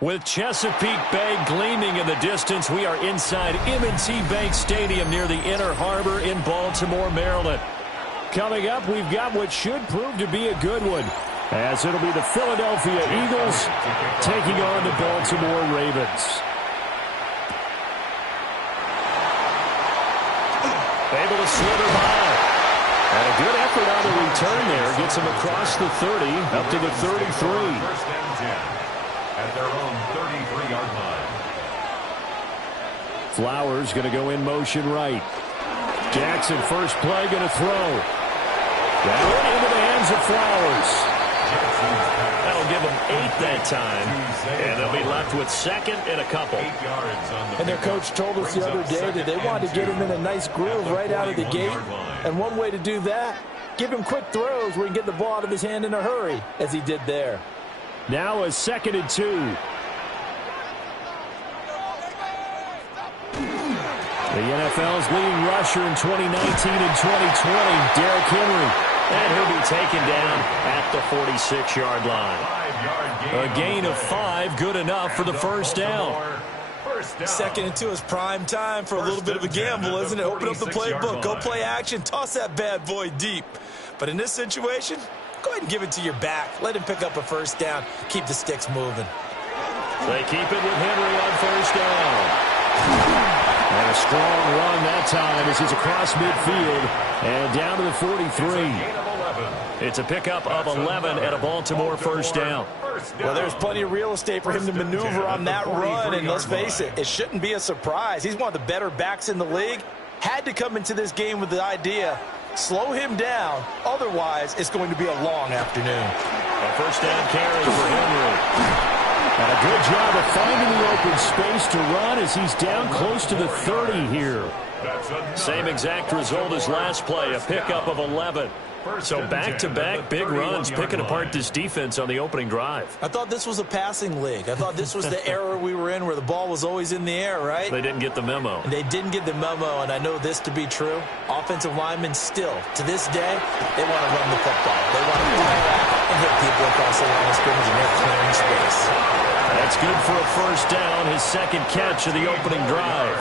With Chesapeake Bay gleaming in the distance, we are inside M&T Bank Stadium near the Inner Harbor in Baltimore, Maryland. Coming up, we've got what should prove to be a good one, as it'll be the Philadelphia Eagles taking on the Baltimore Ravens. Able to slither by. And a good effort on the return there. Gets him across the 30, up to the 33. First and 10 at their own 33-yard line. Flowers going to go in motion right. Jackson, first play, going to throw. That one into the hands of Flowers. That'll give them 8 that time. And they'll be left with second and a couple. And their coach told us the other day that they wanted to get him in a nice groove right out of the gate. And one way to do that, give him quick throws where he can get the ball out of his hand in a hurry, as he did there. Now a 2nd and 2. The NFL's leading rusher in 2019 and 2020, Derrick Henry. And he'll be taken down at the 46-yard line. A gain of 5, good enough for the first down. 2nd and 2 is prime time for a little bit of a gamble, isn't it? Open up the playbook, go play action, toss that bad boy deep. But in this situation, go ahead and give it to your back. Let him pick up a first down. Keep the sticks moving. They keep it with Henry on first down. And a strong run that time as he's across midfield and down to the 43. It's a pickup of 11 at a Baltimore first down. Well, there's plenty of real estate for him to maneuver on that run, and let's face it, it shouldn't be a surprise. He's one of the better backs in the league. Had to come into this game with the idea, slow him down, otherwise it's going to be a long afternoon. A first down carry for Henry. And a good job of finding the open space to run as he's down close to the 30 here. Same exact result as last play, a pickup of 11. So back-to-back big runs, picking apart this defense on the opening drive. I thought this was a passing league. I thought this was the era we were in where the ball was always in the air, right? They didn't get the memo. They didn't get the memo, and I know this to be true. Offensive linemen still, to this day, they want to run the football. They want to fire out and hit people across the line of scrimmage, and they're clearing space. That's good for a first down, his second catch of the opening drive.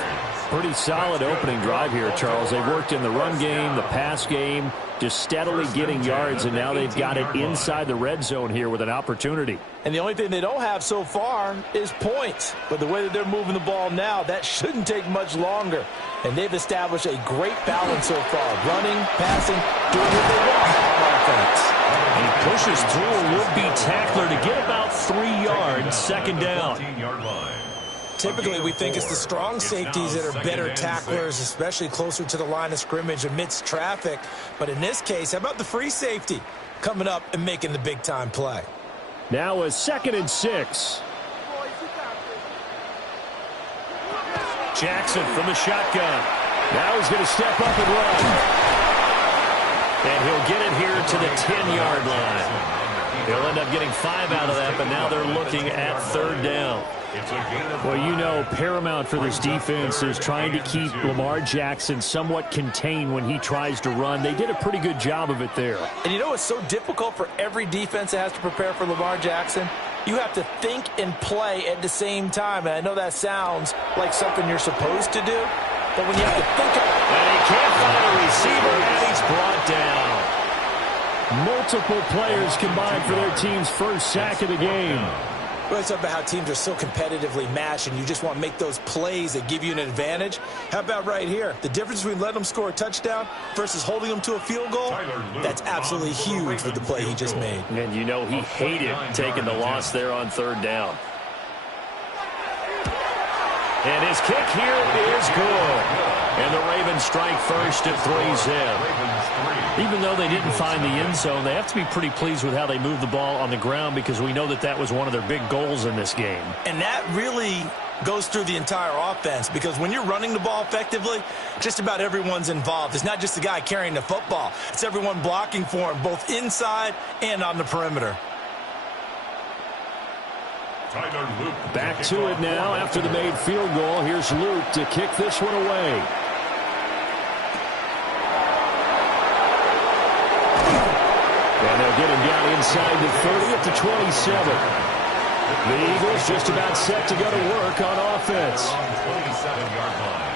Pretty solid opening drive here, Charles. They've worked in the run game, the pass game, just steadily getting yards, and now they've got it inside the red zone here with an opportunity. And the only thing they don't have so far is points. But the way that they're moving the ball now, that shouldn't take much longer. And they've established a great balance so far. Running, passing, doing what they want on offense. He pushes through a would-be tackler to get about 3 yards, second down. Typically, we think it's the strong safeties that are better tacklers, especially closer to the line of scrimmage amidst traffic. But in this case, how about the free safety coming up and making the big-time play? Now a 2nd and 6. Jackson from the shotgun. Now he's going to step up and run. And he'll get it here to the 10-yard line. He'll end up getting 5 out of that, but now they're looking at third down. Well, you know, paramount for this defense is trying to keep Lamar Jackson somewhat contained when he tries to run. They did a pretty good job of it there. And you know it's so difficult for every defense that has to prepare for Lamar Jackson? You have to think and play at the same time. And I know that sounds like something you're supposed to do, but when you have to think about it. And he can't find a receiver, and he's brought down. Multiple players combined for their team's first sack of the game. Well, it's about how teams are so competitively matched, and you just want to make those plays that give you an advantage. How about right here? The difference between letting them score a touchdown versus holding them to a field goal, that's absolutely huge with the play he just made. And you know he hated taking the loss there on third down. And his kick here is good. And the Ravens strike first at 3-zip. Even though they didn't find the end zone, they have to be pretty pleased with how they moved the ball on the ground because we know that that was one of their big goals in this game. And that really goes through the entire offense because when you're running the ball effectively, just about everyone's involved. It's not just the guy carrying the football. It's everyone blocking for him, both inside and on the perimeter. Back to it now after the made field goal. Here's Luke to kick this one away. And they'll get him down inside the 30 at the 27. The Eagles just about set to go to work on offense. 27-yard line.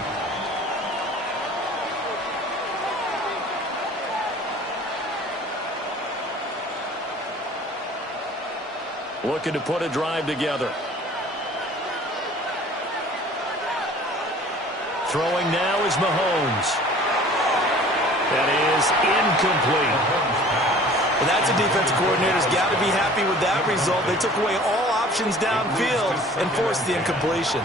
Looking to put a drive together. Throwing now is Mahomes. That is incomplete. Well, that's a defensive coordinator's got to be happy with that result. They took away all options downfield and forced the incompletion.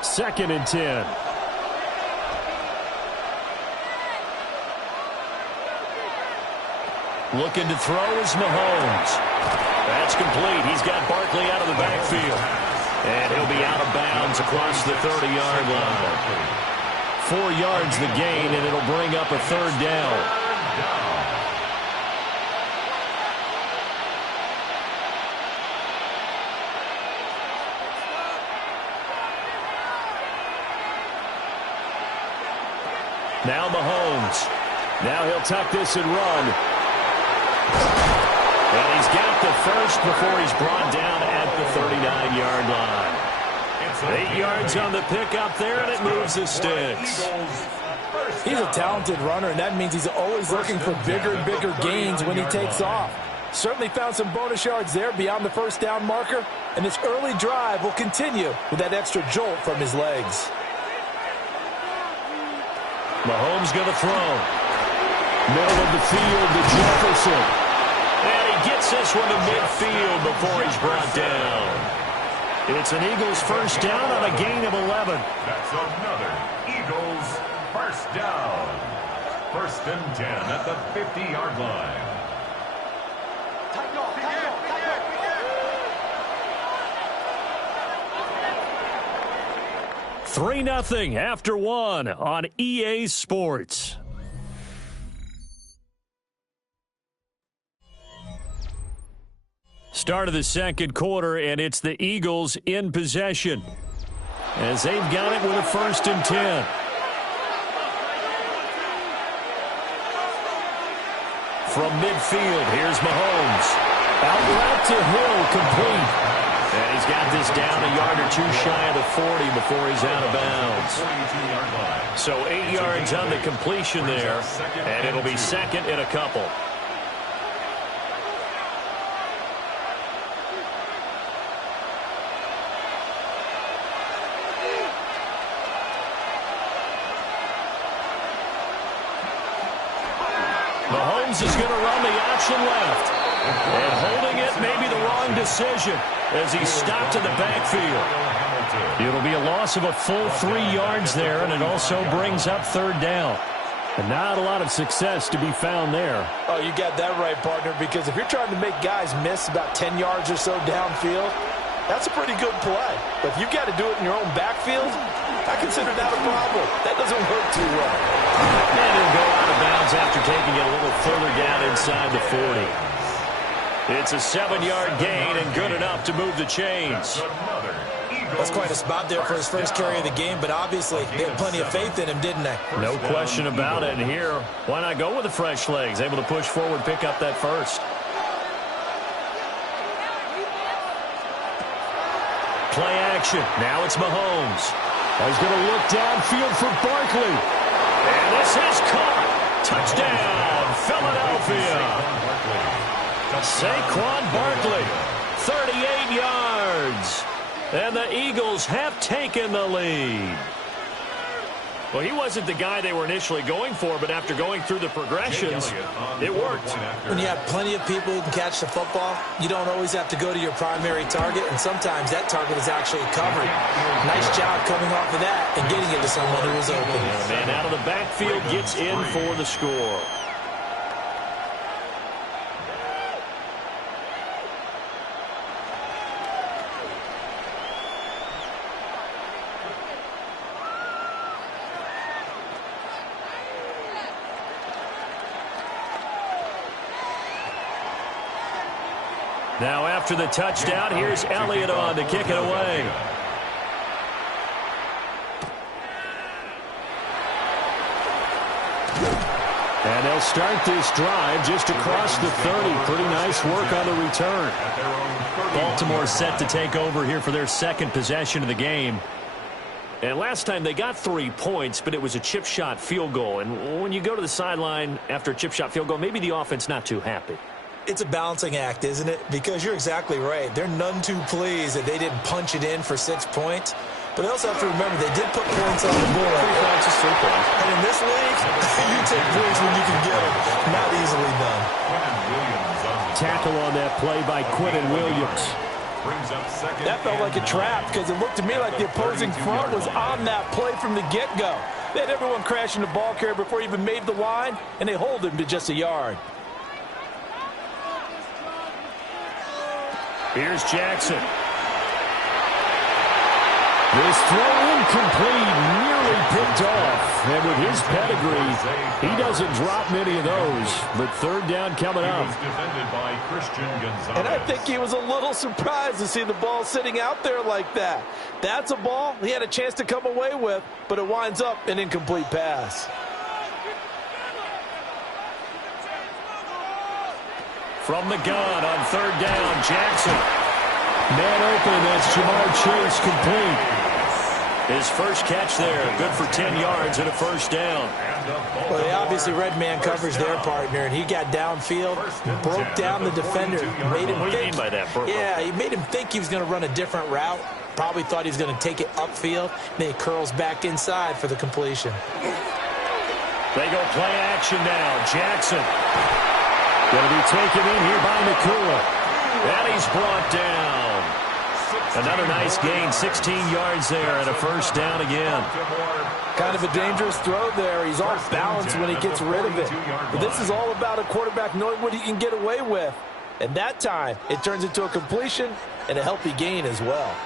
Second and 10. Looking to throw is Mahomes. That's complete. He's got Barkley out of the backfield. And he'll be out of bounds across the 30-yard line. 4 yards the gain, and it'll bring up a third down. Now Mahomes. Now he'll tuck this and run. And he's got the first before he's brought down at the 39-yard line. 8 yards on the pickup there, and it moves the sticks. He's a talented runner, and that means he's always looking for bigger and bigger gains when he takes off. Certainly found some bonus yards there beyond the first down marker, and this early drive will continue with that extra jolt from his legs. Mahomes going to throw. Middle of the field to Jefferson. And he gets this one to midfield before he's brought down. It's an Eagles first down on a gain of 11. That's another Eagles first down. First and 10 at the 50-yard line. 3-0 after 1 on EA Sports. Start of the second quarter, and it's the Eagles in possession as they've got it with a first and 10. From midfield, here's Mahomes. Out route to Hill, complete. And he's got this down a yard or two shy of the 40 before he's out of bounds. So 8 yards on the completion there, and it'll be second and a couple. Mahomes is going to run the option left. And holding it may be the wrong decision as he's stopped in the backfield. It'll be a loss of a full 3 yards there, and it also brings up third down. And not a lot of success to be found there. Oh, you got that right, partner, because if you're trying to make guys miss about 10 yards or so downfield, that's a pretty good play. But if you've got to do it in your own backfield, I consider that a problem. That doesn't work too well. And he'll go out of bounds after taking it a little further down inside the 40. It's a 7-yard gain and good enough to move the chains. That's quite a spot there for his first carry of the game, but obviously they had plenty of faith in him, didn't they? No question about it. And here, why not go with the fresh legs? Able to push forward, pick up that first. Play action. Now it's Mahomes. He's going to look downfield for Barkley. And this is caught. Touchdown, Philadelphia. Saquon Barkley, 38 yards. And the Eagles have taken the lead. Well, he wasn't the guy they were initially going for, but after going through the progressions, it worked. When you have plenty of people who can catch the football, you don't always have to go to your primary target, and sometimes that target is actually covered. Nice job coming off of that and getting it to someone who was open. And a man out of the backfield gets in for the score. Now after the touchdown, here's Elliott on to kick it away. And they'll start this drive just across the 30. Pretty nice work on the return. Baltimore set to take over here for their second possession of the game. And last time they got 3 points, but it was a chip shot field goal. And when you go to the sideline after a chip shot field goal, maybe the offense not too happy. It's a balancing act, isn't it? Because you're exactly right. They're none too pleased that they didn't punch it in for 6 points. But they also have to remember they did put points on the board. 3 points is 3 points. And in this league, you take points when you can get them. Not easily done. Tackle on that play by Quinton Williams. That felt like a trap because it looked to me like the opposing front was on that play from the get-go. They had everyone crashing the ball carrier before he even made the line, and they hold him to just a yard. Here's Jackson. This throw incomplete, nearly picked off. And with his pedigree, he doesn't drop many of those. But third down coming up. And I think he was a little surprised to see the ball sitting out there like that. That's a ball he had a chance to come away with, but it winds up an incomplete pass. From the gun on third down, Jackson. Man open, that's Jamar Chase complete. His first catch there, good for 10 yards and a first down. Well, they obviously read man coverage their partner, and he got downfield, broke down the defender. Made him what do you mean by that, Burko? Yeah, he made him think he was going to run a different route. Probably thought he was going to take it upfield. Then he curls back inside for the completion. They go play action now. Jackson. Going to be taken in here by Nakua. And he's brought down. Another nice gain, 16 yards there and a first down again. Kind of a dangerous throw there. He's off balance when he gets rid of it. But this is all about a quarterback knowing what he can get away with. And that time, it turns into a completion and a healthy gain as well.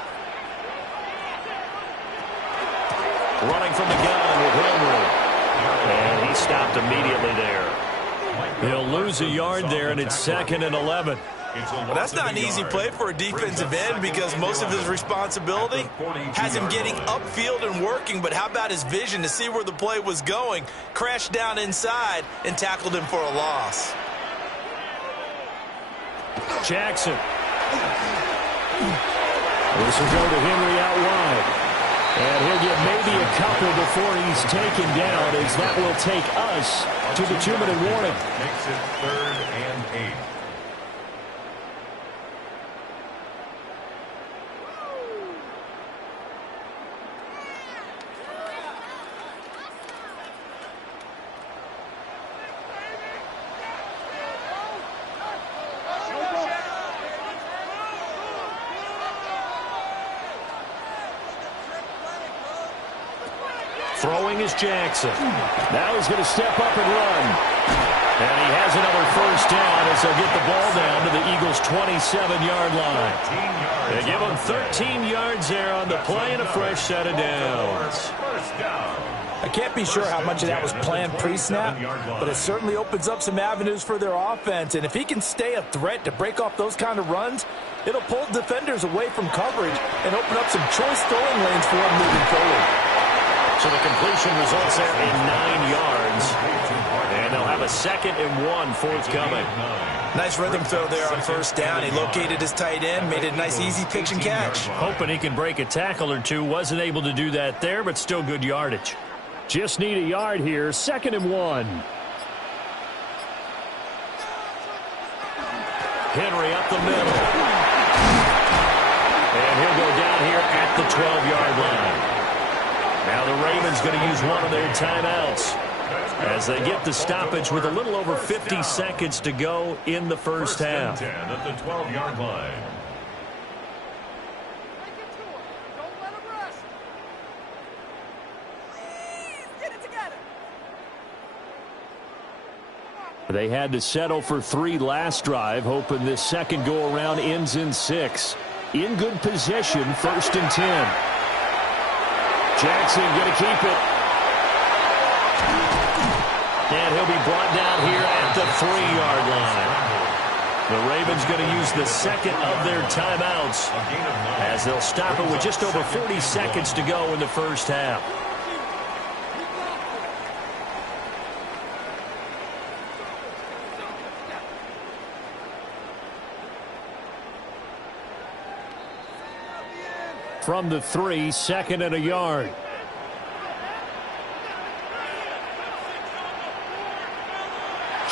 Running from the gun with Henry. And he stopped immediately there. He'll lose a yard there, and it's 2nd and 11. Well, that's not an easy play for a defensive end because most of his responsibility has him getting upfield and working, but how about his vision to see where the play was going, crashed down inside, and tackled him for a loss. Jackson. This will go to Henry out wide. And he'll get maybe a couple before he's taken down, as that will take us to the 2-minute warning. Makes it 3rd and 8. Throwing is Jackson. Now he's going to step up and run. And he has another first down as they'll get the ball down to the Eagles' 27-yard line. They give him 13 yards there on the play and a fresh set of downs. I can't be sure how much of that was planned pre-snap, but it certainly opens up some avenues for their offense. And if he can stay a threat to break off those kind of runs, it'll pull defenders away from coverage and open up some choice throwing lanes for him moving forward. So the completion results there in 9 yards. And they'll have a 2nd and 1 forthcoming. Nice rhythm throw there on first down. He located his tight end, made it a nice easy pitch and catch. Hoping he can break a tackle or two. Wasn't able to do that there, but still good yardage. Just need a yard here. 2nd and 1. Henry up the middle. And he'll go down here at the 12-yard line. Now the Ravens going to use one of their timeouts as they get the stoppage with a little over 50 seconds to go in the first half. 10 at the 12-yard line. They had to settle for 3 last drive, hoping this second go-around ends in 6. In good possession, 1st and 10. Jackson going to keep it. And he'll be brought down here at the 3-yard line. The Ravens going to use the 2nd of their timeouts as they'll stop it with just over 40 seconds to go in the first half. from the 3, 2nd and a yard.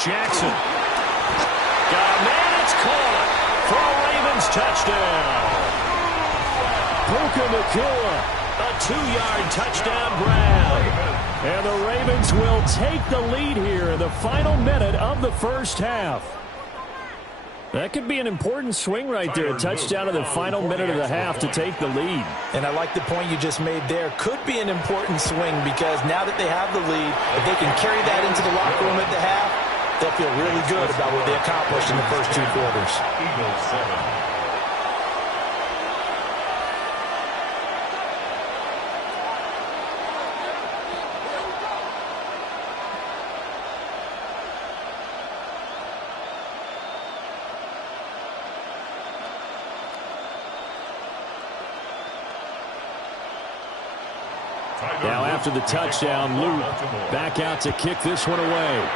Jackson. Got a man, it's caught. For a Ravens touchdown. Puka Nacua, a 2-yard touchdown grab. And the Ravens will take the lead here in the final minute of the first half. That could be an important swing right there. A touchdown in the final minute of the half to take the lead. And I like the point you just made there. Could be an important swing because now that they have the lead, if they can carry that into the locker room at the half, they'll feel really good about what they accomplished in the first 2 quarters. Eagles 7. Now after the touchdown, Luke back out to kick this one away.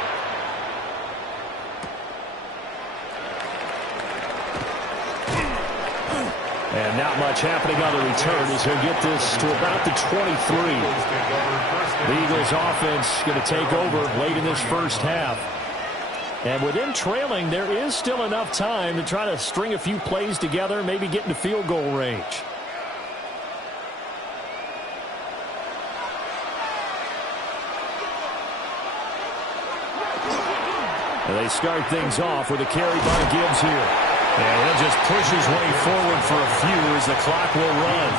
And not much happening on the return as he'll get this to about the 23. The Eagles offense going to take over late in this first half. And with them trailing, there is still enough time to try to string a few plays together, maybe get into field goal range. And they start things off with a carry by Gibbs here. And he'll just push his way forward for a few as the clock will run.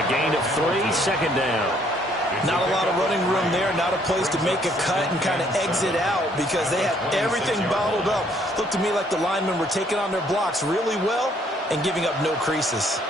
A gain of 3, 2nd down. Not a lot of running room there, not a place to make a cut and kind of exit out because they had everything bottled up. Looked to me like the linemen were taking on their blocks really well and giving up no creases.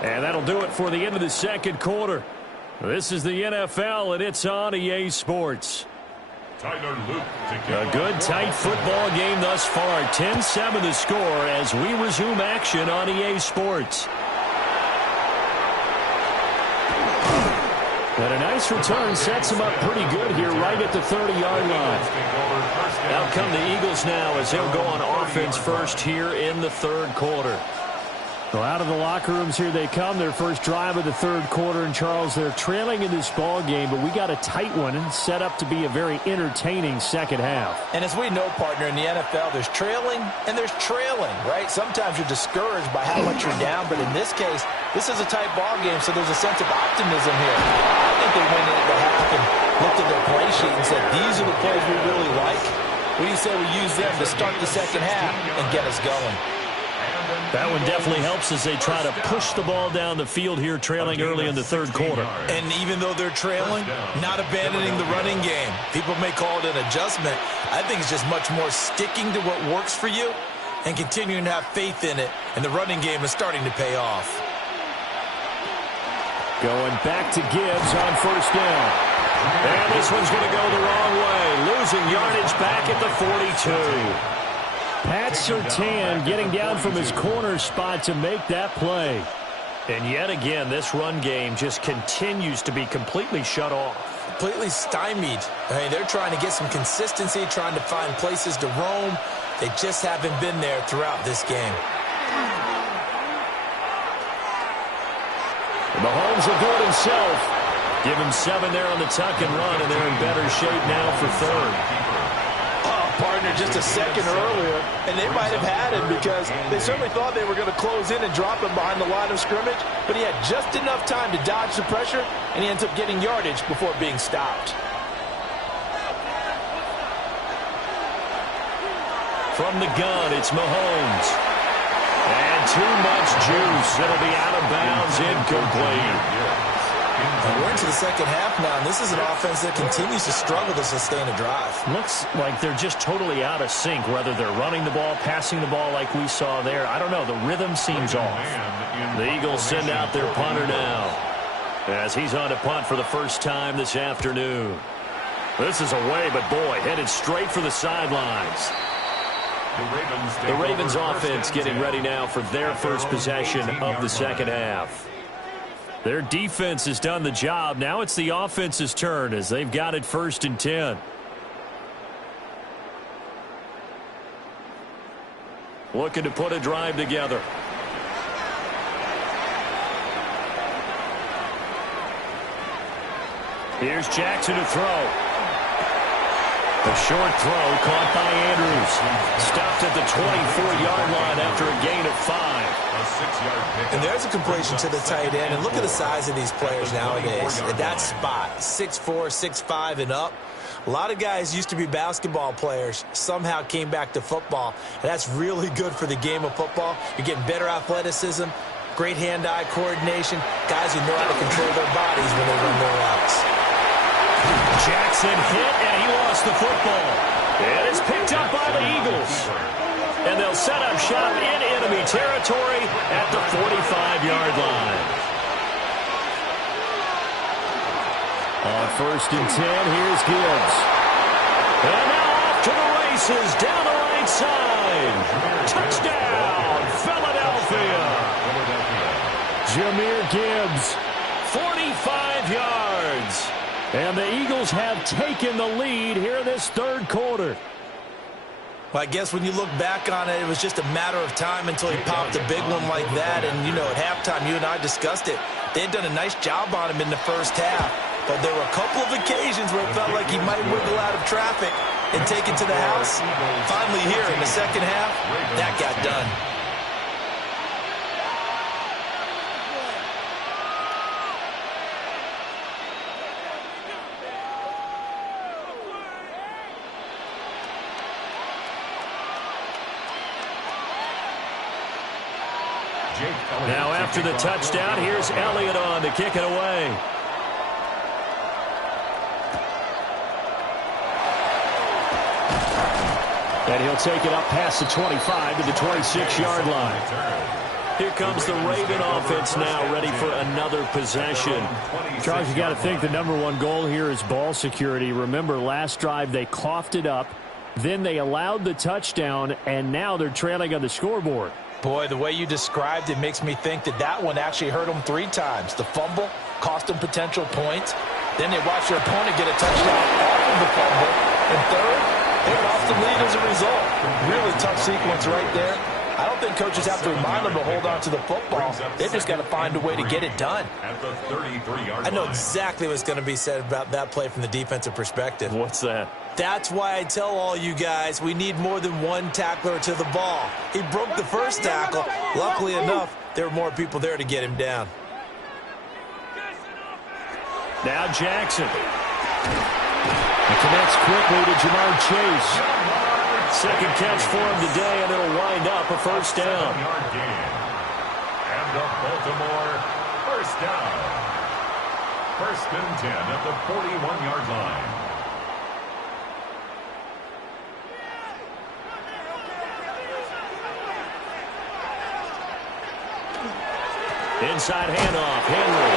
And that'll do it for the end of the second quarter. This is the NFL, and it's on EA Sports. A good, tight football game thus far. 10-7 the score as we resume action on EA Sports. And a nice return sets him up pretty good here right at the 30-yard line. Out come the Eagles now as they'll go on offense first here in the third quarter. Well, out of the locker rooms here they come. Their first drive of the third quarter. And, Charles, they're trailing in this ball game, but we got a tight one and set up to be a very entertaining second half. And as we know, partner, in the NFL, there's trailing and there's trailing, right? Sometimes you're discouraged by how much you're down, but in this case, this is a tight ball game, so there's a sense of optimism here. I think they went into the half and looked at their play sheet and said, these are the plays we really like. What do you say we use them to start the second half and get us going? That one definitely helps as they try to push the ball down the field here, trailing early in the third quarter. And even though they're trailing, not abandoning the running game. People may call it an adjustment. I think it's just much more sticking to what works for you and continuing to have faith in it. And the running game is starting to pay off. Going back to Gibbs on first down. And this one's going to go the wrong way. Losing yardage back at the 42. Pat Surtain getting down from his corner spot to make that play. And yet again, this run game just continues to be completely shut off. Completely stymied. I mean, they're trying to get some consistency, trying to find places to roam. They just haven't been there throughout this game. Mahomes will do it himself. Give him 7 there on the tuck and run, and they're in better shape now for third. Partner just a second earlier, and they might have had him because they certainly thought they were going to close in and drop him behind the line of scrimmage, but he had just enough time to dodge the pressure, and he ends up getting yardage before being stopped. From the gun, it's Mahomes. And too much juice. It'll be out of bounds, incomplete. And we're into the second half now, and this is an offense that continues to struggle to sustain a drive. Looks like they're just totally out of sync, whether they're running the ball, passing the ball like we saw there. I don't know. The rhythm seems off. The Eagles send out their punter now as he's on to punt for the first time this afternoon. This is away, but boy, headed straight for the sidelines. The Ravens offense getting ready now for their first possession of the second half. Their defense has done the job. Now it's the offense's turn as they've got it 1st and 10. Looking to put a drive together. Here's Jackson to throw. A short throw caught by Andrews. Stopped at the 24-yard line after a gain of 5. And there's a completion to the tight end. And look at the size of these players nowadays. At that spot, 6'4", 6'5", and up. A lot of guys used to be basketball players, somehow came back to football. And that's really good for the game of football. You're getting better athleticism, great hand-eye coordination, guys who know how to control their bodies when they run their routes. Jackson hit, and he lost the football. It is picked up by the Eagles. And they'll set up shop in enemy territory at the 45-yard line. On 1st and 10, here's Gibbs. And now off to the races, down the right side. Touchdown, Philadelphia. Jahmyr Gibbs, 45 yards. And the Eagles have taken the lead here in this 3rd quarter. Well, I guess when you look back on it, it was just a matter of time until he popped a big one like that. And, you know, at halftime, you and I discussed it. They had done a nice job on him in the first half. But there were a couple of occasions where it felt like he might wiggle out of traffic and take it to the house. Finally here in the second half, that got done. Now after the touchdown, here's Elliott on to kick it away. And he'll take it up past the 25 to the 26-yard line. Here comes the Raven offense now ready for another possession. Charles, you got to think the #1 goal here is ball security. Remember, last drive they coughed it up, then they allowed the touchdown, and now they're trailing on the scoreboard. Boy, the way you described it makes me think that that one actually hurt them 3 times. The fumble cost them potential points. Then they watched their opponent get a touchdown off of the fumble. And third, they lost the lead as a result. Really tough sequence right there. I don't think coaches have to remind them to hold on to the football. They've just got to find a way to get it done. I know exactly what's going to be said about that play from the defensive perspective. What's that? That's why I tell all you guys we need more than one tackler to the ball. He broke the first tackle. Luckily enough, there were more people there to get him down. Now Jackson. It connects quickly to Jamar Chase. Second catch for him today, and it'll wind up a first down. And the Baltimore first down. 1st and 10 at the 41-yard line. Inside handoff, Henry.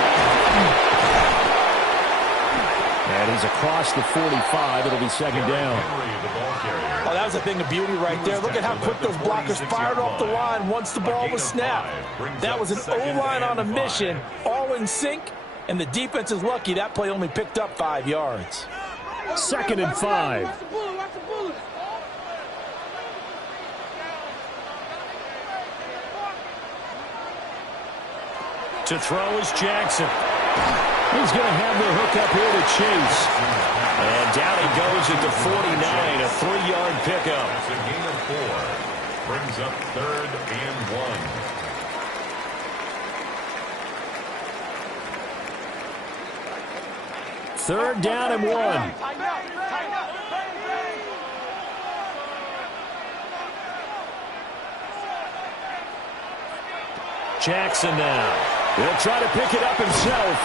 And he's across the 45. It'll be 2nd down. Oh, that was a thing of beauty right there. Look at how quick those blockers fired off the line once the ball was snapped. That was an O-line on a mission, all in sync, and the defense is lucky that play only picked up 5 yards. 2nd and 5. To throw is Jackson. He's going to have the hook up here to Chase. And down he goes at the 49, a 3-yard pickup. That's a gain of 4. Brings up 3rd and 1. 3rd down and 1. Jackson now. He'll try to pick it up himself.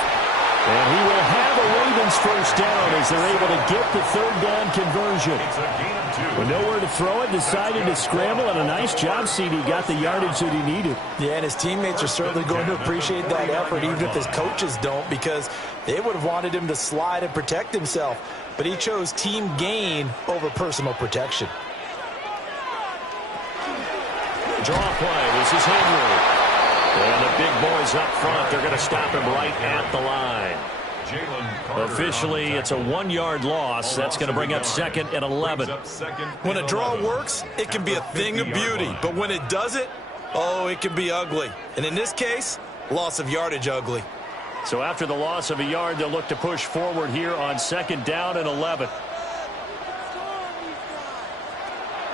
And he will have a Ravens first down as they're able to get the 3rd down conversion. It's a gain of 2. With nowhere to throw it, decided to scramble, and a nice job, CD. Got the yardage that he needed. Yeah, and his teammates are certainly going to appreciate that effort, even if his coaches don't, because they would have wanted him to slide and protect himself. But he chose team gain over personal protection. draw play. This is Henry. And the big boys up front, they're going to stop him right at the line. Officially, it's a 1-yard loss. That's going to bring up 2nd and 11. When a draw works, it can be a thing of beauty. But when it doesn't, oh, it can be ugly. And in this case, loss of yardage ugly. So after the loss of a yard, they'll look to push forward here on 2nd down and 11.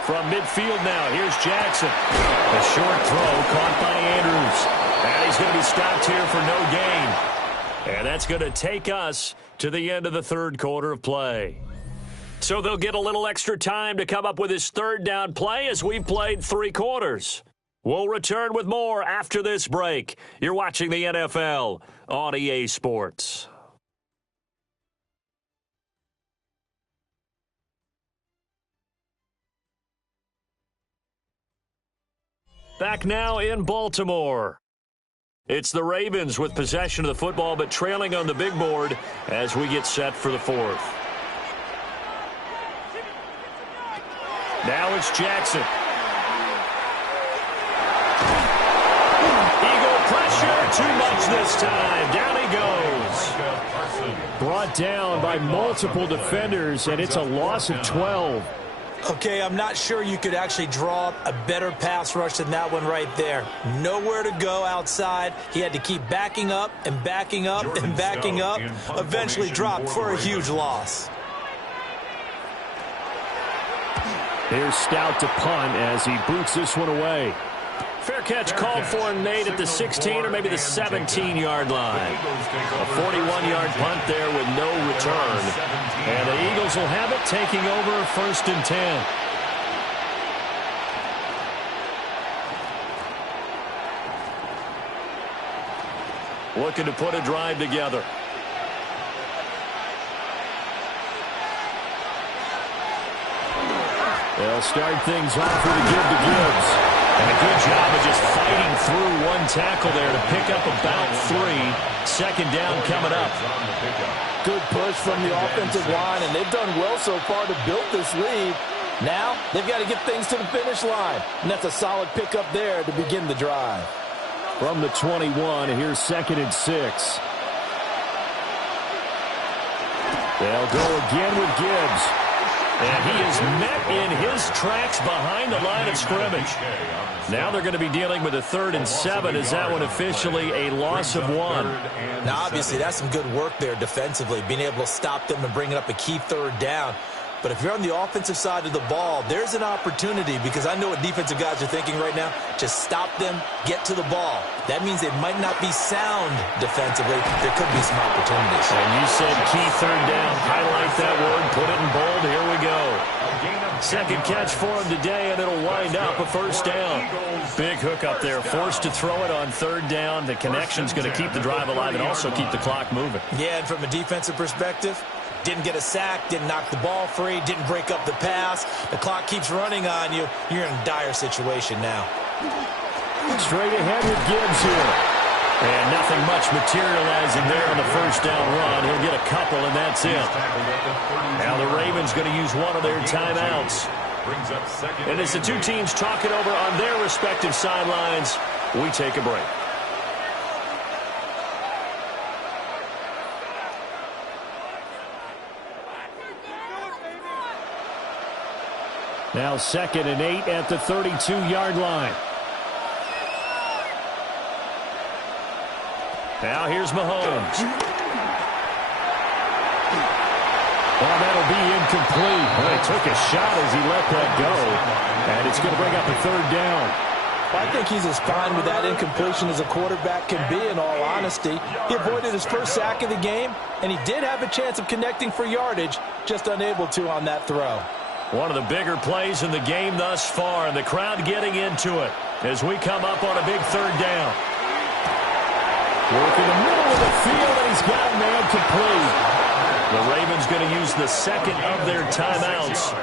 From midfield now, here's Jackson. A short throw caught by Andrews. And he's going to be stopped here for no gain. And that's going to take us to the end of the 3rd quarter of play. So they'll get a little extra time to come up with his 3rd down play as we've played 3 quarters. We'll return with more after this break. You're watching the NFL on EA Sports. Back now in Baltimore. It's the Ravens with possession of the football, but trailing on the big board as we get set for the 4th. Now it's Jackson. Eagle pressure, too much this time. Down he goes. Brought down by multiple defenders, and it's a loss of 12. Okay, I'm not sure you could actually draw up a better pass rush than that one right there. Nowhere to go outside. He had to keep backing up and backing up and backing up. Eventually dropped for a huge loss. Here's Stout to punt as he boots this one away. Fair catch called for and made at the 16 or maybe the 17-yard line. A 41-yard punt there with no return. And the Eagles will have it, taking over 1st and 10. Looking to put a drive together. They'll start things off with a give to Gibbs. And a good job of just fighting through one tackle there to pick up about 3. 2nd down coming up. Good push from the offensive line, and they've done well so far to build this lead. Now, they've got to get things to the finish line, and that's a solid pickup there to begin the drive. From the 21, here's 2nd and 6. They'll go again with Gibbs. And he is met in his tracks behind the line of scrimmage. Now they're going to be dealing with a 3rd and 7. Is that one officially a loss of 1? Now, obviously, that's some good work there defensively, being able to stop them and bringing up a key 3rd down. But if you're on the offensive side of the ball, there's an opportunity, because I know what defensive guys are thinking right now. Just stop them, get to the ball. That means they might not be sound defensively. There could be some opportunities. And you said key 3rd down. Highlight that word. Put it in bold. Here we go. 2nd catch for him today, and it'll wind up a 1st down. Big hook up there. Forced to throw it on 3rd down. The connection's going to keep the drive alive and also keep the clock moving. Yeah, and from a defensive perspective, didn't get a sack, didn't knock the ball free, didn't break up the pass. The clock keeps running on you. You're in a dire situation now. Straight ahead with Gibbs here. And nothing much materializing there on the 1st down run. He'll get a couple, and that's it. Now the Ravens going to use one of their timeouts. And as the two teams talk it over on their respective sidelines, we take a break. Now 2nd and 8 at the 32-yard line. Now here's Mahomes. Well, that'll be incomplete. Well, they took a shot as he let that go. And it's going to bring up a 3rd down. I think he's as fine with that incompletion as a quarterback can be, in all honesty. He avoided his first sack of the game, and he did have a chance of connecting for yardage, just unable to on that throw. One of the bigger plays in the game thus far, and the crowd getting into it as we come up on a big 3rd down. Work in the middle of the field, and he's got a man complete. The Ravens going to use the 2nd of their timeouts.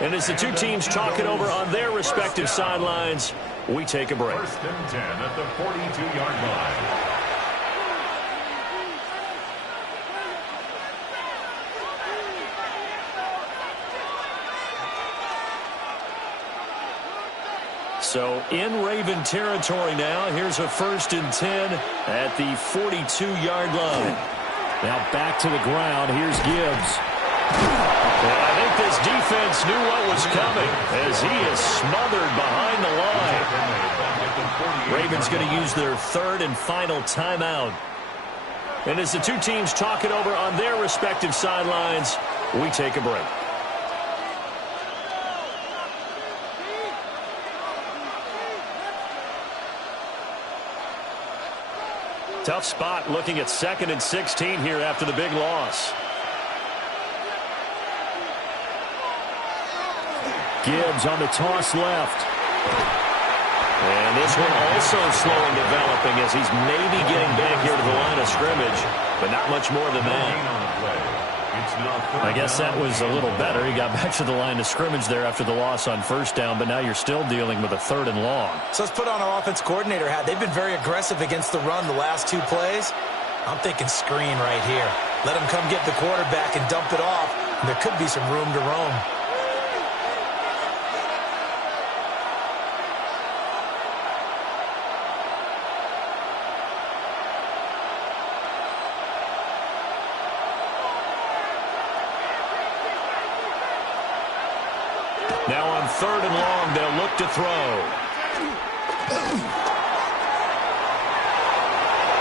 And as the two teams talk it over on their respective sidelines, we take a break. 1st and 10 at the 42-yard line. So in Raven territory now. Here's a 1st and 10 at the 42-yard line. Now back to the ground. Here's Gibbs. And I think this defense knew what was coming as he is smothered behind the line. Ravens going to use their 3rd and final timeout. And as the two teams talk it over on their respective sidelines, we take a break. Tough spot looking at 2nd and 16 here after the big loss. Gibbs on the toss left. And this one also slow in developing as he's maybe getting back here to the line of scrimmage, but not much more than that. I guess that was a little better. He got back to the line of scrimmage there after the loss on 1st down, but now you're still dealing with a 3rd and long. So let's put on our offense coordinator hat. They've been very aggressive against the run the last 2 plays. I'm thinking screen right here. Let him come get the quarterback and dump it off, and there could be some room to roam. Now on 3rd and long, they'll look to throw.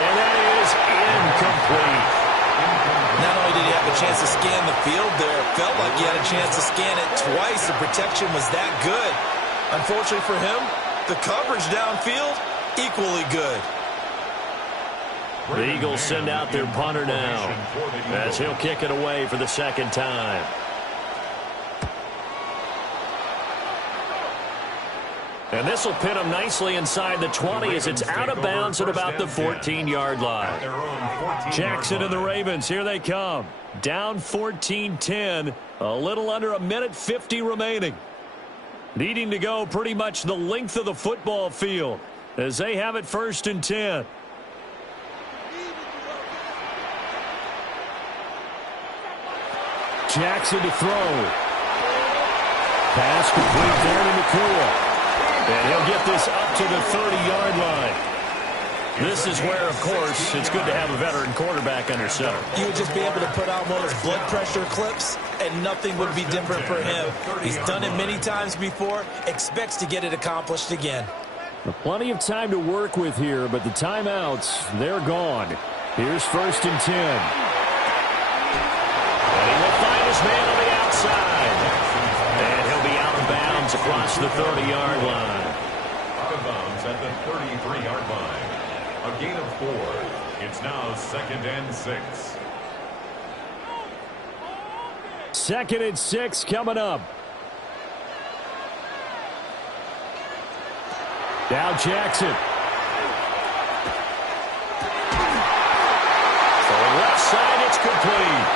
And that is incomplete. Not only did he have a chance to scan the field there, it felt like he had a chance to scan it twice. The protection was that good. Unfortunately for him, the coverage downfield, equally good. The Eagles send out their punter now as he'll kick it away for the 2nd time. And this will pin them nicely inside the 20 as it's out of bounds at about the 14-yard line. Jackson and the Ravens, here they come. Down 14-10, a little under 1:50 remaining. Needing to go pretty much the length of the football field as they have it 1st and 10. Jackson to throw. Pass complete there to Nakua. And he'll get this up to the 30-yard line. This is where, of course, it's good to have a veteran quarterback under center. You would just be able to put out one of those blood pressure clips, and nothing would be different for him. He's done it many times before, expects to get it accomplished again. Plenty of time to work with here, but the timeouts, they're gone. Here's 1st and 10. And he will find his man on the outside. And he'll be out of bounds across the 30-yard line. Out of bounds at the 33-yard line. A gain of 4. It's now 2nd and 6. 2nd and 6 coming up. Now Jackson. So left side, it's complete.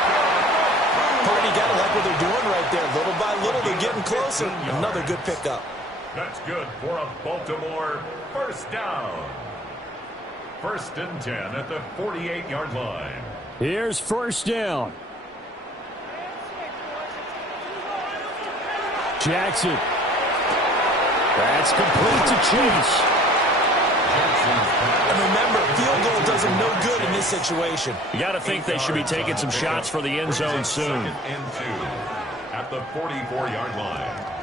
Purdy got to like what they're doing right there. Little by little, they're getting closer. Another good pickup. That's good for a Baltimore 1st down. 1st and 10 at the 48-yard line. Here's 1st down. Jackson. That's complete to Chase. And remember, field goal does him no good in this situation. You got to think they should be taking some shots for the end zone soon. 2nd and 2 at the 44-yard line.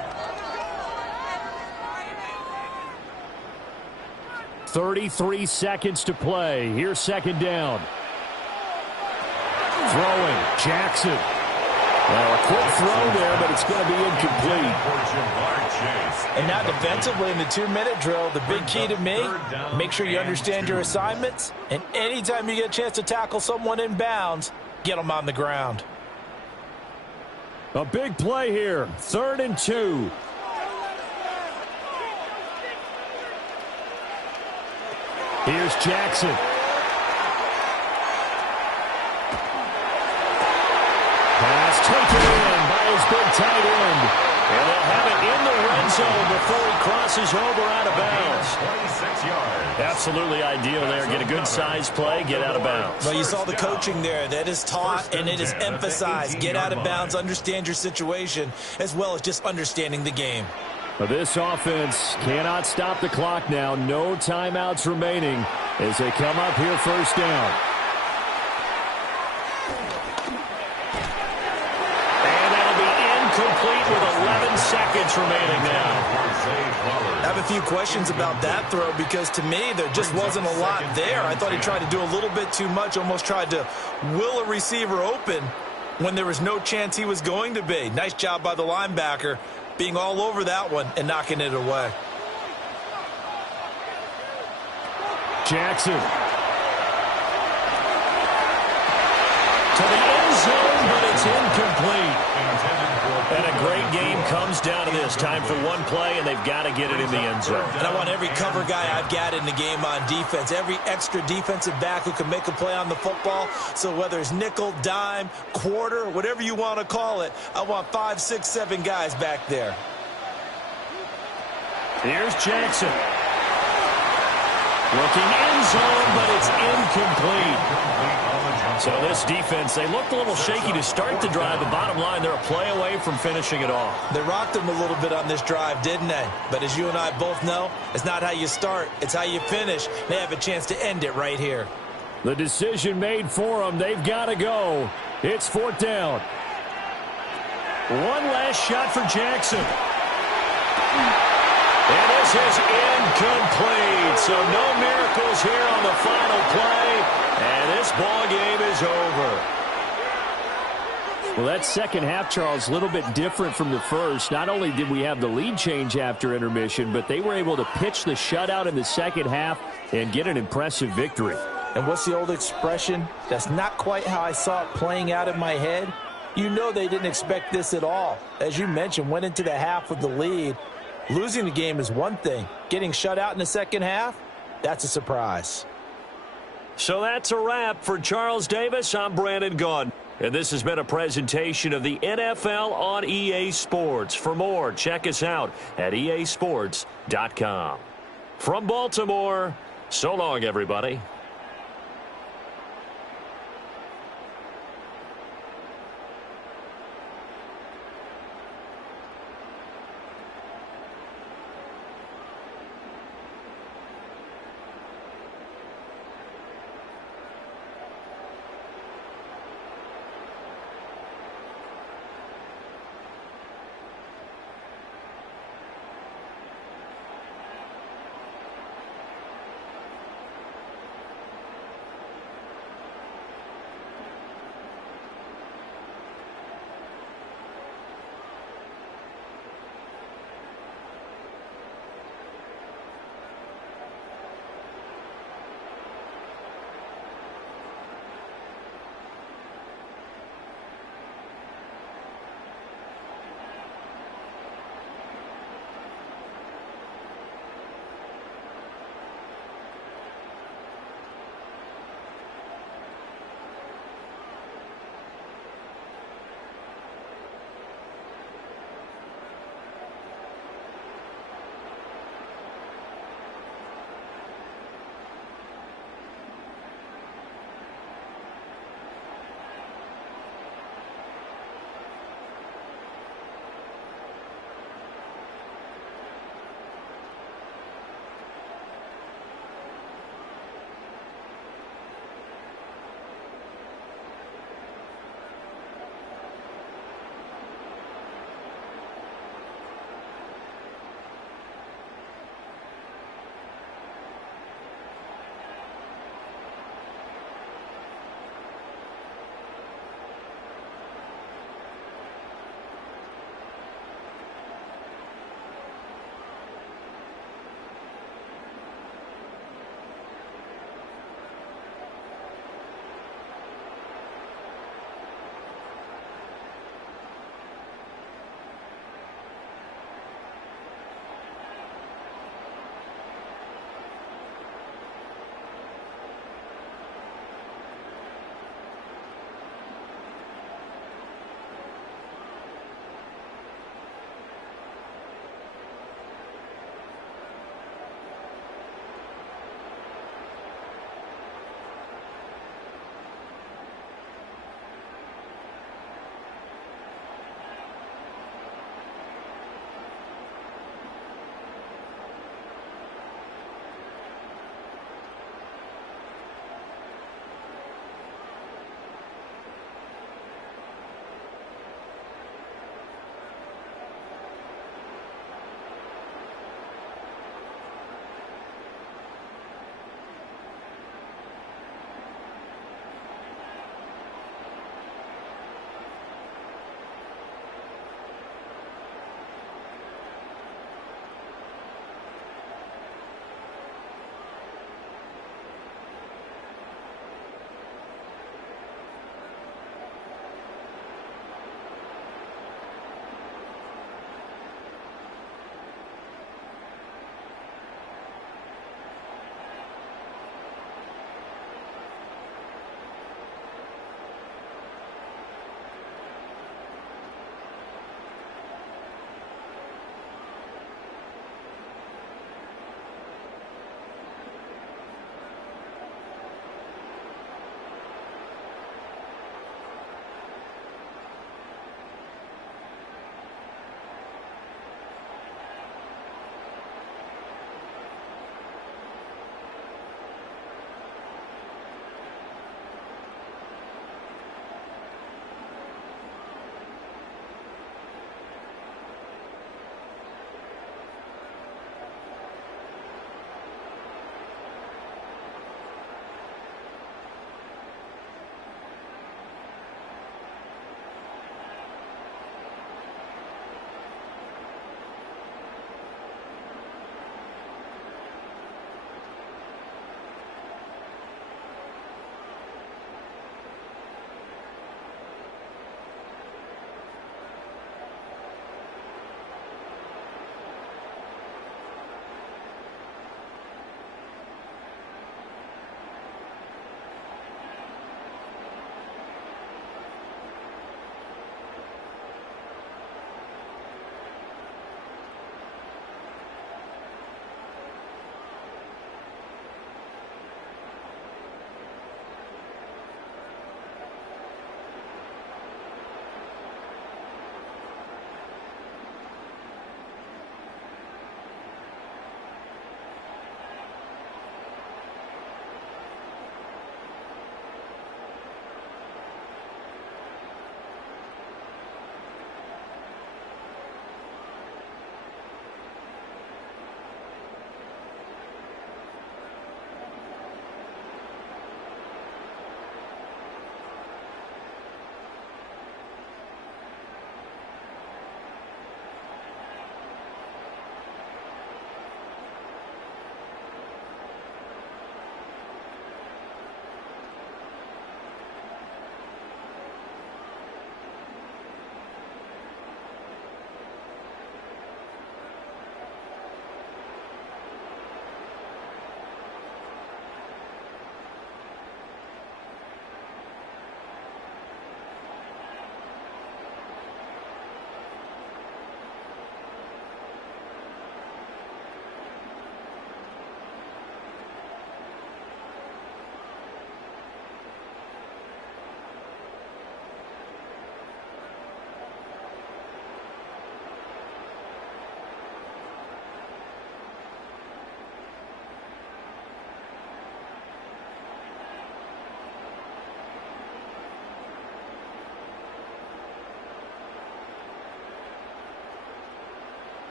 33 seconds to play. Here's 2nd down. Throwing. Jackson. Well, a quick throw there, but it's going to be incomplete. And now defensively in the 2-minute drill, the big key to me, make sure you understand your assignments. And anytime you get a chance to tackle someone in bounds, get them on the ground. A big play here. 3rd and 2. Here's Jackson. Pass taken in by his big tight end. And they'll have it in the red zone before he crosses over out of bounds. 26 yards. Absolutely ideal there. Get a good size play, get out of bounds. Well, you saw the coaching there. That is taught and it is emphasized. Get out of bounds, understand your situation, as well as just understanding the game. This offense cannot stop the clock now. No timeouts remaining as they come up here first down. And that'll be incomplete with 11 seconds remaining now. I have a few questions about that throw because to me there just wasn't a lot there. I thought he tried to do a little bit too much, almost tried to will a receiver open when there was no chance he was going to be. Nice job by the linebacker being all over that one and knocking it away. Jackson. To the end zone, but it's incomplete. And a great game comes down to this. Time for one play, and they've got to get it in the end zone. And I want every cover guy I've got in the game on defense, every extra defensive back who can make a play on the football. So whether it's nickel, dime, quarter, whatever you want to call it, I want 5, 6, 7 guys back there. Here's Jackson. Looking end zone, but it's incomplete. So this defense, they looked a little shaky to start the drive. The bottom line, they're a play away from finishing it off. They rocked them a little bit on this drive, didn't they? But as you and I both know, it's not how you start, it's how you finish. They have a chance to end it right here. The decision made for them. They've got to go. It's fourth down. One last shot for Jackson. And this is incomplete. So no miracles here on the final play. And this ball game is over. Well, that second half, Charles, a little bit different from the first. Not only did we have the lead change after intermission, but they were able to pitch the shutout in the second half and get an impressive victory. And what's the old expression? That's not quite how I saw it playing out in my head. You know they didn't expect this at all. As you mentioned, went into the half with the lead. Losing the game is one thing. Getting shut out in the second half, that's a surprise. So that's a wrap for Charles Davis. I'm Brandon Gaudin. And this has been a presentation of the NFL on EA Sports. For more, check us out at easports.com. From Baltimore, so long, everybody.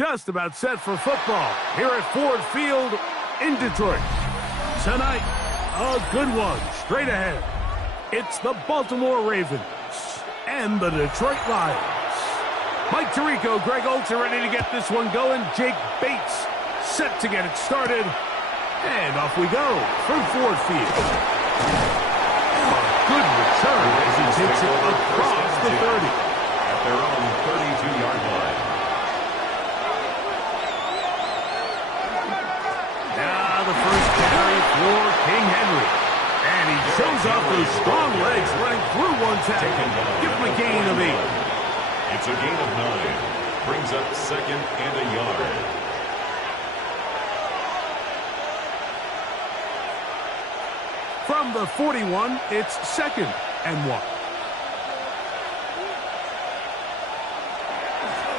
just about set for football here at Ford Field in Detroit. Tonight, a good one straight ahead. It's the Baltimore Ravens and the Detroit Lions. Mike Tirico, Greg Olsen ready to get this one going. Jake Bates set to get it started. And off we go from Ford Field. A good return as he takes it across the 30. At their own 32-yard line. Now the first carry for King Henry. And he shows off those strong legs running through one tackle. Give him a gain of 8. It's a gain of 9. Brings up second and a yard. From the 41, it's second and 1.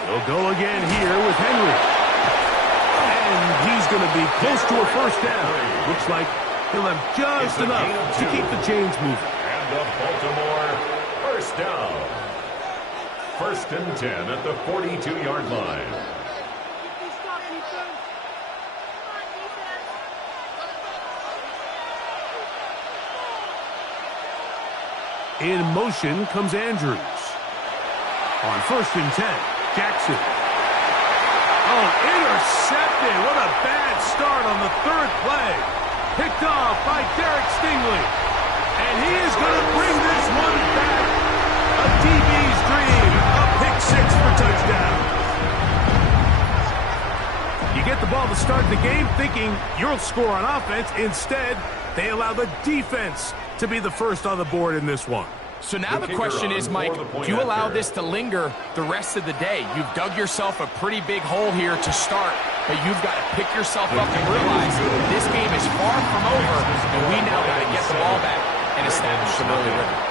He'll go again here with Henry. And he's going to be close to a first down. Looks like he'll have just enough to keep the chains moving. And the Baltimore first down. First and 10 at the 42-yard line. In motion comes Andrews. On first and 10, Jackson. Oh, intercepted. What a bad start on the third play. Picked off by Derek Stingley. And he is going to bring this one back. A DB's dream. A pick 6 for touchdown. You get the ball to start the game thinking you'll score on offense. Instead, they allow the defense to be the first on the board in this one. So now the question is, Mike, do you allow this to linger the rest of the day? You've dug yourself a pretty big hole here to start, but you've got to pick yourself up and realize this game is far from over, and we now got to get the ball back and establish some early rhythm.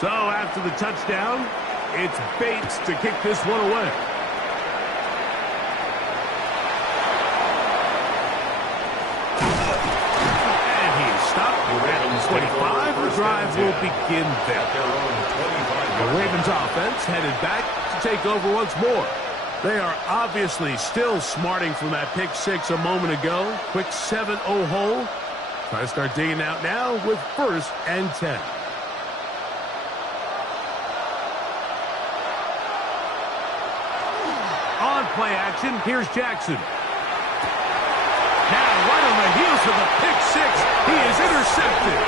So after the touchdown, it's Bates to kick this one away. And he's stopped at 25. The drive will begin there. The Ravens offense headed back to take over once more. They are obviously still smarting from that pick 6 a moment ago. Quick 7-0 hole. Try to start digging out now with first and 10. On play action, here's Jackson. Now, right on the heels of the pick 6, he is intercepted.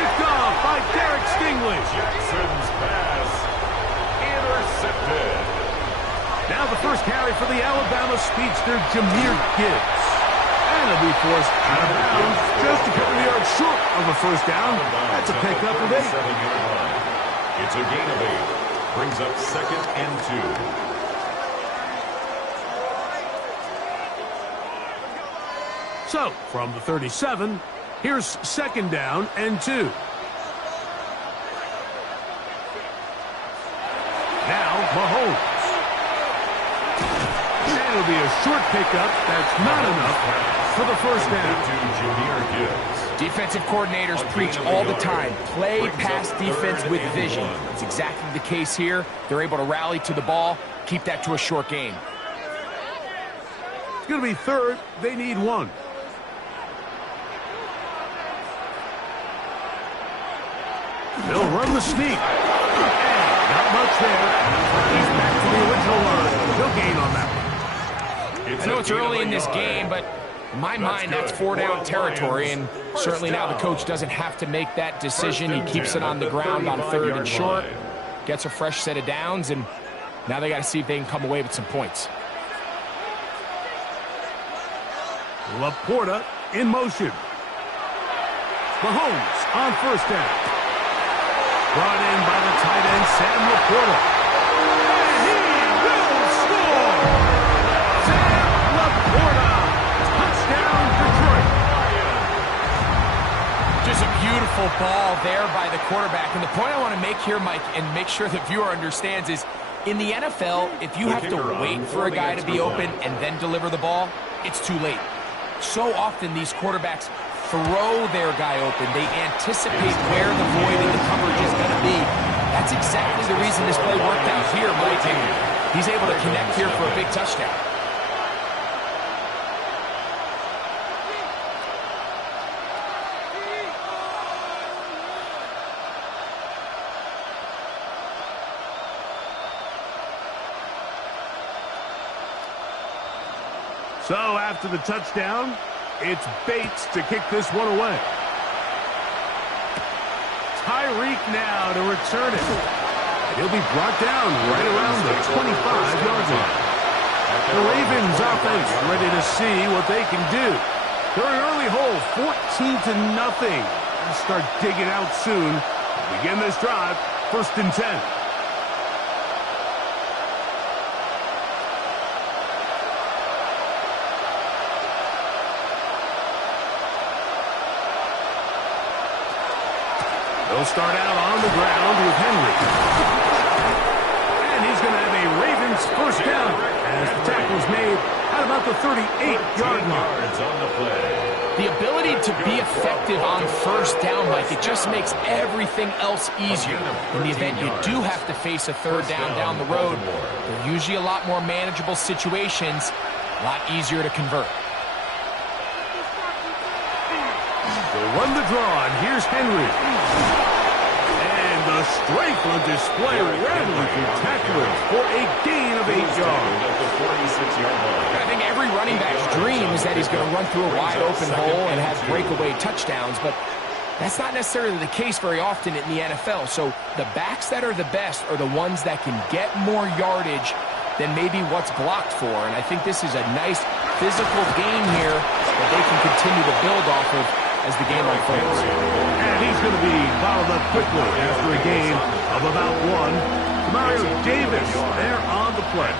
Picked off by Derek Stingley. Jackson's pass intercepted. Now the first carry for the Alabama speedster, Jahmyr Gibbs. And he'll be forced out of bounds just a couple of yards short of a first down. That's a pickup of 8. It's a gain of 8. Brings up second and 2. So, from the 37, here's second down and 2. Now, Mahomes. And it'll be a short pickup. That's not enough for the first down. Defensive coordinators preach all the time. Play pass defense with vision. It's exactly the case here. They're able to rally to the ball, keep that to a short game. It's going to be third. They need 1. They'll run the sneak. And not much there. He's back to the original line. He'll gain on that one. I know it's early in this game, but in my mind, that's 4-down territory, and certainly now the coach doesn't have to make that decision. He keeps it on the ground on third and short, gets a fresh set of downs, and now they got to see if they can come away with some points. Laporta in motion. Mahomes on first down. Brought in by the tight end, Sam Laporta. And he will score! Sam Laporta! Touchdown, Detroit! Just a beautiful ball there by the quarterback. And the point I want to make here, Mike, and make sure the viewer understands is, in the NFL, if you have to wait for a guy to be open and then deliver the ball, it's too late. So often these quarterbacks throw their guy open. They anticipate where the void in the coverage is going to be. That's exactly the reason this play worked out here, Mike. And he's able to connect here for a big touchdown. So after the touchdown, it's Bates to kick this one away. Tyreek now to return it. He'll be brought down right around the 25-yard line. The Ravens offense ready to see what they can do. They're an early hole, 14-0. They'll start digging out soon. Begin this drive, 1st and 10. They'll start out on the ground with Henry. And he's going to have a Ravens first down as the tackle's made at about the 38-yard line. The ability to be effective on first down, Mike, it just makes everything else easier. In the event you do have to face a third down the road, they're usually a lot more manageable situations, a lot easier to convert. They'll run the draw, and here's Henry. And the strength on display, rattling through tacklers for a gain of 8 yards. I think every running back's dream is that he's going to run through a wide open hole and have breakaway touchdowns, but that's not necessarily the case very often in the NFL. So the backs that are the best are the ones that can get more yardage than maybe what's blocked for, and I think this is a nice physical game here that they can continue to build off of as the game unfolds. And he's going to be bottled up quickly after a gain of about 1. Mario Davis there on the play.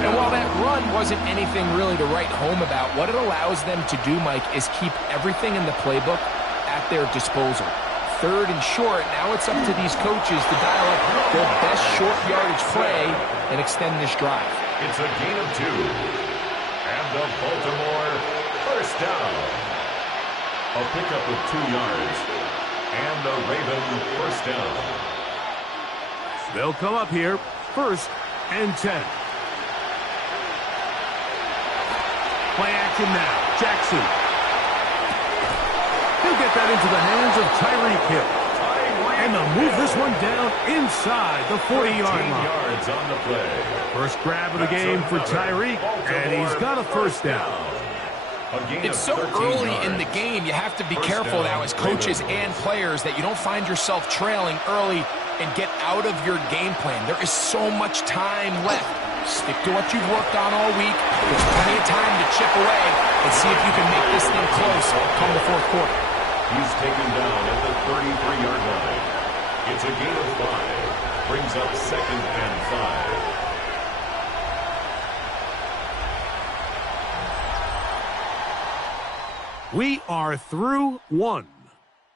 And while that run wasn't anything really to write home about, what it allows them to do, Mike, is keep everything in the playbook at their disposal. 3rd and short, now it's up to these coaches to dial up their best short yardage play and extend this drive. It's a gain of 2. And the Baltimore first down. A pickup of 2 yards. And the Raven first down. They'll come up here, 1st and 10. Play action now. Jackson. He'll get that into the hands of Tyreek Hill. And they'll move this one down inside the 40-yard line. Yards on the play. First grab of the game for Tyreek, and he's got a first down. It's so early in the game, you have to be careful now as coaches and players that you don't find yourself trailing early and get out of your game plan. There is so much time left. Stick to what you've worked on all week. There's plenty of time to chip away and see if you can make this thing close come the 4th quarter. He's taken down at the 33-yard line. It's a gain of 5. Brings up 2nd and 5. We are through 1.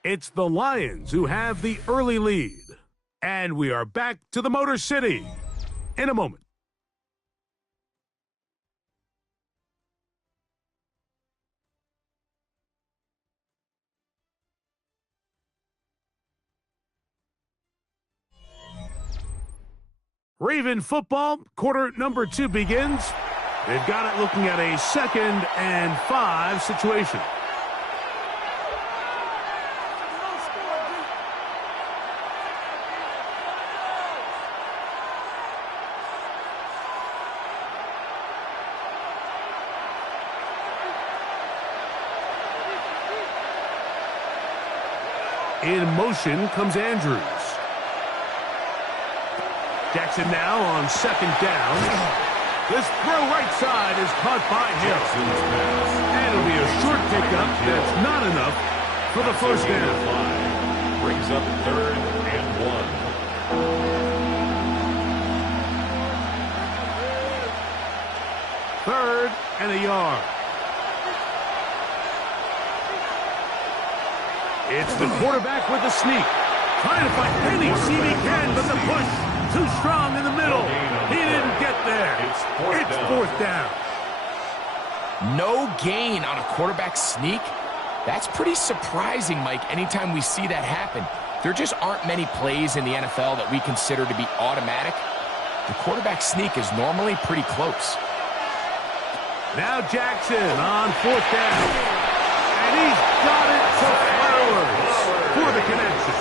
It's the Lions who have the early lead. And we are back to the Motor City in a moment. Raven football, quarter number 2 begins. They've got it looking at a 2nd and 5 situation. In motion comes Andrews. Jackson now on 2nd down. This throw right side is caught by Hill. And it'll be a short pickup that's not enough for the first down. Brings up 3rd and 1. 3rd and a yard. It's the quarterback with the sneak. Trying to find any seam he can, but the push too strong in the middle. He didn't get there. It's fourth down. No gain on a quarterback sneak? That's pretty surprising, Mike, anytime we see that happen. There just aren't many plays in the NFL that we consider to be automatic. The quarterback sneak is normally pretty close. Now Jackson on fourth down. And he's got it to Flowers for the connection.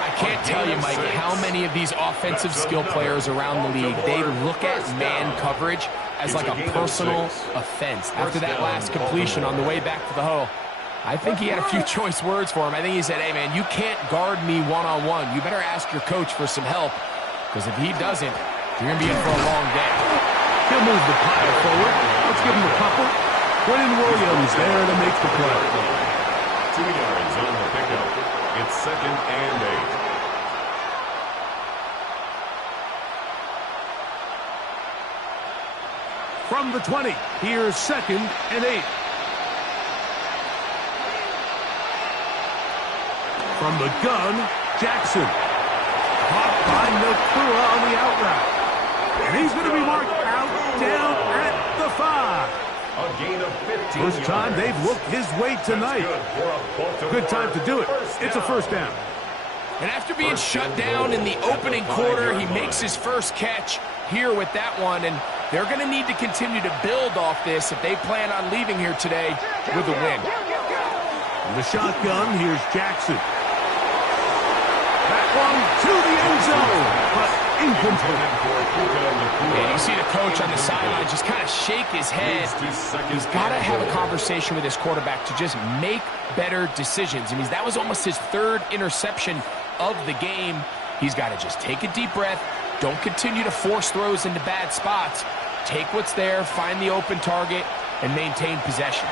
I can't tell you, Mike, how many of these offensive skill players around the league, they look at man coverage as like a personal offense. After that last completion on the way back to the huddle, I think he had a few choice words for him. I think he said, hey, man, you can't guard me one-on-one. You better ask your coach for some help, because if he doesn't, you're going to be in for a long day. He'll move the pile forward. Let's give him a couple. Quentin Williams there to make the play. 2 yards on the pickup. It's 2nd and 8. From the 20, here's 2nd and 8. From the gun, Jackson. Caught by Nakua on the out route. And he's going to be marked out down at the 5. A gain of 15 First time yards. they've looked his way tonight. Good time to do it. It's a first down. And after being shut down in the opening quarter, he makes his first catch here with that one. And they're going to need to continue to build off this if they plan on leaving here today with a win. In the shotgun, here's Jackson. That one to the end zone, but incomplete. And you see the coach on the sideline just kind of shake his head. He's got to have a conversation with his quarterback to just make better decisions. I mean, that was almost his 3rd interception of the game. He's got to just take a deep breath. Don't continue to force throws into bad spots. Take what's there, find the open target, and maintain possession.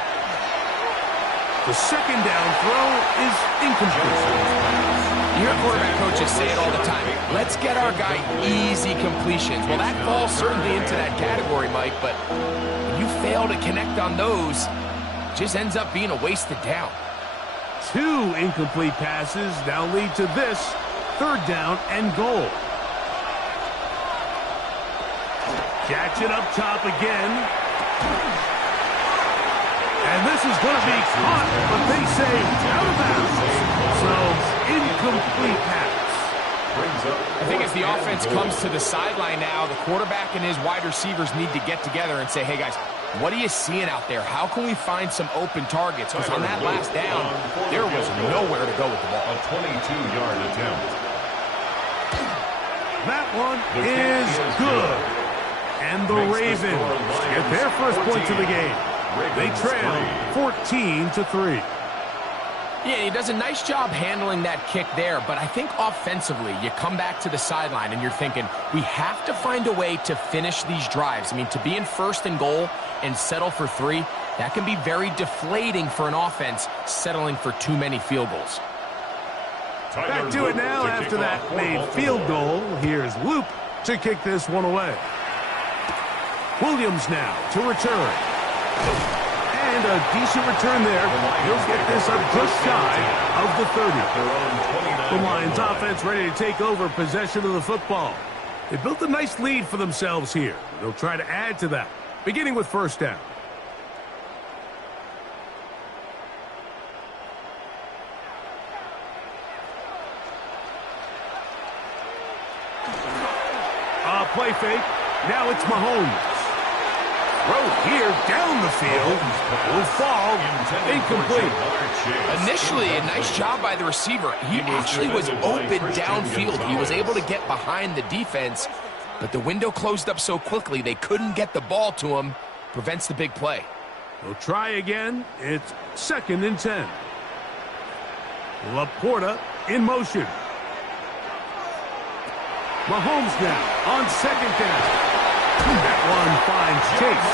The second down throw is incomplete. You hear quarterback coaches say it all the time. Let's get our guy easy completions. Well, that falls certainly into that category, Mike, but when you fail to connect on those, it just ends up being a wasted down. 2 incomplete passes now lead to this 3rd down and goal. Jackson up top again. And this is going to be caught, but they say out of bounds. So, incomplete pass. I think as the offense comes to the sideline now, the quarterback and his wide receivers need to get together and say, hey, guys, what are you seeing out there? How can we find some open targets? Because on that last down, there was nowhere to go with the ball. A 22-yard attempt. That one is good. And the Ravens get their first points of the game. They trail 14-3. Yeah, he does a nice job handling that kick there, but I think offensively, you come back to the sideline and you're thinking, we have to find a way to finish these drives. I mean, to be in 1st and goal and settle for 3, that can be very deflating for an offense settling for too many field goals. Back to it now after that made field goal. Here's Loop to kick this one away. Williams now to return. And a decent return there. He'll get this up just shy of the 30. The Lions offense ready to take over possession of the football. They built a nice lead for themselves here. They'll try to add to that, beginning with first down. Play fake. Now it's Mahomes. Throw here down the field. Will fall. Incomplete. Initially, a nice job by the receiver. He actually was open downfield. He was able to get behind the defense, but the window closed up so quickly they couldn't get the ball to him. Prevents the big play. They'll try again. It's 2nd and 10. Laporta in motion. Mahomes now on 2nd down. That one finds Chase.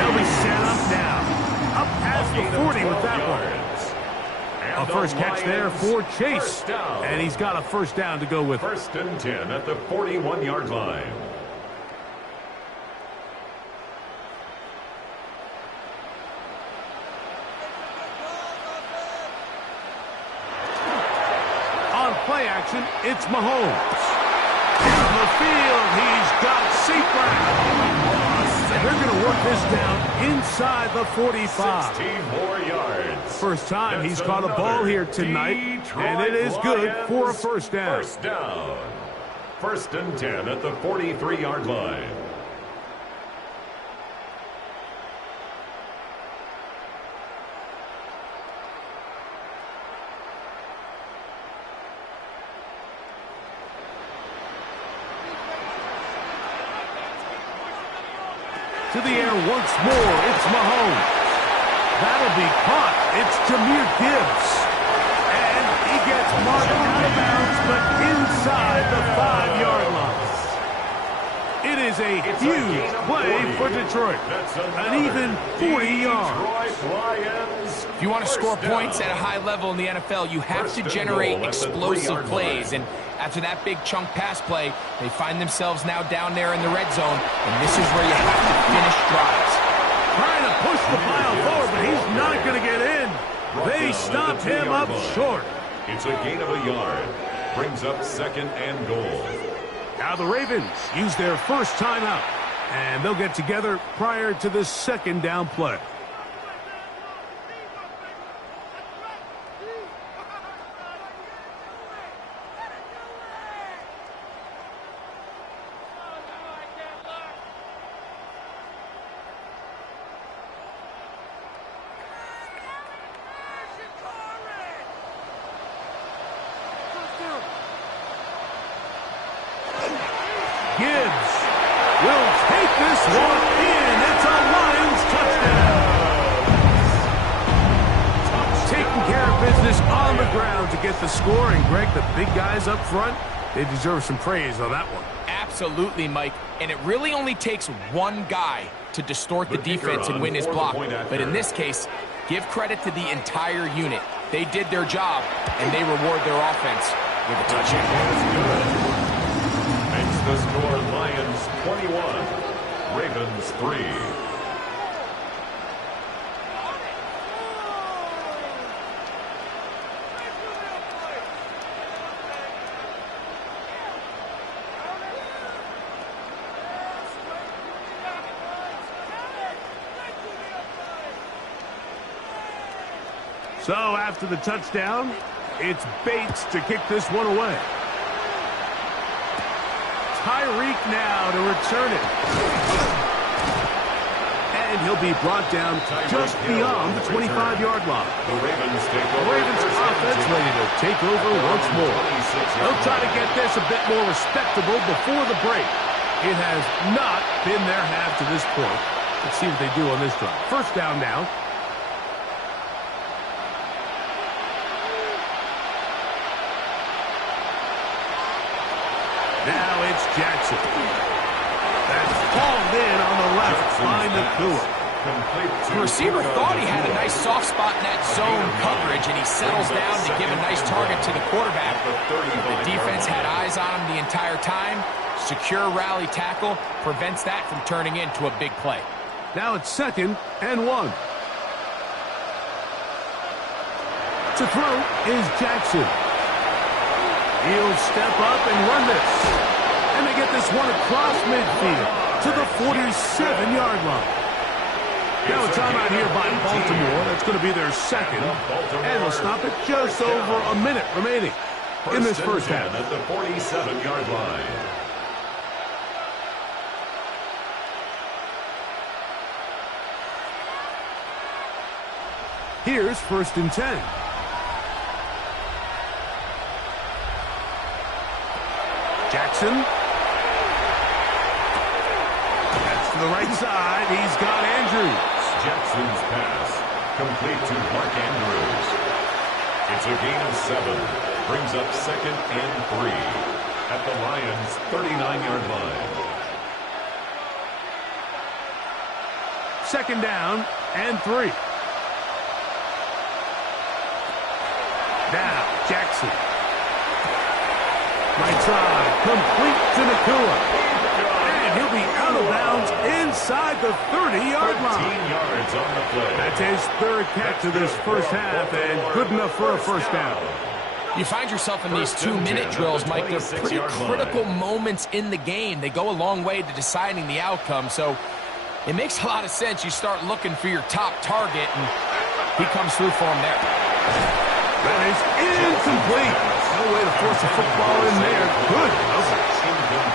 They'll be set up now. Up past the 40 with that one. A first catch there for Chase. And he's got a first down to go with. 1st and 10 at the 41-yard line. play action, it's Mahomes. Down the field, he's got St. Brown. And they're going to work this down inside the 45. 16 more yards. First time That's he's caught a ball here tonight, and it is good for a first down. First down. 1st and 10 at the 43-yard line. To the air once more, it's Mahomes. That'll be caught. It's Jahmyr Gibbs. And he gets marked out of bounds, but inside the 5-yard line. It is a huge play for Detroit. An even 40 yards. If you want to score points at a high level in the NFL, you have to generate explosive plays. And after that big chunk pass play, they find themselves now down there in the red zone, and this is where you have to finish drives. Trying to push the pile forward, but he's not going to get in. They stopped him up short. It's a gain of a yard. Brings up 2nd and goal. Now the Ravens use their first timeout, and they'll get together prior to the 2nd down play. Gibbs will take this one in. It's a Lions touchdown. Taking care of business on the ground to get the score. And, Greg, the big guys up front, they deserve some praise on that one. Absolutely, Mike. And it really only takes one guy to distort the defense and win his block. But in this case, give credit to the entire unit. They did their job, and they reward their offense with a touchdown. Makes the score Lions 21, Ravens 3. So after the touchdown, it's Bates to kick this one away. Tyreek now to return it. And he'll be brought down just beyond the 25-yard line. The Ravens take over. The Ravens offense ready to take over once more. They'll try to get this a bit more respectable before the break. It has not been their half to this point. Let's see what they do on this drive. First down now. Now it's Jackson. That's hauled in on the left. Find the Nakua. The receiver thought he had a nice soft spot in that zone coverage, and he settles down to give a nice target to the quarterback. The defense had eyes on him the entire time. Secure rally tackle prevents that from turning into a big play. Now it's 2nd and 1. To throw is Jackson. He'll step up and run this. And they get this one across midfield to the 47-yard line. Now a timeout here by Baltimore. That's going to be their 2nd. And they'll stop it just over a minute remaining in this first half. At the 47-yard line. Here's 1st and 10. Jackson. That's to the right side. He's got Andrews. Jackson's pass complete to Mark Andrews. It's a gain of 7. Brings up 2nd and 3 at the Lions' 39-yard line. 2nd down and 3. Now Jackson. Right side, complete to Nakua. And he'll be out of bounds inside the 30-yard line. 13 yards on the play. That's his 3rd catch of this first half, and good enough for a first down. You find yourself in these 2-minute drills, Mike. They're pretty critical moments in the game. They go a long way to deciding the outcome. So it makes a lot of sense. You start looking for your top target, and he comes through for him there. That is incomplete. No way to force a football in there. Good.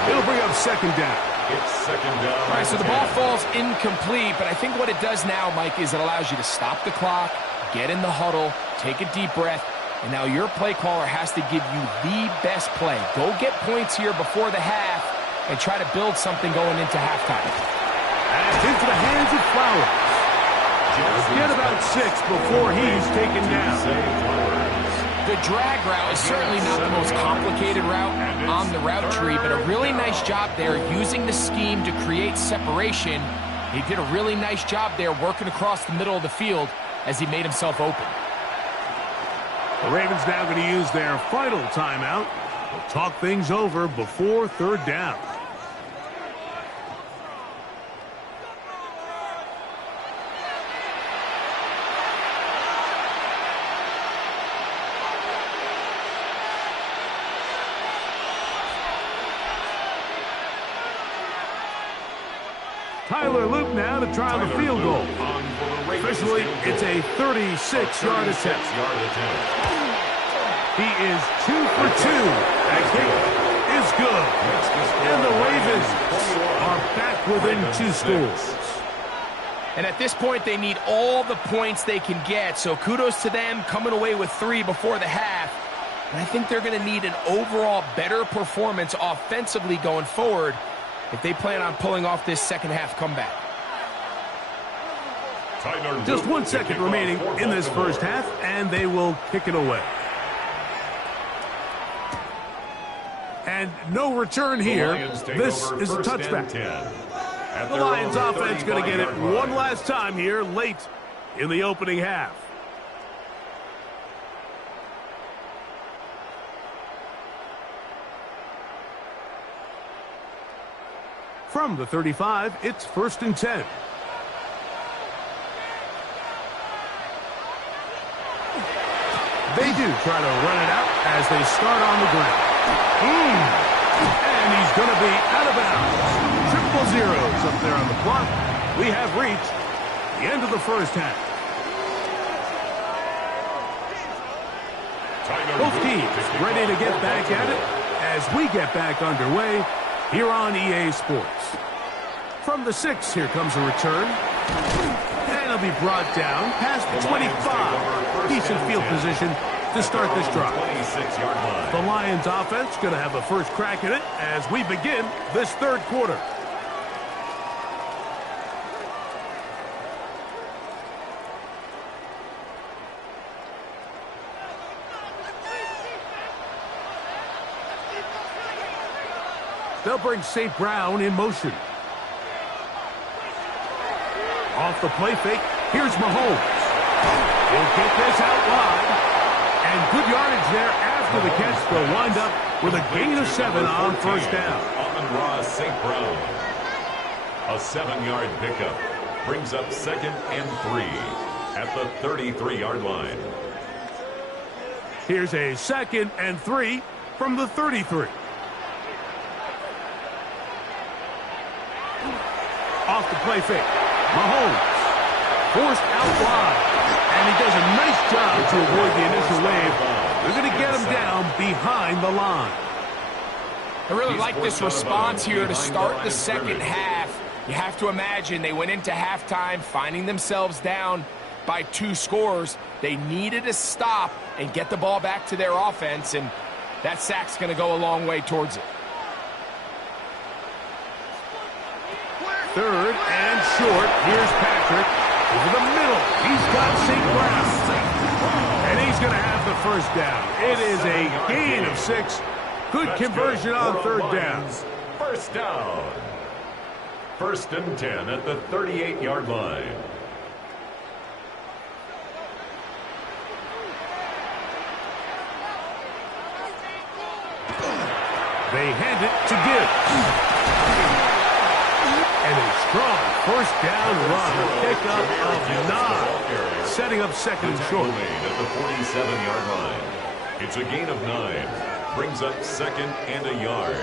It'll bring up second down. It's second down. All right, so the ball falls incomplete, but I think what it does now, Mike, is it allows you to stop the clock, get in the huddle, take a deep breath, and now your play caller has to give you the best play. Go get points here before the half and try to build something going into halftime. And it's into the hands of Flowers. Get about 6 before he's taken down. The drag route is certainly not the most complicated route on the route tree, but a really nice job there using the scheme to create separation. He did a really nice job there working across the middle of the field as he made himself open. The Ravens now going to use their final timeout. They'll talk things over before third down. Tyler Luke now to try the field goal. Officially, it's a 36-yard attempt. He is 2 for 2. That kick is good. And the Ravens are back within 2 scores. And at this point, they need all the points they can get. So kudos to them coming away with 3 before the half. And I think they're going to need an overall better performance offensively going forward if they plan on pulling off this second half comeback. Just 1 second remaining in this first half, and they will kick it away. And no return here. This is a touchback. The Lions offense going to get it one last time here late in the opening half. From the 35, it's 1st and 10. They do try to run it out as they start on the ground. And he's going to be out of bounds. Triple zeros up there on the clock. We have reached the end of the first half. Both teams ready to get back at it as we get back underway here on EA Sports. From the 6, here comes a return. And it'll be brought down past the 25. Decent field position to start this drive. The Lions offense going to have a first crack at it as we begin this third quarter. They'll bring St. Brown in motion. Off the play fake, here's Mahomes. He'll get this out wide. And good yardage there after the catch. They'll wind up with a gain of 7 on first down. Amon-Ra St. Brown. A 7-yard pickup brings up 2nd and 3 at the 33-yard line. Here's a 2nd and 3 from the 33. Off the play fake. Mahomes forced out wide. And he does a nice job to avoid the initial wave. They're going to get him down behind the line. I really like this response here to start the second half. You have to imagine they went into halftime finding themselves down by 2 scores. They needed to stop and get the ball back to their offense, and that sack's going to go a long way towards it. 3rd and short. Here's Patrick. Over the middle, he's got St. Brown. And he's going to have the first down. It is a gain of 6. Good conversion on 3rd down. First down. 1st and 10 at the 38-yard line. They hand it to Gibbs. And a strong first down run. Pickup of 9. Setting up 2nd and short. At the 47-yard line. It's a gain of 9. Brings up 2nd and a yard.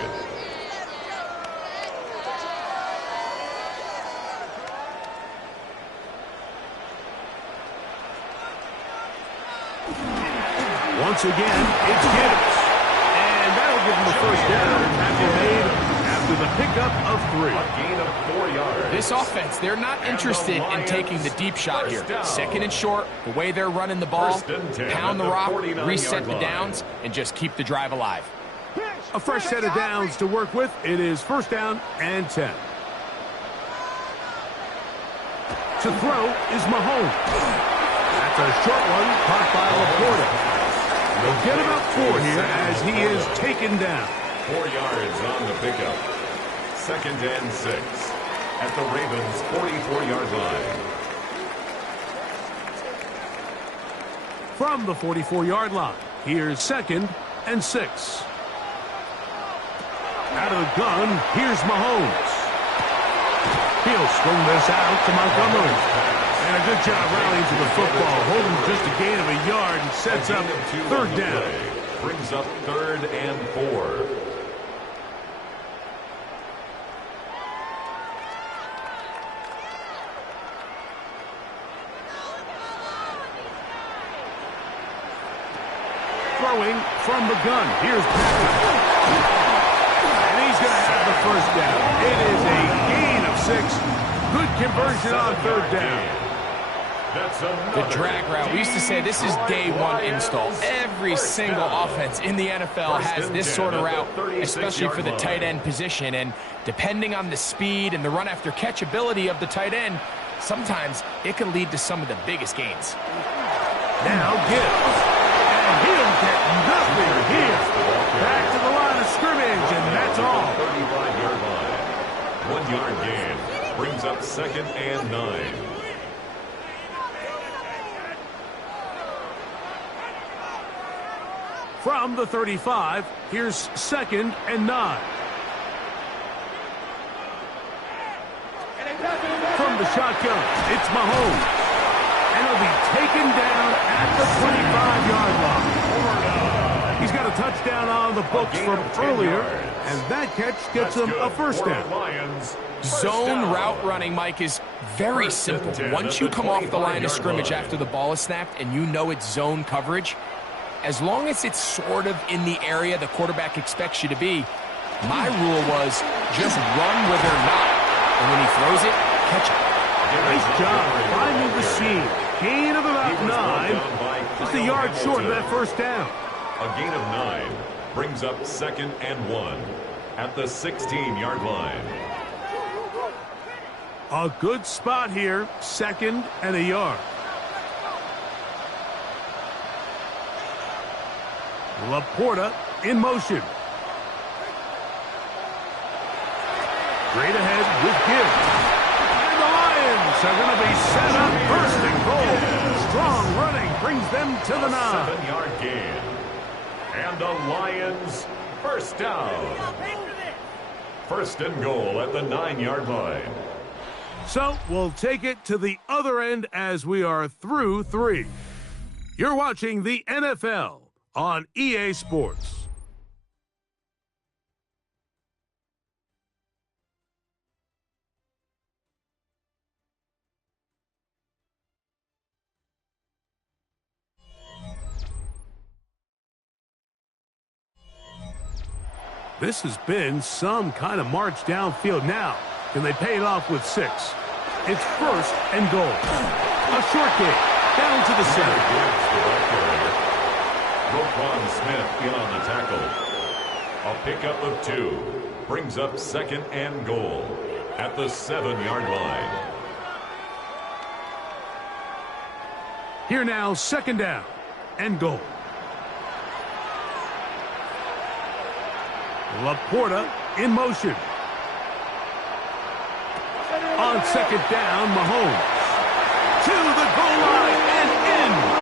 Once again, it's Gibbs. And that'll give him the first down. Tackle made after the pickup of 3. A gain of 4 yards. This offense, they're not interested in taking the deep shot here. 2nd and short, the way they're running the ball, pound the rock, reset the downs, and just keep the drive alive. A fresh set of downs to work with. It is 1st down and 10. To throw is Mahomes. That's a short one, caught by Laporta. They'll get about 4 here as he is taken down. 4 yards on the pickup. 2nd and 6 at the Ravens' 44-yard line. From the 44-yard line, here's 2nd and 6. Out of the gun, here's Mahomes. He'll swing this out to Montgomery. And a good job rallying to the football, holding just a gain of a yard and sets up 3rd down. Brings up 3rd and 4. Throwing from the gun. Here's Patrick. And he's going to have the 1st down. It is a gain of 6. Good conversion on 3rd down. The drag route. We used to say this is day 1 install. Every single offense in the NFL has this sort of route, especially for the tight end position. And depending on the speed and the run after catch ability of the tight end, sometimes it can lead to some of the biggest gains. Now Gibbs. And he'll get nothing here. Back to the line of scrimmage, and that's all. 35-yard line. 1 yard gain. Brings up 2nd and 9. From the 35, here's 2nd and 9. From the shotgun, it's Mahomes. And he'll be taken down at the 25-yard line. He's got a touchdown on the books from earlier, and that catch gets him a 1st down. Zone route running, Mike, is very simple. Once you come off the line of scrimmage after the ball is snapped and you know it's zone coverage, as long as it's sort of in the area the quarterback expects you to be, my rule was just run where they're not. And when he throws it, catch it. Nice job finding the seam. Gain of about 9. Just a yard short of that 1st down. A gain of 9 brings up 2nd and 1 at the 16-yard line. A good spot here. 2nd and a yard. Laporta in motion. Straight ahead with Gibbs. And the Lions are going to be set up 1st and goal. Strong running brings them to the 9. 7-yard gain. And the Lions 1st down. 1st and goal at the 9-yard line. So we'll take it to the other end as we are through 3. You're watching the NFL on EA Sports. This has been some kind of march downfield now. Can they pay it off with 6? It's 1st and goal. A short kick down to the center. Roquan Smith in on the tackle. A pickup of 2 brings up 2nd and goal at the 7-yard line. Here now, 2nd down and goal. Laporta in motion. On 2nd down, Mahomes to the goal line and in.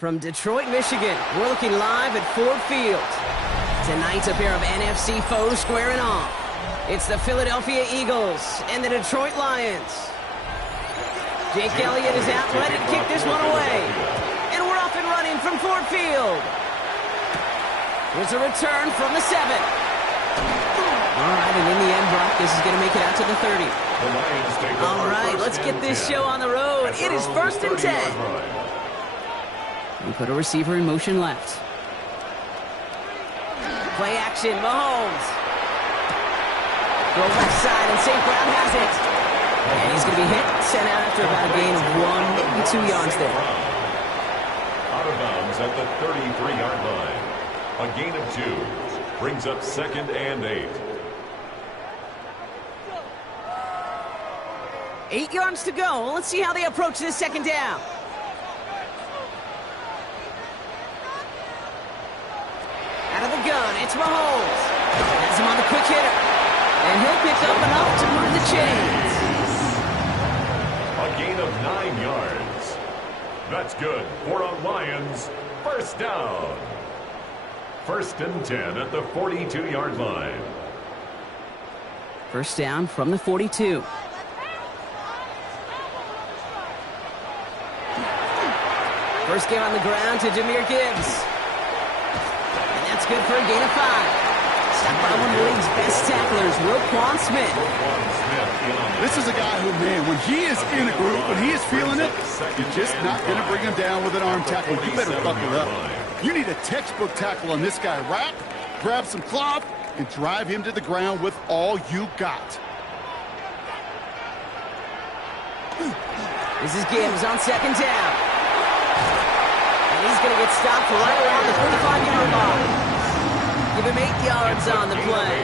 From Detroit, Michigan, we're looking live at Ford Field. Tonight's a pair of NFC foes squaring off. It's the Philadelphia Eagles and the Detroit Lions. Jake Elliott is out ready to kick this one away. And we're off and running from Ford Field. Here's a return from the 7. All right, and in the end, Brock, this is going to make it out to the 30. All right, let's get this show on the road. It is 1st and 10. We put a receiver in motion left. Play action, Mahomes. Go left side, and St. Brown has it. And he's going to be hit, sent out after about a gain of 1, maybe 2 yards there. Out of bounds at the 33-yard line. A gain of 2 brings up 2nd and 8. 8 yards to go. Let's see how they approach this 2nd down. Out of the gun, it's Mahomes. Has him on the quick hitter. And he'll pick up enough to move the chains. A gain of 9 yards. That's good for a Lions 1st down. 1st and 10 at the 42-yard line. 1st down from the 42. First game on the ground to Jahmyr Gibbs. That's good for a gain of 5. Stopped by one of the league's best tacklers, Roquan Smith. This is a guy who, man, when he is in a group, when he is feeling it, you're just not going to bring him down with an arm tackle. You better buckle up. You need a textbook tackle on this guy. Wrap, grab some cloth, and drive him to the ground with all you got. This is Gibbs on 2nd down. And he's going to get stopped right around the 45-yard line. Give him 8 yards on the play.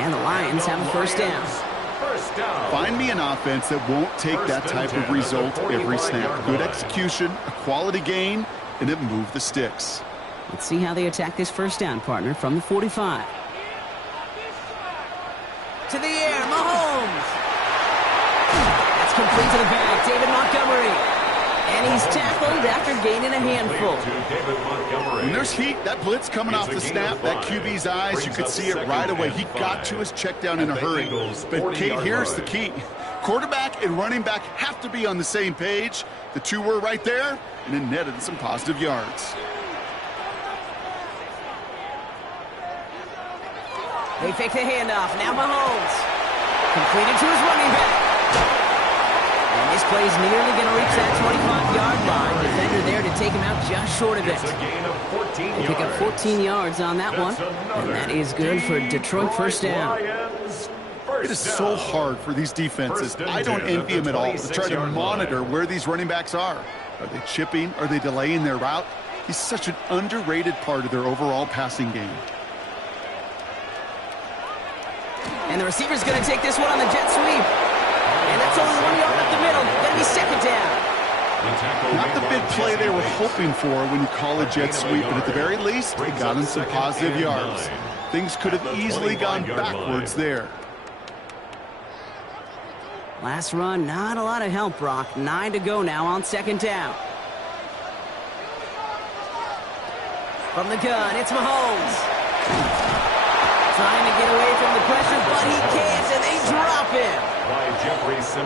And the Lions have a 1st down. Find me an offense that won't take that type of result every snap. Good execution, a quality gain, and it moved the sticks. Let's see how they attack this 1st down, partner, from the 45. To the air, Mahomes. That's complete to the back, David Montgomery. And he's tackled after gaining a handful. When there's heat, that blitz coming off the snap, that QB's eyes, you could see it right away. He got to his check down in a hurry. But, Kate, here's the key. Quarterback and running back have to be on the same page. The two were right there, and it netted some positive yards. They fake the handoff. Now Mahomes. Completed to his running back. And this play is nearly going to reach that 25-yard line. Defender there to take him out just short of it. They pick up 14 yards on that one. And that is good for Detroit 1st down. It is so hard for these defenses. I don't envy them at all to try to monitor where these running backs are. Are they chipping? Are they delaying their route? He's such an underrated part of their overall passing game. And the receiver's going to take this one on the jet sweep. And that's only 1 yard up the middle. Going to be 2nd down. Not the big play they were hoping for when you call a jet sweep, but at the very least, it got them some positive yards. Things could have easily gone backwards there. Last run, not a lot of help, Brock. 9 to go now on 2nd down. From the gun, it's Mahomes. Trying to get away from the pressure, but he can't, and they drop him.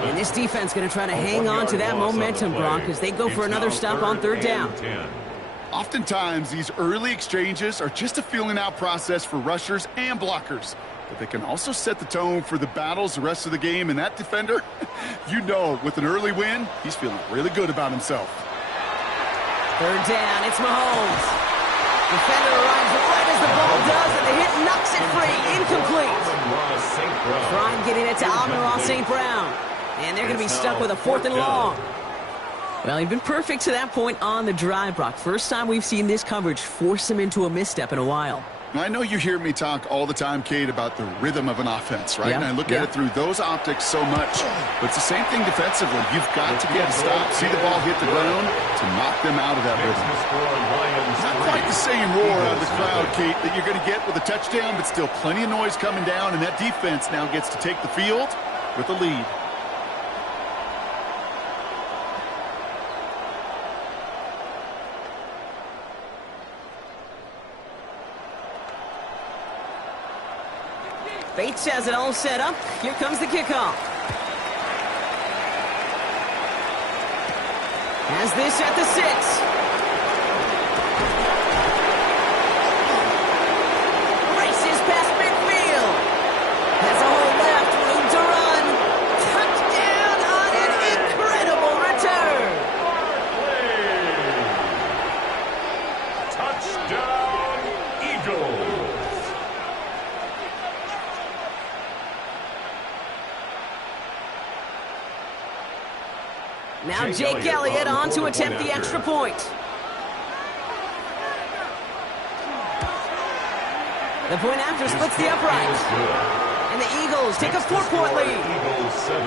And this defense going to try to hang on to that momentum, Brock, as they go for another stop on 3rd down. Oftentimes, these early exchanges are just a feeling-out process for rushers and blockers. But they can also set the tone for the battles the rest of the game. And that defender, you know, with an early win, he's feeling really good about himself. 3rd down, it's Mahomes. Defender arrives right as the ball does, and the hit knocks it free. Incomplete. Trying getting it to Amon-Ra St. Brown. And they're going to be stuck with a 4th and long. Well, he's been perfect to that point on the drive, Brock. First time we've seen this coverage force him into a misstep in a while. I know you hear me talk all the time, Kate, about the rhythm of an offense, right? Yeah, And I look at it through those optics so much. But it's the same thing defensively. You've got to be able to stop, see the ball hit the ground to knock them out of that rhythm. Not quite the same roar out of the crowd, Kate, that you're going to get with a touchdown, but still plenty of noise coming down, and that defense now gets to take the field with the lead. Bates has it all set up. Here comes the kickoff. Has this at the 6. Races past midfield. Has a hole left, room to run. Touchdown on an incredible return. Touchdown, Eagles. Now Jake Elliott on to attempt the extra point. The point after splits the upright. And the Eagles take a 4-point lead. Eagles 7,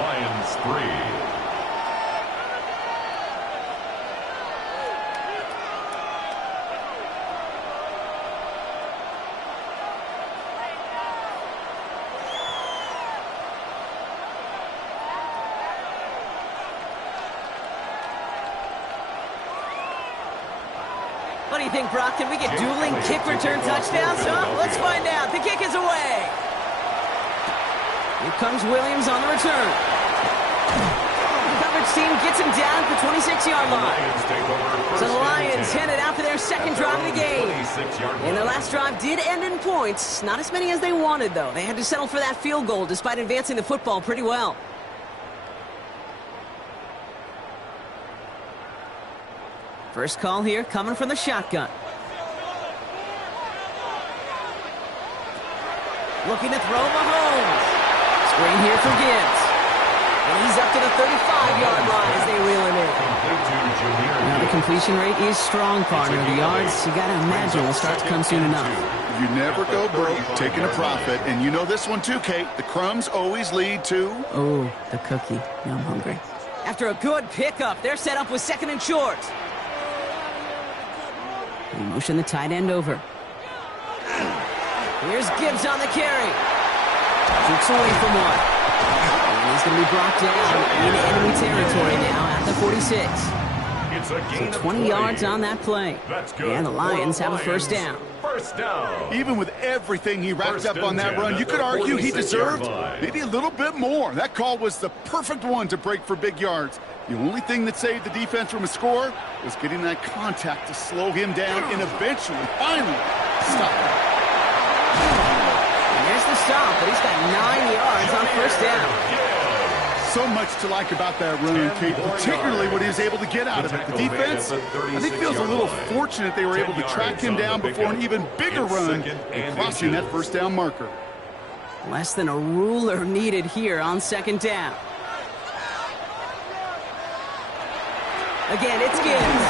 Lions 3. What do you think, Brock? Can we get dueling kick return touchdowns? Huh? Let's find out. The kick is away. Here comes Williams on the return. The coverage team gets him down at the 26-yard line. So the Lions headed out for their second drive of the game. And their last drive did end in points. Not as many as they wanted, though. They had to settle for that field goal despite advancing the football pretty well. First call here coming from the shotgun. Looking to throw Mahomes. Screen here for Gibbs. And he's up to the 35-yard line as they reel him in. Now the completion rate is strong, partner. The yards, you got to imagine, will start to come soon enough. You never go broke taking a profit. And you know this one too, Kate. The crumbs always lead to... Oh, the cookie. Now I'm hungry. After a good pickup, they're set up with 2nd and short. They motion the tight end over. Here's Gibbs on the carry. Jukes away from one. And he's going to be brought down in enemy territory now at the 46. So 20 yards on that play. And the Lions have a first down. First down. Even with everything he racked up on that run, you could argue he deserved maybe a little bit more. That call was the perfect one to break for big yards. The only thing that saved the defense from a score was getting that contact to slow him down and eventually, finally, stop him. And there's the stop, but he's got 9 yards on first down. So much to like about that run, Kate, particularly what he was able to get out of it. The defense, I think, feels a little fortunate they were able to track him down before an even bigger run and crossing that first down marker. Less than a ruler needed here on 2nd down. Again, it's Gibbs.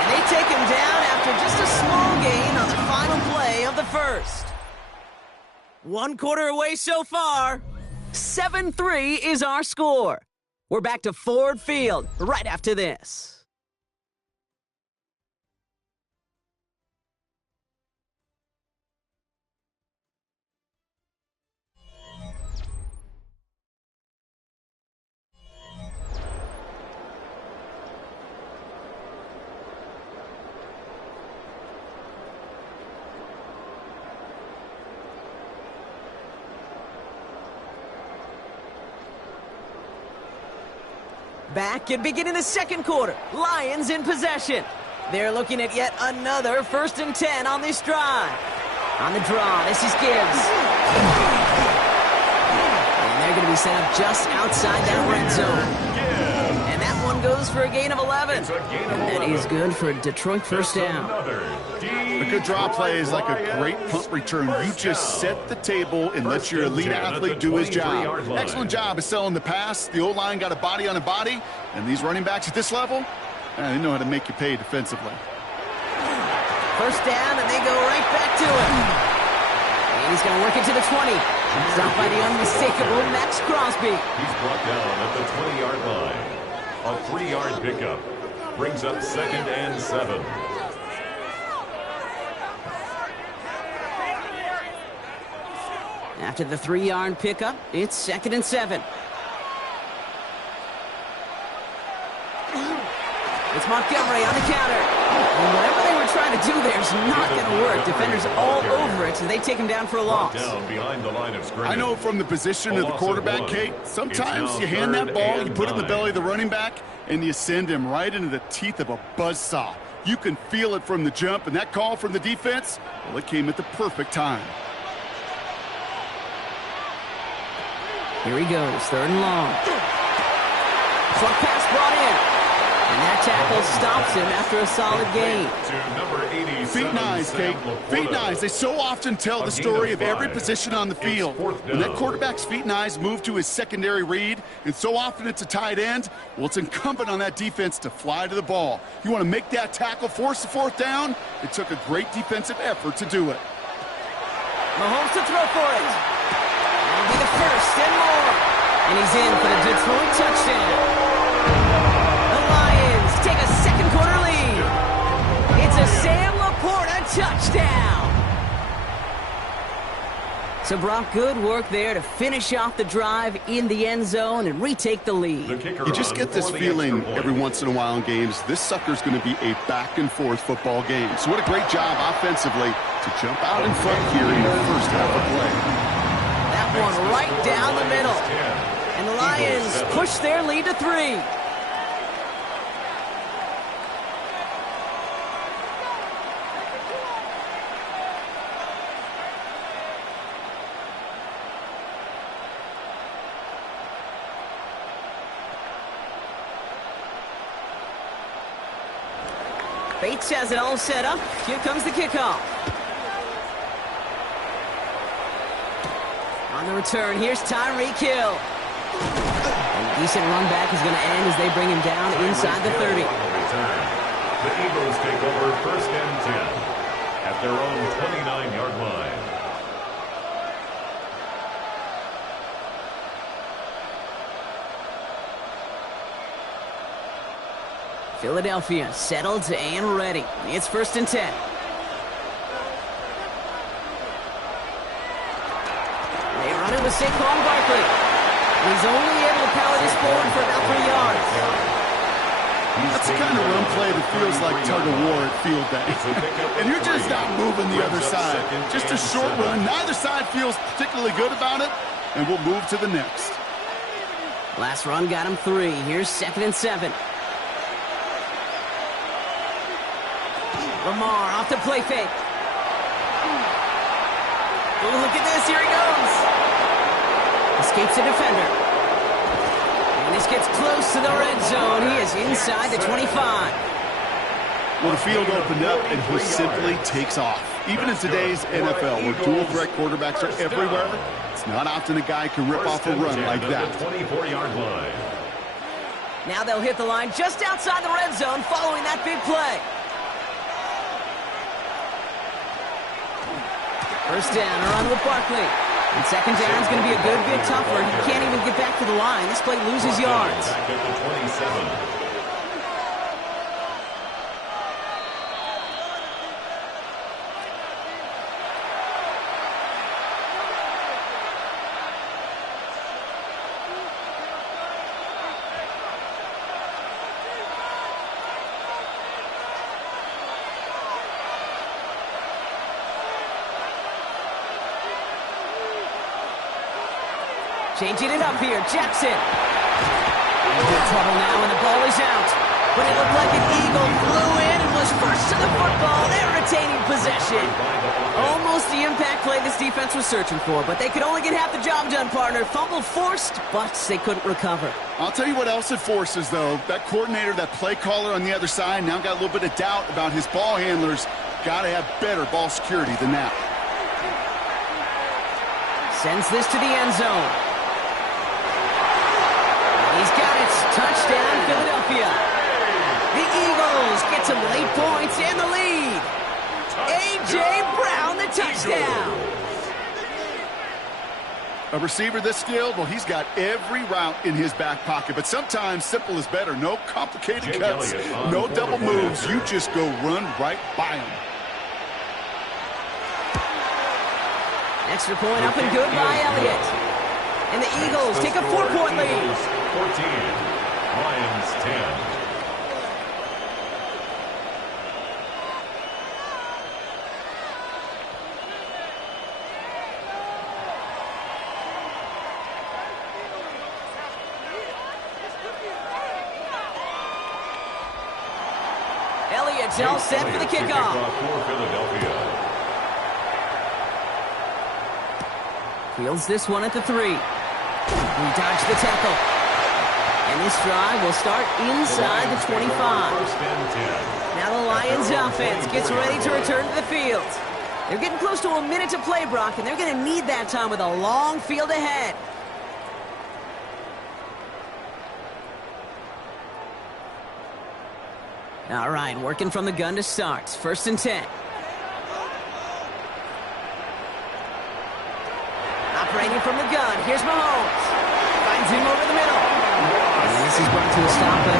And they take him down after just a small gain on the final play of the first. 1 quarter away so far. 7-3 is our score. We're back to Ford Field right after this. Back and beginning the second quarter. Lions in possession. They're looking at yet another 1st and 10 on this drive. On the draw, this is Gibbs. And they're going to be set up just outside that red zone. And that one goes for a gain of 11. And that is good for a Detroit first down. A good draw play is like a great punt return. You just set the table and let your elite athlete do his job. Excellent job of selling the pass. The O-line got a body on a body. And these running backs at this level, they know how to make you pay defensively. First down, and they go right back to it. And he's going to work it to the 20. Stopped by the unmistakable Max Crosby. He's brought down at the 20-yard line. A 3-yard pickup brings up 2nd and 7. After the 3-yard pickup, it's 2nd and 7. It's Montgomery on the counter. And whatever they were trying to do there is not going to work. Defenders all over it, so they take him down for a loss. Down behind the line of scrimmage. I know from the position of the quarterback, Kate, sometimes you hand that ball, you put it in the belly of the running back, and you send him right into the teeth of a buzzsaw. You can feel it from the jump, and that call from the defense, well, it came at the perfect time. Here he goes, 3rd and long. Short pass brought in. And that tackle stops him after a solid gain. Feet and eyes, Kate. Feet and eyes. They so often tell the story of every position on the field. When that quarterback's feet and eyes move to his secondary read, and so often it's a tight end, well, it's incumbent on that defense to fly to the ball. You want to make that tackle, force the 4th down? It took a great defensive effort to do it. Mahomes to throw for it. That'll be the first and more. And he's in for the Detroit touchdown. Take a second quarter lead. It's a Sam Laporta touchdown. So, Brock, good work there to finish off the drive in the end zone and retake the lead. You just get this feeling every once in a while in games, this sucker's going to be a back-and-forth football game. So what a great job offensively to jump out in front here in the first half of play. That one right down the middle. And the Lions push their lead to 3. Bates has it all set up. Here comes the kickoff. On the return, here's Tyreek Hill. A decent run back is going to end as they bring him down inside the 30. The Eagles take over 1st and 10 at their own 29-yard line. Philadelphia settled and ready. It's 1st and 10. They run it with Saquon Barkley. He's only able to power this forward for about 3 yards. That's the kind of run play that feels like tug-of-war at field day. And you're just not moving the other side. Just a short run. Neither side feels particularly good about it, and we'll move to the next. Last run got him 3. Here's 2nd and 7. Lamar off the play fake. Oh, look at this. Here he goes. Escapes the defender. And this gets close to the red zone. He is inside the 25. Well, the field opened up, and he simply takes off. Even in today's NFL, where dual-threat quarterbacks are everywhere, it's not often a guy can rip off a run like that. 24-yard line. Now they'll hit the line just outside the red zone following that big play. First down, a run with Barkley. And 2nd down is going to be a good bit tougher. He can't even get back to the line. This play loses yards. Back at the 27. Changing it up here, Jackson. Into trouble now, and the ball is out. But it looked like an Eagle flew in and was first to the football. They're retaining possession. Almost the impact play this defense was searching for, but they could only get half the job done, partner. Fumble forced, but they couldn't recover. I'll tell you what else it forces, though. That coordinator, that play caller on the other side, now got a little bit of doubt about his ball handlers. Got to have better ball security than that. Sends this to the end zone. He's got it. Touchdown, Philadelphia. The Eagles get some late points and the lead. A.J. Brown, the touchdown. A receiver this skilled, well, he's got every route in his back pocket. But sometimes simple is better. No complicated cuts, no double moves. You just go run right by him. Extra point up and good by Elliott. And the Eagles take a 4-point lead. 14, Lions 10. Elliott's all set for the kickoff. For Philadelphia. Fields this one at the 3. We dodge the tackle. And this drive will start inside the 25. First and 10. Now the Lions offense gets ready to return to the field. They're getting close to a minute to play, Brock, and they're going to need that time with a long field ahead. All right, working from the gun to start. First and 10. Operating from the gun. Here's Mahomes. Finds him over the middle. And this is brought to a stop at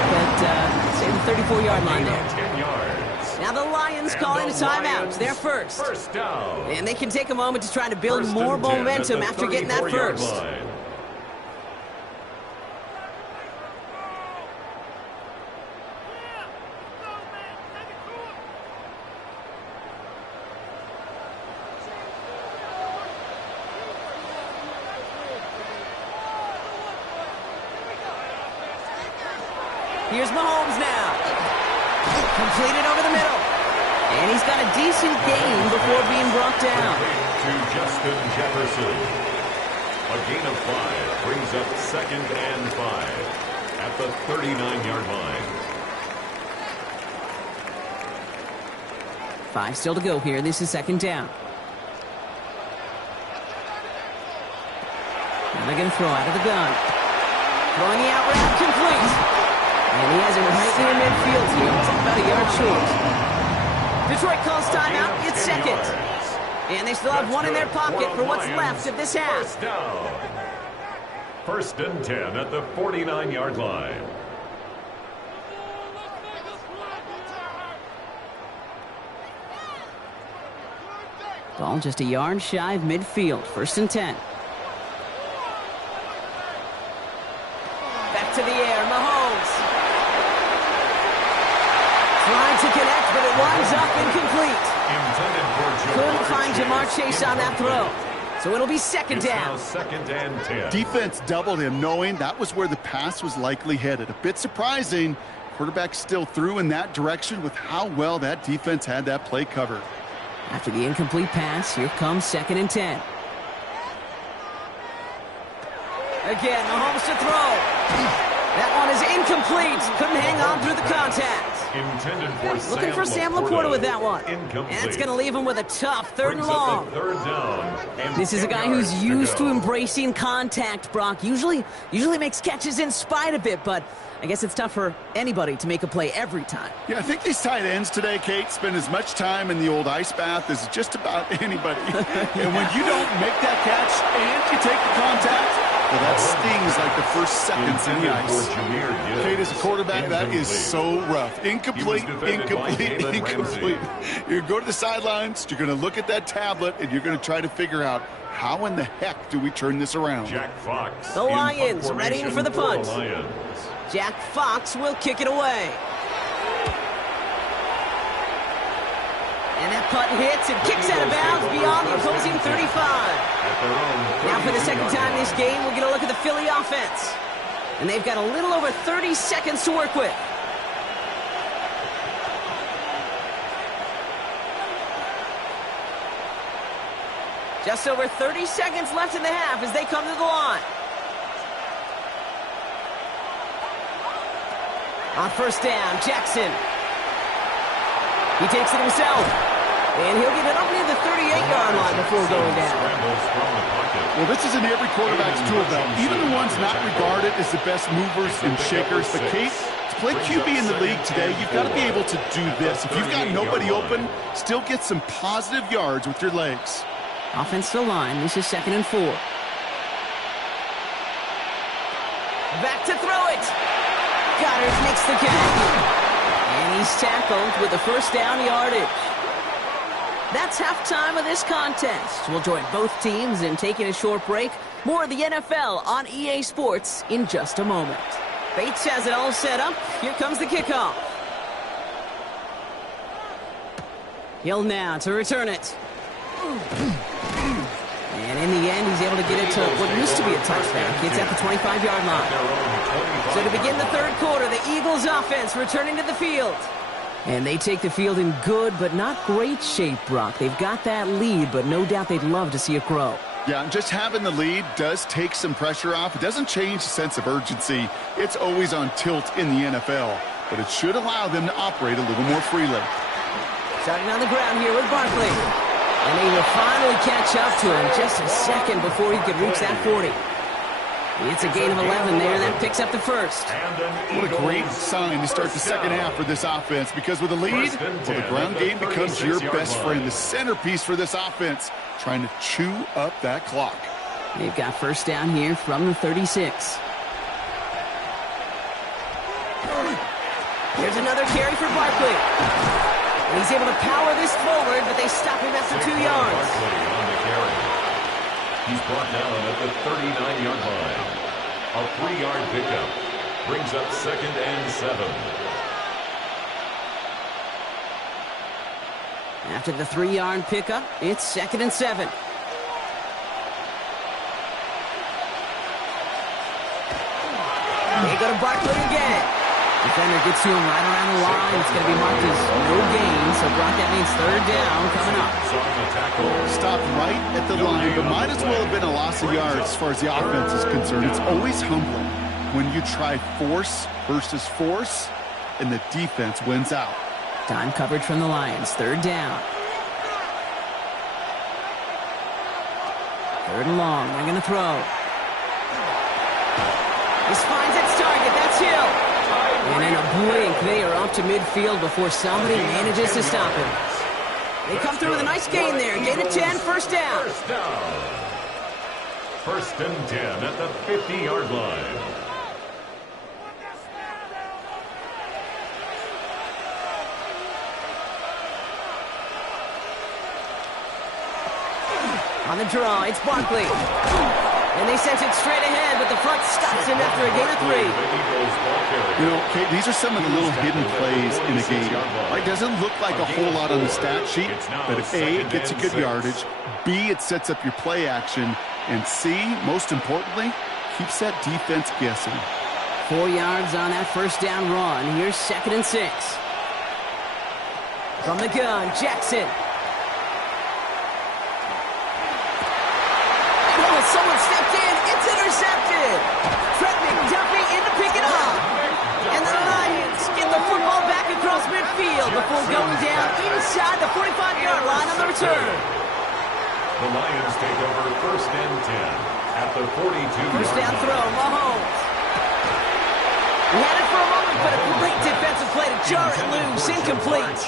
say the 34-yard line there. 10 yards. Now the Lions calling a timeout. They're first. First down. And they can take a moment to try to build more momentum after getting that first. Here's Mahomes now. Completed over the middle. And he's got a decent gain before being brought down. To Justin Jefferson. A gain of 5 brings up 2nd and 5 at the 39-yard line. 5 still to go here. This is 2nd down. And they're going to throw out of the gun. Throwing the out route complete. And he has it right near midfield here. It's about a yard short. Detroit calls timeout. It's 2nd. And they still have one in their pocket for what's left of this half. First down. First and 10 at the 49-yard line. Ball just a yard shy of midfield. First and 10. Back to the air. Mahomes. Trying to connect, but it winds up incomplete. Couldn't find Jamar Chase on that throw. So it'll be 2nd down. 2nd and 10. Defense doubled him, knowing that was where the pass was likely headed. A bit surprising. Quarterback still threw in that direction with how well that defense had that play covered. After the incomplete pass, here comes 2nd and 10. Again, Mahomes to throw. That one is incomplete. Couldn't hang on through the contact. Intended for Looking for Sam Laporta with that one. Incomplete. And it's going to leave him with a tough 3rd and long. 3rd down. This is a guy who's used to embracing contact, Brock. Usually makes catches in spite of it, but I guess it's tough for anybody to make a play every time. Yeah, I think these tight ends today, Kate, spend as much time in the old ice bath as just about anybody. And when you don't make that catch and you take the contact, well, that stings like the first seconds in the ice. Kate, as a quarterback, that is so rough. Incomplete. You go to the sidelines, you're going to look at that tablet, and you're going to try to figure out how in the heck do we turn this around. Jack Fox. The Lions ready for the punt. Jack Fox will kick it away. And that punt hits and kicks out of bounds beyond the opposing 35. Now for the 2nd time this game, we'll get a look at the Philly offense. And they've got a little over 30 seconds to work with. Just over 30 seconds left in the half as they come to the line. On first down, Jackson. He takes it himself. And he'll get it up near the 38-yard line before going down. Well, this is in every quarterback's tool belt, even the ones not regarded as the best movers and shakers. But, Kate, to play QB in the league today, you've got to be able to do this. If you've got nobody open, still get some positive yards with your legs. Offensive line, this is 2nd and 4. Back to throw it. Goddard makes the catch. And he's tackled with the first down yardage. That's halftime of this contest. We'll join both teams in taking a short break. More of the NFL on EA Sports in just a moment. Bates has it all set up. Here comes the kickoff. Hill now to return it. And in the end, he's able to get it to what used to be a touchback. It's at the 25-yard line. So to begin the third quarter, the Eagles offense returning to the field. And they take the field in good but not great shape, Brock. They've got that lead, but no doubt they'd love to see it grow. Yeah, and just having the lead does take some pressure off. It doesn't change the sense of urgency. It's always on tilt in the NFL, but it should allow them to operate a little more freely. Starting on the ground here with Barkley. And he will finally catch up to him just a second before he could reach that 40. It's a gain of 11 there. That picks up the first. What a great sign to start the second half for this offense, because with a lead, well, the ground game becomes your best friend, the centerpiece for this offense, trying to chew up that clock. They've got first down here from the 36. Here's another carry for Barkley. And he's able to power this forward, but they stop him after 2 yards. He's brought down at the 39-yard line. A 3-yard pickup brings up 2nd and 7. After the 3-yard pickup, it's 2nd and 7. They go to Barkley again. Defender gets to him right around the line. It's going to be marked as no gain, so Brock, that means 3rd down coming up. Stopped right at the line, but might as well have been a loss of yards as far as the offense is concerned. It's always humbling when you try force versus force, and the defense wins out. Time coverage from the Lions, 3rd down. 3rd and long, they're going to throw. This finds its target, that's Hill. And in a blink, they are up to midfield before somebody manages to stop him. They come through with a nice gain there. Gain of 10, first down. 1st and 10 at the 50-yard line. On the draw, it's Barkley. And they sent it straight ahead, but the front stops him after a gain of 3. You know, Kate, these are some of the little hidden plays in a game. It doesn't look like a whole lot on the stat sheet, but if A, it gets you good yardage, B, it sets up your play action, and C, most importantly, keeps that defense guessing. 4 yards on that first down run. Here's 2nd and 6. From the gun, Jackson. Someone stepped in. It's intercepted. Fred McDuffie in to pick it up. And the Lions get the football back across midfield before going down inside the 45-yard line on the return. The Lions take over 1st and 10 at the 42-yard line. First down throw, Mahomes. He had it for a moment, but a great defensive play to jar it loose. Incomplete.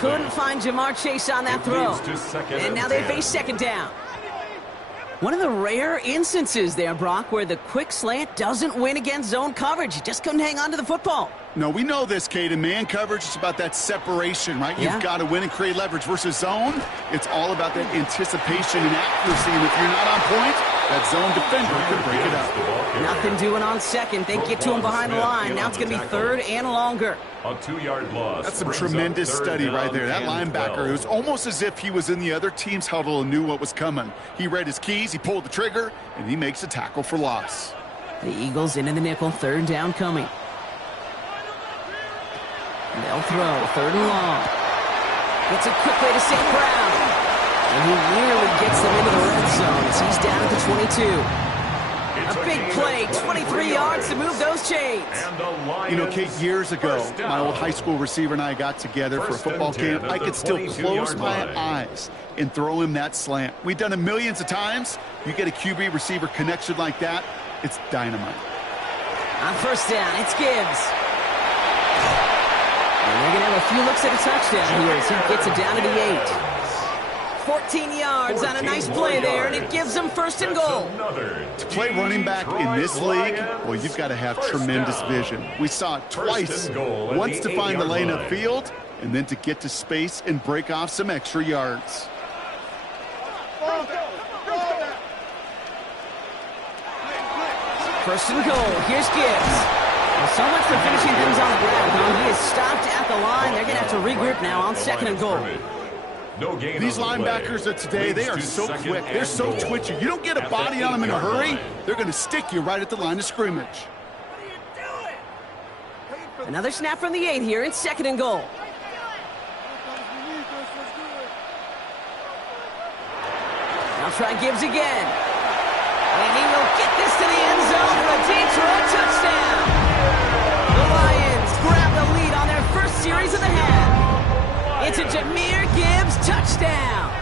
Couldn't find Jamar Chase on that throw. And now they face 2nd down. One of the rare instances there, Brock, where the quick slant doesn't win against zone coverage. He just couldn't hang on to the football. No, we know this, Kate. In man coverage, it's about that separation, right? Yeah. You've got to win and create leverage versus zone. It's all about that anticipation and accuracy. And if you're not on point, that zone defender could break it up. Nothing doing on 2nd. They get to him behind the line. Now it's going to be 3rd and longer. A 2-yard loss. That's some tremendous study right there. That linebacker, it was almost as if he was in the other team's huddle and knew what was coming. He read his keys, he pulled the trigger, and he makes a tackle for loss. The Eagles into the nickel, 3rd down coming. They'll throw, 3rd and long. Gets it quickly to St. Brown. And he nearly gets them into the red zone as he's down at the 22. A big play, 23 yards to move those chains. You know, Kate, years ago, my old high school receiver and I got together for a football camp. I could still close my eyes and throw him that slant. We've done it millions of times. You get a QB receiver connection like that, it's dynamite. On first down, it's Gibbs. And they're going to have a few looks at a touchdown here as he gets it down to the 8. 14 yards on a nice play there, and it gives them first and goal. To play running back in this league, well, you've got to have tremendous vision. We saw it twice. Once to find the lane upfield, and then to get to space and break off some extra yards. First and goal. Here's Gibbs. Well, so much for finishing things on the ground. He is stopped at the line. They're going to have to regroup now on second and goal. These linebackers of today, they are so quick. They're so twitchy. You don't get a body on them in a hurry, they're going to stick you right at the line of scrimmage. Another snap from the 8 here. It's second and goal. Now try Gibbs again. And he will get this to the end zone for a Detroit touchdown. The Lions grab the lead on their first series of the half. It's a Jahmyr Gibbs touchdown.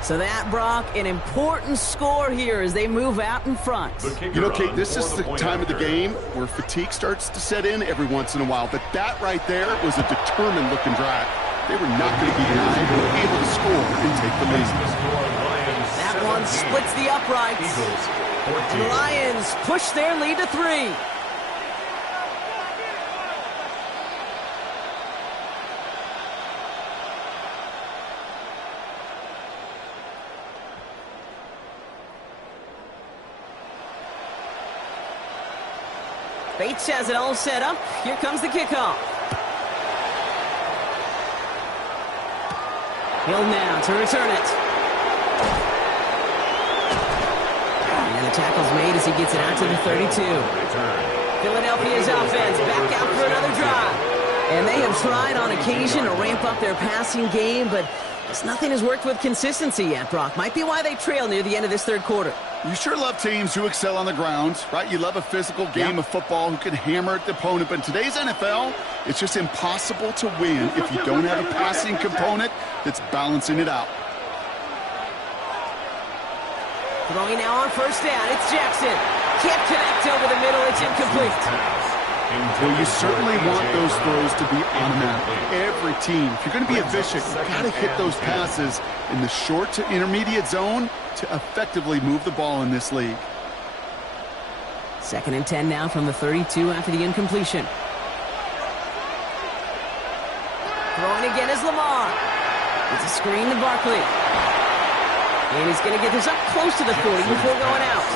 So that, Brock, an important score here as they move out in front. You know, Kate, this is the time of the game where fatigue starts to set in every once in a while. But that right there was a determined-looking drive. They were not going to be denied. They were able to score and take the lead. That one splits the uprights. And the Lions push their lead to 3. Bates has it all set up. Here comes the kickoff. Hill now to return it. And the tackle's made as he gets it out to the 32. Philadelphia's offense back out for another drive. And they have tried on occasion to ramp up their passing game, but just nothing has worked with consistency yet, Brock. Might be why they trail near the end of this third quarter. You sure love teams who excel on the ground, right? You love a physical game of football who can hammer at the opponent. But in today's NFL, it's just impossible to win if you don't have a passing component that's balancing it out. Throwing now on first down, it's Jackson. Can't connect over the middle, it's incomplete. Well, you certainly want those throws to be automatic. Every team, if you're going to be efficient, you've got to hit those passes in the short to intermediate zone to effectively move the ball in this league. Second and 10 now from the 32 after the incompletion. Throwing again is Lamar. It's a screen to Barkley. And he's going to get this up close to the 40 before going out.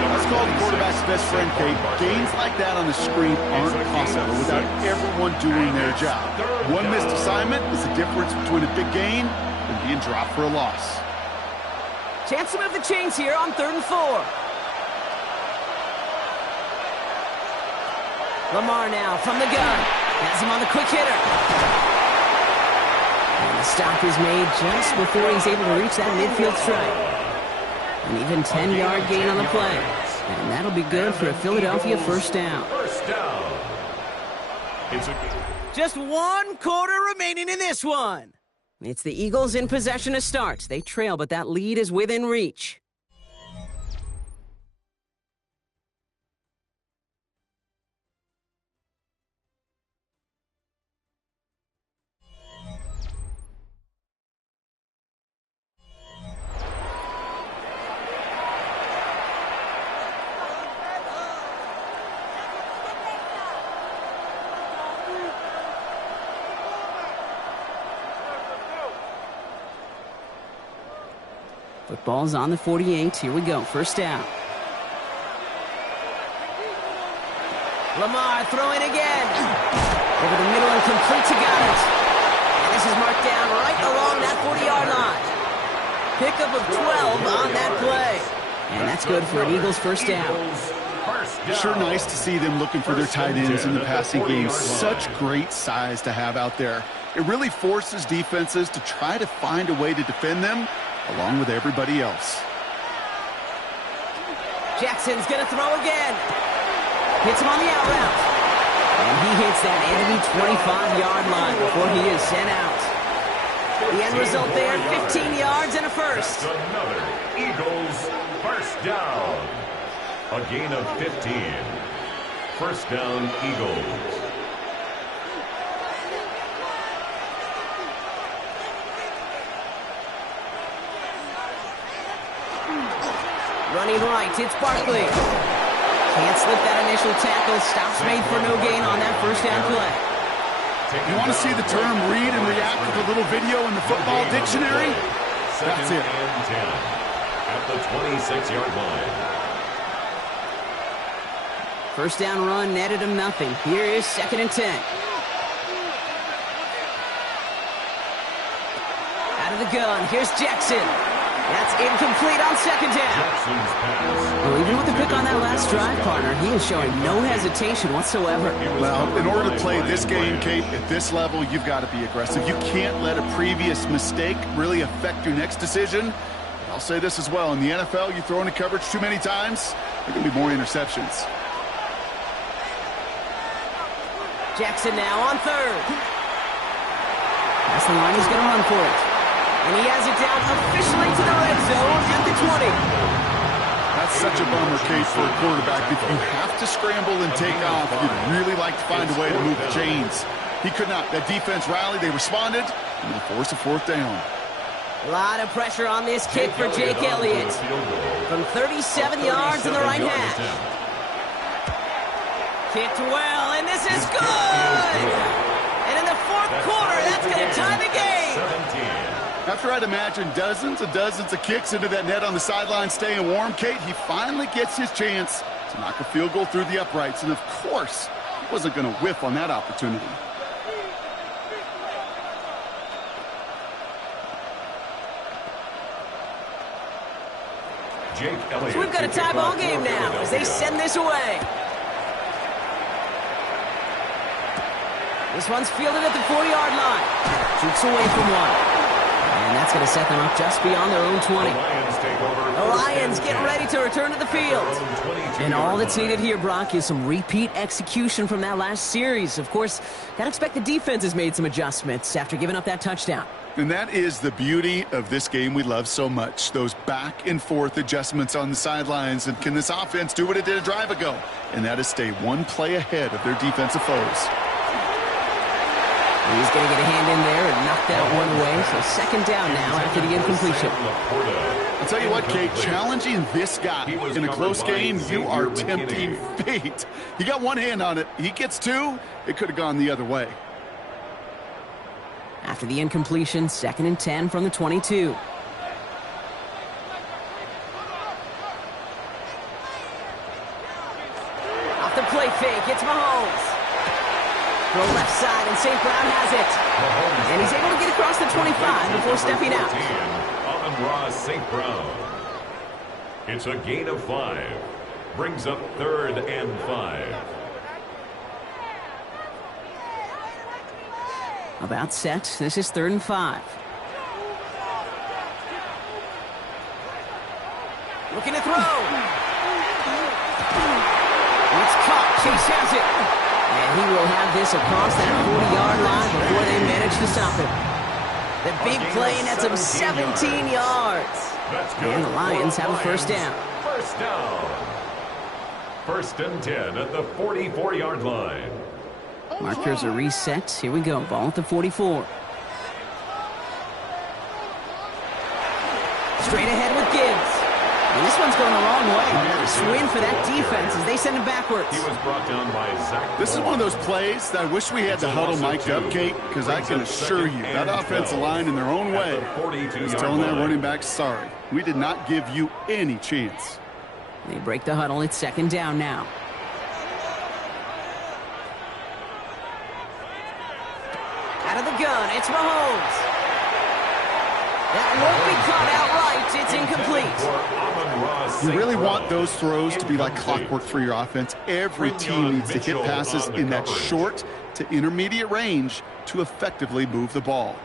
That's called the quarterback's best friend, Kate. Gains like that on the screen aren't possible without everyone doing their job. One missed assignment is the difference between a big gain and being dropped for a loss. Chance to move the chains here on 3rd and 4. Lamar now from the gun. Has him on the quick hitter. And the stop is made just before he's able to reach that midfield strike. An even 10-yard gain on the play. And that'll be good for a Philadelphia first down. Just 1 quarter remaining in this one. It's the Eagles in possession to start. They trail, but that lead is within reach. Football's on the 48. Here we go. First down. Lamar throwing again. Over the middle and complete to Goddard. And this is marked down right along that 40-yard line. Pickup of 12 on that play. And that's good for an Eagles first down. Sure nice to see them looking for their tight ends in the passing game. Such great size to have out there. It really forces defenses to try to find a way to defend them along with everybody else. Jackson's going to throw again. Hits him on the out route. And he hits that enemy 25-yard line before he is sent out. The end result there, 15 yards and a first. That's another Eagles first down. A gain of 15. First down, Eagles. Running right, it's Barkley. Can't slip that initial tackle. Stops made for no gain on that first down play. You want to see the term read and react with a little video in the football dictionary? That's it. And 10 at the 26-yard line. First down run netted him nothing. Here is 2nd and 10. Out of the gun, here's Jackson. That's incomplete on 2nd down. Well, even with the pick on that last drive, partner, he is showing no hesitation whatsoever. Well, in order to play this game, Kate, at this level, you've got to be aggressive. You can't let a previous mistake really affect your next decision. I'll say this as well. In the NFL, you throw into coverage too many times, there can be more interceptions. Jackson now on 3rd. That's the line, he's going to run for it. And he has it down officially to the red zone at the 20. That's such a bummer, Kate, for a quarterback. If you have to scramble and take off, you'd really like to find a way to move the chains. He could not. That defense rallied, they responded, and they forced a 4th down. A lot of pressure on this kick for Jake Elliott. From 37 yards in the right hash. Kicked well, and this is good! And in the 4th quarter, that's going to tie the game. After I'd imagine dozens and dozens of kicks into that net on the sideline staying warm, Kate, he finally gets his chance to knock a field goal through the uprights. And, of course, he wasn't going to whiff on that opportunity. Jake Elliott. So we've got a tie ball game now as they send this away. This one's fielded at the 40-yard line. Shoots away from one. And that's going to set them up just beyond their own 20. The Lions getting ready to return to the field. And all that's needed here, Brock, is some repeat execution from that last series. Of course, gotta expect the defense has made some adjustments after giving up that touchdown. And that is the beauty of this game we love so much. Those back and forth adjustments on the sidelines. And can this offense do what it did a drive ago? And that is stay one play ahead of their defensive foes. He's going to get a hand in there and knock that one away. So 2nd down now after the incompletion. I'll tell you what, Kate, challenging this guy in a close game, you are tempting fate. He got one hand on it. He gets 2. It could have gone the other way. After the incompletion, 2nd and 10 from the 22. Off the play fake, it's Mahomes. Throw left side, and St. Brown has it. And he's able to get across the 25 before stepping out. Amon-Ra St. Brown. It's a gain of 5. Brings up 3rd and 5. About set. This is 3rd and 5. Looking to throw. It's caught. Chase has it. And he will have this across that 40-yard line before they manage to stop him. The big play, and that's him 17 yards. And the Lions have a 1st down. First down. 1st and 10 at the 44-yard line. Markers are reset. Here we go. Ball at the 44. Straight ahead with Gibbs. And this one's going the wrong way. Swing for that defense as they send him backwards. He was brought down by Zach. This is one of those plays that I wish we had the huddle mic'd up, Kate, because I can assure you that offensive line in their own way is telling that running back, sorry, we did not give you any chance. They break the huddle. It's 2nd down now. Out of the gun, it's Mahomes. That won't be caught outright. It's incomplete. You really want those throws to be like clockwork for your offense. Every team needs to hit passes in that short, to intermediate range to effectively move the ball.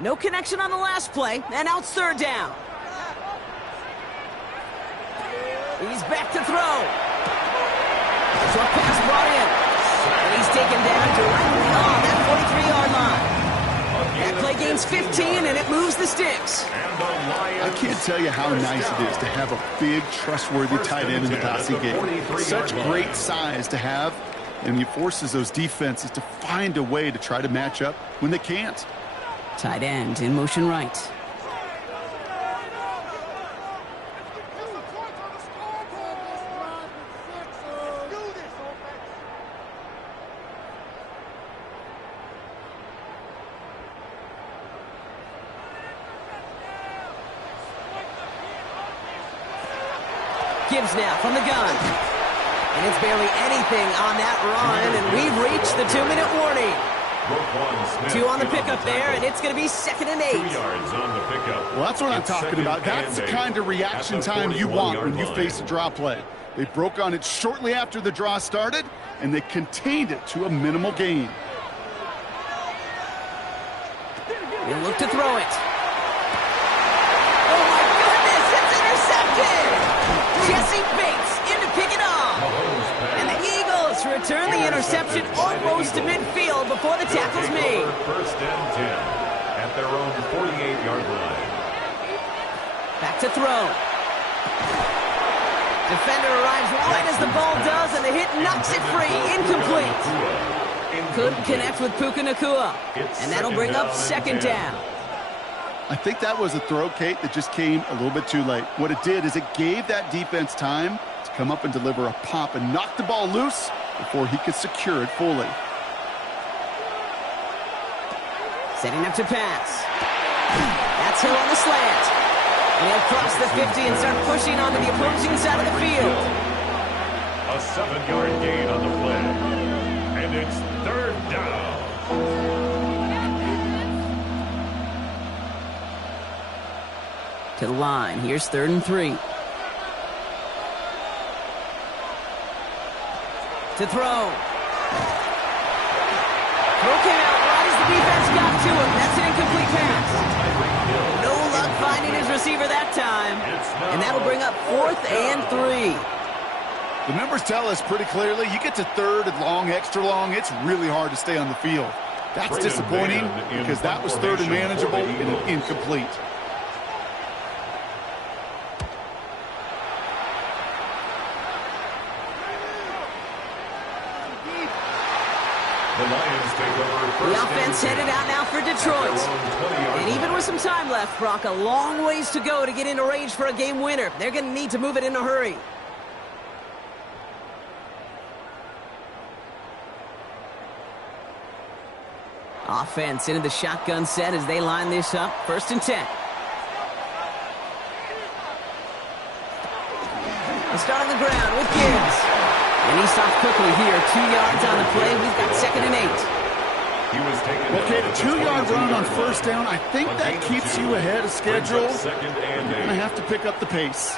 No connection on the last play, and now it's third down. He's back to throw. Short pass brought in. And he's taken down directly on that 43-yard line. That play gains 15, and it moves the sticks. I can't tell you how nice it is to have a big, trustworthy tight end in the passing game. Such great size to have, and he forces those defenses to find a way to try to match up when they can't. Tight end in motion right. Gibbs now from the gun. And it's barely anything on that run, and we've reached the 2-minute warning. 2 on the pickup there, and it's going to be 2nd and 8. 2 yards on the pickup. Well, that's what I'm talking about. That's the kind of reaction time you want when you face a draw play. They broke on it shortly after the draw started, and they contained it to a minimal gain. He'll look to throw it. Oh, my goodness, it's intercepted! Jesse Bates in to pick it off. And the Eagles return the interception almost to midfield before the tackle's made. 1st and 10 at their own 48-yard line. Back to throw. Defender arrives right as the ball does, and the hit knocks it free. Incomplete. Couldn't connect with Puka Nacua. And that'll bring up 2nd down. I think that was a throw, Kate, that just came a little bit too late. What it did is it gave that defense time to come up and deliver a pop and knock the ball loose before he could secure it fully. Setting up to pass. That's Hill on the slant. And he'll cross the 50 and start pushing onto the opposing side of the field. A 7-yard gain on the play. And it's 3rd down. To the line. Here's 3rd and 3. To throw. Throw came out right as the defense got to him. That's an incomplete pass. No luck finding his receiver that time. And that'll bring up 4th and 3. The numbers tell us pretty clearly, you get to 3rd and long, extra long, it's really hard to stay on the field. That's disappointing because that was 3rd and manageable and an incomplete. The offense headed out now for Detroit. And even with some time left, Brock, a long ways to go to get into range for a game winner. They're going to need to move it in a hurry. Offense into the shotgun set as they line this up. 1st and 10. They start on the ground with Gibbs. And he stops quickly here. 2 yards on the play. We've got 2nd and 8. Okay, the 2-yard run on 1st down, I think that keeps you ahead of schedule. You're going to have to pick up the pace.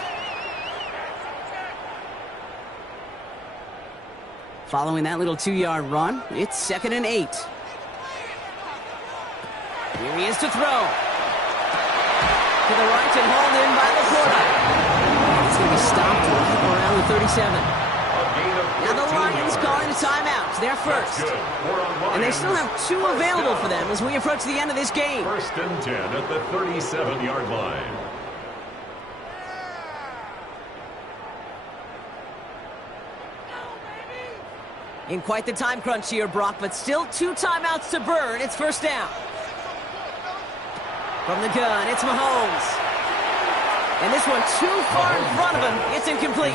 Following that little 2-yard run, it's 2nd and 8. Here he is to throw. To the right and hauled in by Laporta. He's going to be stopped right around the 37. Now the Lions calling a timeout. They're first. And they still have 2 available for them as we approach the end of this game. 1st and 10 at the 37-yard line. In quite the time crunch here, Brock, but still 2 timeouts to burn. It's 1st down. From the gun, it's Mahomes. And this one too far in front of him. It's incomplete.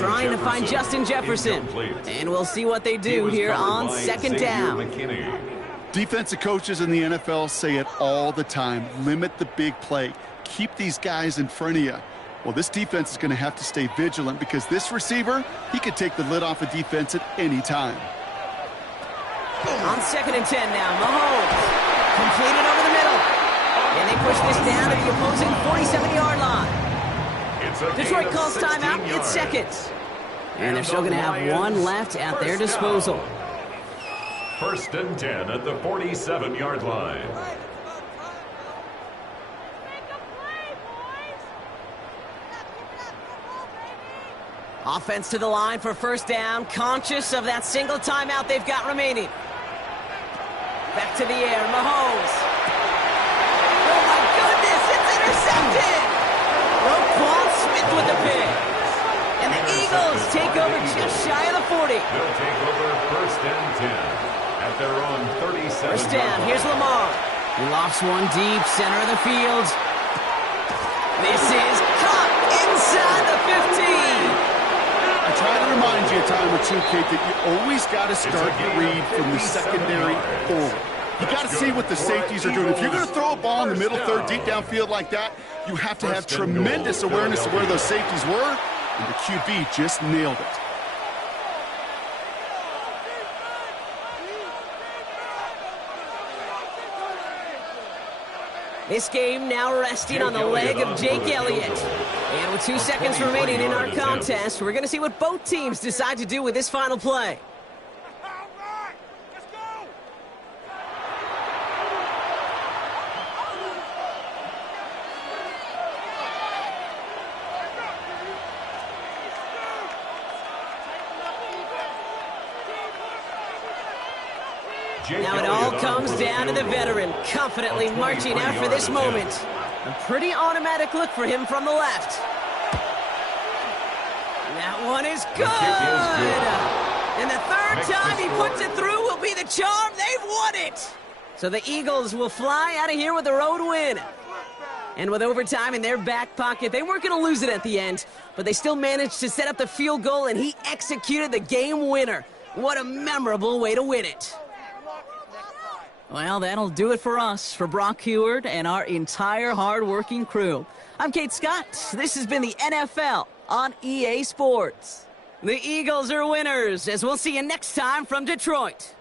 Trying to find Justin Jefferson. And we'll see what they do here on 2nd down. Defensive coaches in the NFL say it all the time. Limit the big play. Keep these guys in front of you. Well, this defense is going to have to stay vigilant because this receiver, he could take the lid off a defense at any time. On 2nd and 10 now, Mahomes. Completed over the middle. And they push this down to the opposing 47-yard line. Detroit calls timeout. It's 2nd. And they're still going to have one left at their disposal. First and 10 at the 47-yard line. Offense to the line for first down, conscious of that single timeout they've got remaining. Back to the air, Mahomes. Oh my goodness, it's intercepted! Roquan Smith with the pick. And the Eagles take over just shy of the 40. They'll take over first and 10 at their own 37. First down, here's Lamar. He lofts one deep, center of the field. This is caught inside the 15. I try to remind you a time or two, Kate, that you always got to start your read from the secondary forward. You got to see what the safeties are doing. If you're going to throw a ball in the middle third, deep downfield like that, you have to have tremendous awareness of where those safeties were, and the QB just nailed it. This game now resting on the leg of Jake Elliott. And with 2 seconds remaining in our contest, we're going to see what both teams decide to do with this final play. Now it all comes down to the veteran, confidently marching out for this moment. A pretty automatic look for him from the left. That one is good. And the third time he puts it through will be the charm. They've won it. So the Eagles will fly out of here with a road win. And with overtime in their back pocket, they weren't going to lose it at the end, but they still managed to set up the field goal, and he executed the game winner. What a memorable way to win it. Well, that'll do it for us, for Brock Huard and our entire hard-working crew. I'm Kate Scott. This has been the NFL on EA Sports. The Eagles are winners, as we'll see you next time from Detroit.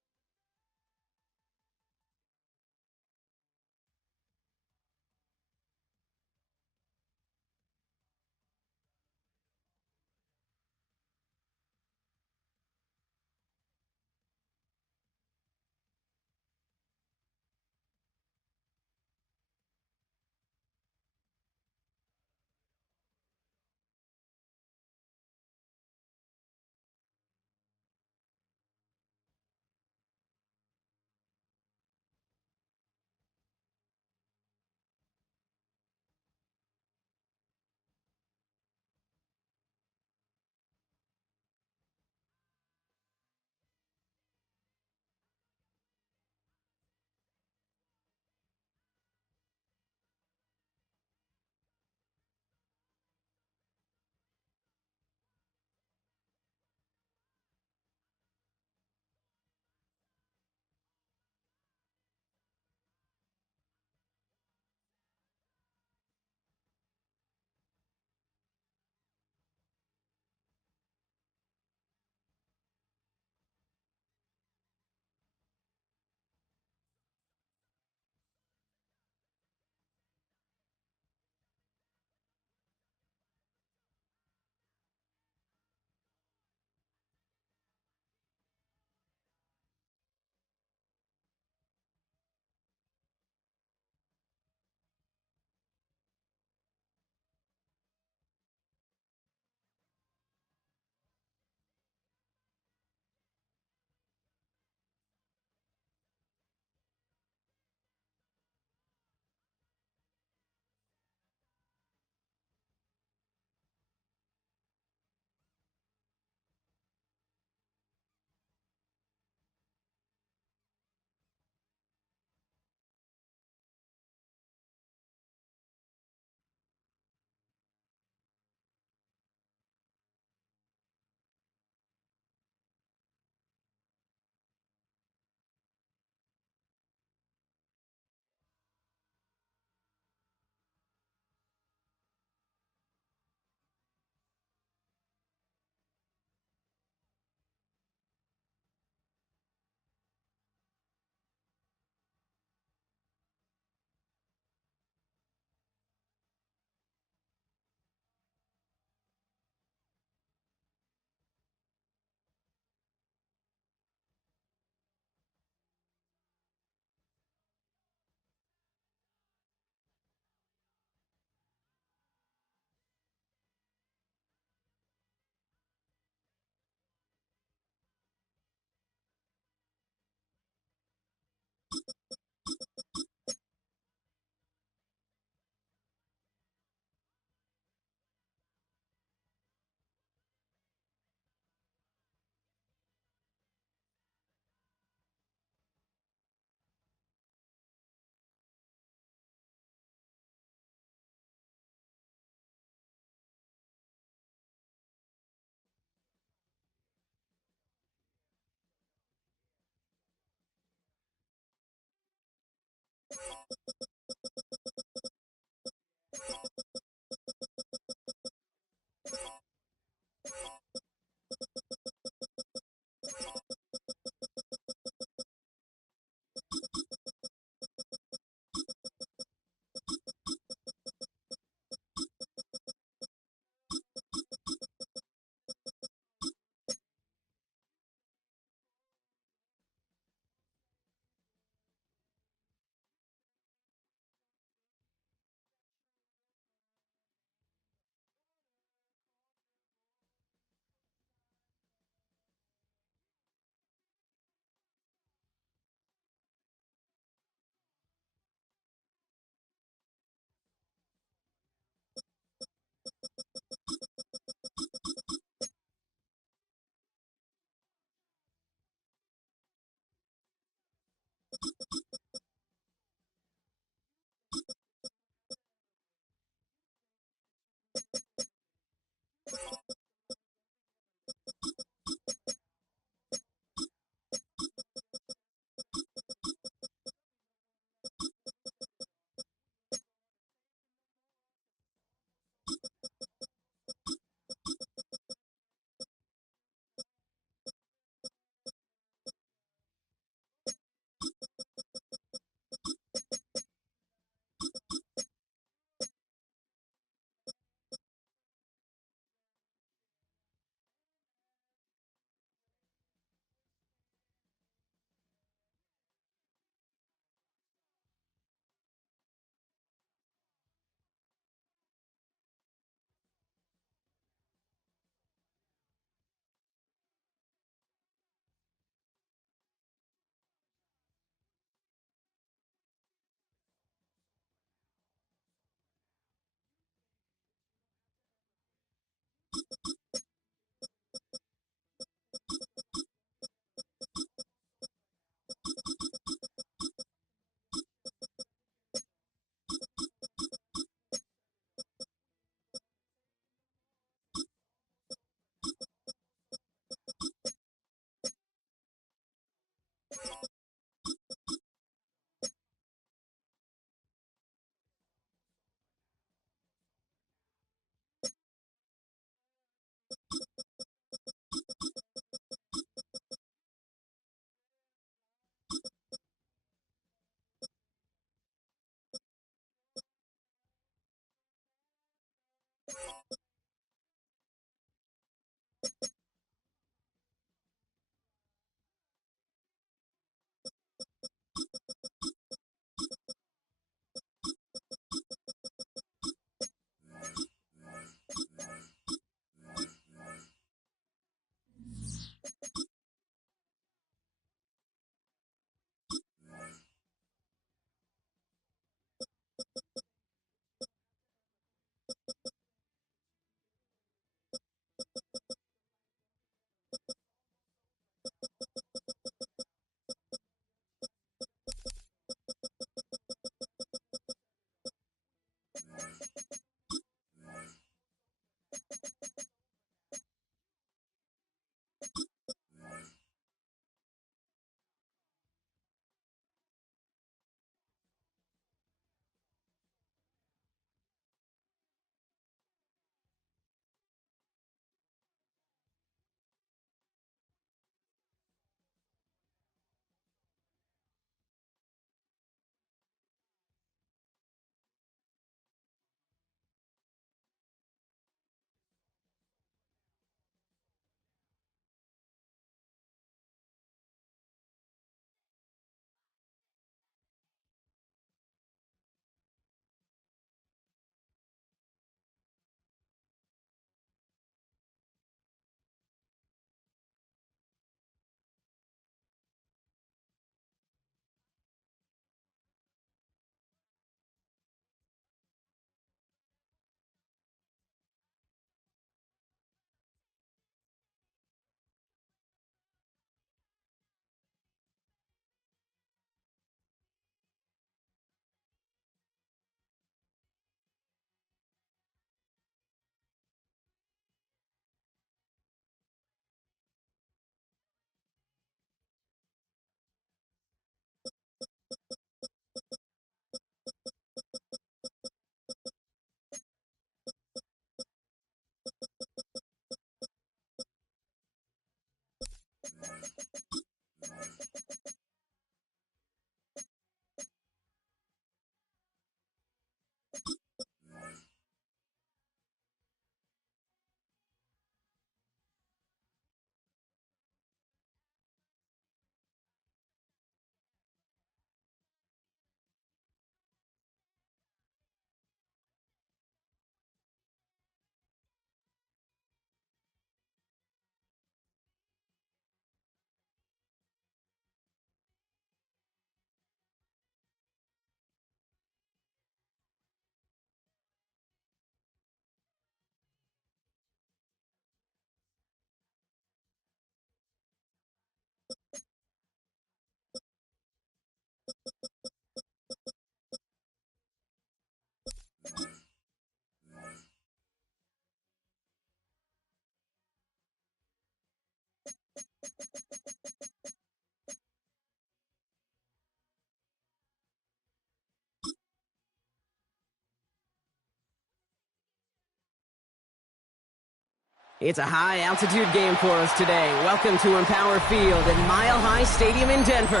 It's a high-altitude game for us today. Welcome to Empower Field at Mile High Stadium in Denver.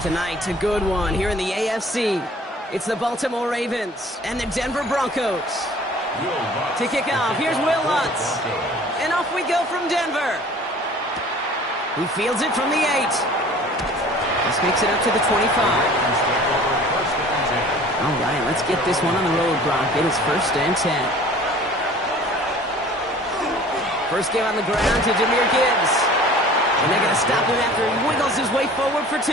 Tonight, a good one here in the AFC. It's the Baltimore Ravens and the Denver Broncos. To kick off, here's Will Lutz. And off we go from Denver. He fields it from the 8. This makes it up to the 25. All right, let's get this one on the road, Brock. It is 1st and 10. First game on the ground to Jahmyr Gibbs. And they're going to stop him after he wiggles his way forward for 2.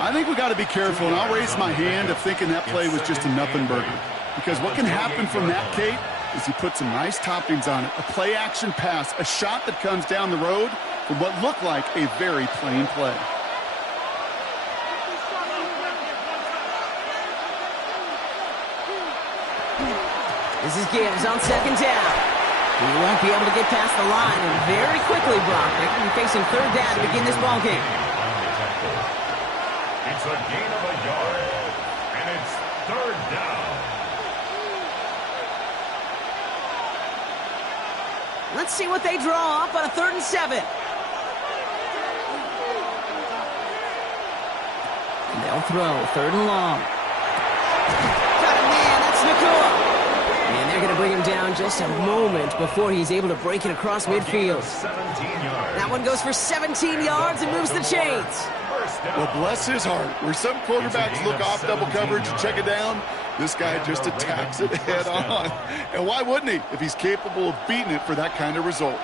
I think we got to be careful, and I'll raise my hand of thinking that play was just a nothing burger. Because what can happen from that, Kate, is he put some nice toppings on it. A play-action pass, a shot that comes down the road from what looked like a very plain play. This is Gibbs on 2nd down. He won't be able to get past the line, and very quickly, Brock, they're going to be facing third down to begin this ball game. It's a gain of a yard, and it's third down. Let's see what they draw up on a 3rd and 7. And they'll throw 3rd and long. Got a man, that's Nacua. And they're going to bring him down just a moment before he's able to break it across midfield. That one goes for 17 yards and moves the chains. Well, bless his heart. Where some quarterbacks look off double coverage and check it down, this guy just attacks it head on. And why wouldn't he if he's capable of beating it for that kind of result?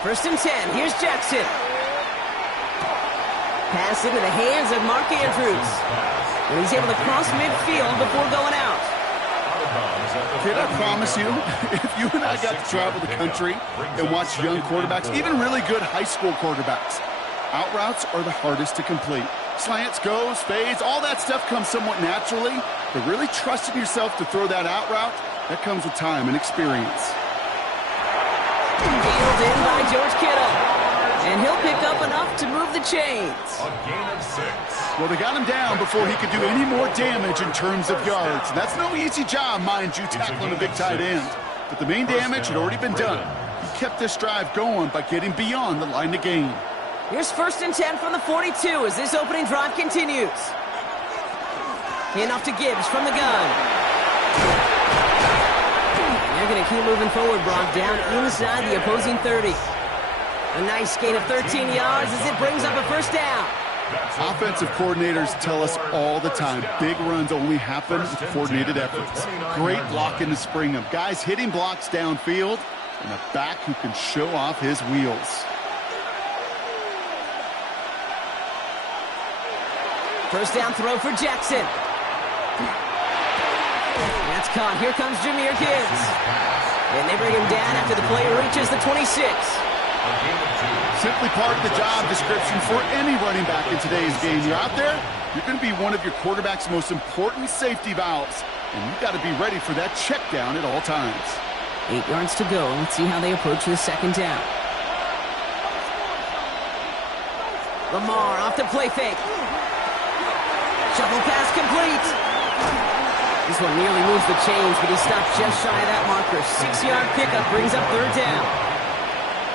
1st and 10. Here's Jackson. Pass into the hands of Mark Andrews. And he's able to cross midfield before going out. Kid, I promise you, if you and I got to travel the country and watch young quarterbacks, even really good high school quarterbacks, out routes are the hardest to complete. Slants, goes, fades, all that stuff comes somewhat naturally, but really trusting yourself to throw that out route, that comes with time and experience. Peeled in by George Kittle. And he'll pick up enough to move the chains. A gain of 6. Well, they got him down before he could do any more damage in terms of yards. That's no easy job, mind you, tackling a big tight end. But the main damage had already been done. He kept this drive going by getting beyond the line to gain. Here's 1st and 10 from the 42 as this opening drive continues. Handoff to Gibbs from the gun. They're going to keep moving forward, Brock, down inside the opposing 30. A nice gain of 13 yards as it brings up a 1st down. Offensive coordinators tell us all the time, big runs only happen with coordinated efforts. Great blocking to spring them. Guys hitting blocks downfield, and a back who can show off his wheels. 1st down throw for Jackson. That's caught. Here comes Jahmyr Gibbs. And they bring him down after the play reaches the 26. Simply part of the job description for any running back in today's game. You're out there, you're going to be one of your quarterback's most important safety valves, and you've got to be ready for that check down at all times. 8 yards to go. Let's see how they approach the 2nd down. Lamar off the play fake. Shovel pass complete. This one nearly moves the chains, but he stopped just shy of that marker. 6-yard pickup brings up 3rd down.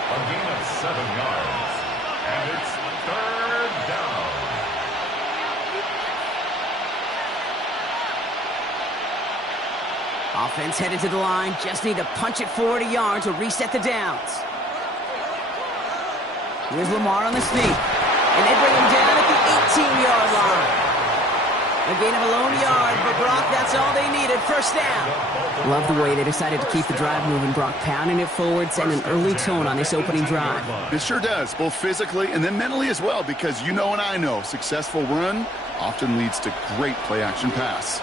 A gain of 7 yards, and it's 3rd down. Offense headed to the line. Just need to punch it 40 yards to reset the downs. Here's Lamar on the sneak. And they bring him down at the 18-yard line. A gain of a lone yard, but Brock, that's all they needed. 1st down. Love the way they decided to keep the drive moving, Brock. Pounding it forward, setting an early tone on this opening drive. It sure does, both physically and then mentally as well, because you know and I know, successful run often leads to great play-action pass.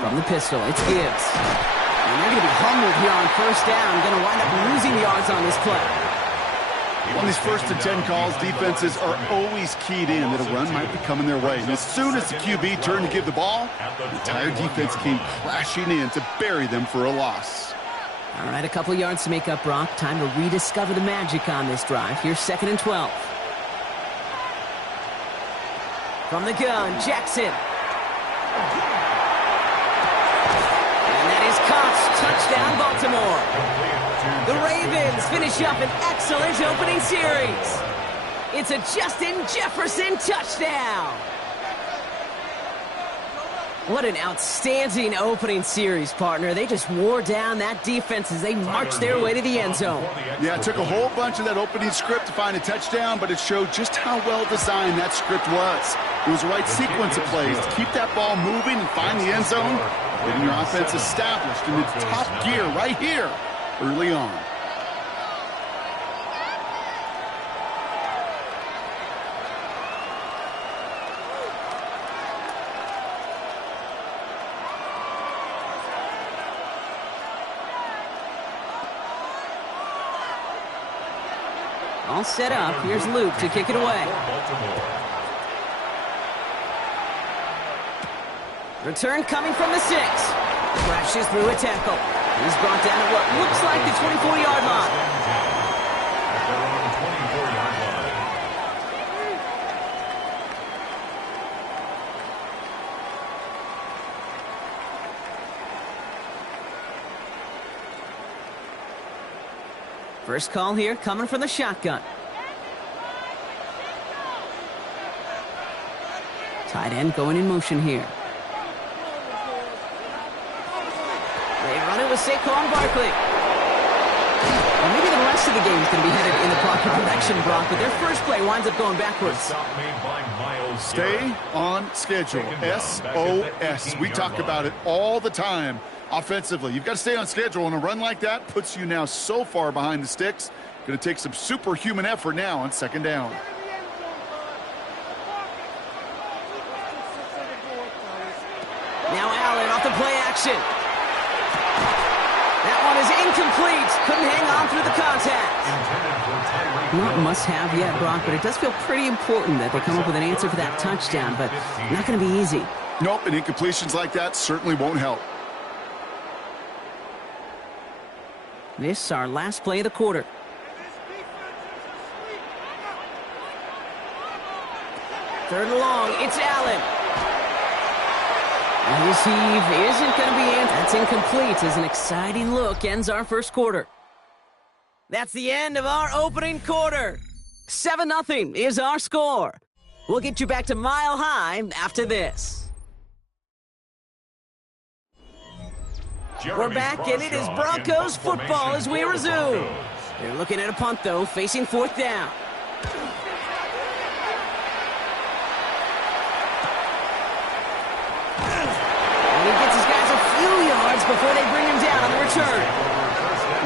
From the pistol, it's Gibbs. And they're going to be humbled here on 1st down. Going to wind up losing yards on this play. On these 1st and 10 calls, defenses are always keyed in that a run might be coming their way. And as soon as the QB turned to give the ball, the entire defense came crashing in to bury them for a loss. All right, a couple yards to make up, Brock. Time to rediscover the magic on this drive. Here's 2nd and 12. From the gun, Jackson. And that is Cox. Touchdown, Baltimore. The Ravens finish up an excellent opening series. It's a Justin Jefferson touchdown. What an outstanding opening series, partner. They just wore down that defense as they marched their way to the end zone. Yeah, it took a whole bunch of that opening script to find a touchdown, but it showed just how well designed that script was. It was the right sequence of plays to keep that ball moving and find the end zone, getting your offense established in its top gear right here early on. All set up. Here's Luke to kick it away. Return coming from the 6. Crashes through a tackle. He's brought down at what looks like the 24-yard line. At their own 24-yard line. First call here coming from the shotgun. Tight end going in motion here. They run it with Saquon Barkley. Well, maybe the rest of the game is going to be headed in the proper direction, Brock, but their first play winds up going backwards. Stay on schedule. SOS. We talk about it all the time. Offensively, you've got to stay on schedule, and a run like that puts you now so far behind the sticks. Going to take some superhuman effort now on second down. Now Allen off the play action. That one is incomplete. Couldn't hang on through the contact. Not must-have yet, Brock, but it does feel pretty important that they come up with an answer for that touchdown, but not going to be easy. Nope, and incompletions like that certainly won't help. This our last play of the quarter. Third and long, it's Allen. And his heave isn't going to be in. That's incomplete as an exciting look ends our first quarter. That's the end of our opening quarter. 7-0 is our score. We'll get you back to Mile High after this. We're back, and it is Broncos football as we resume. They're looking at a punt, though, facing fourth down. And he gets his guys a few yards before they bring him down on the return.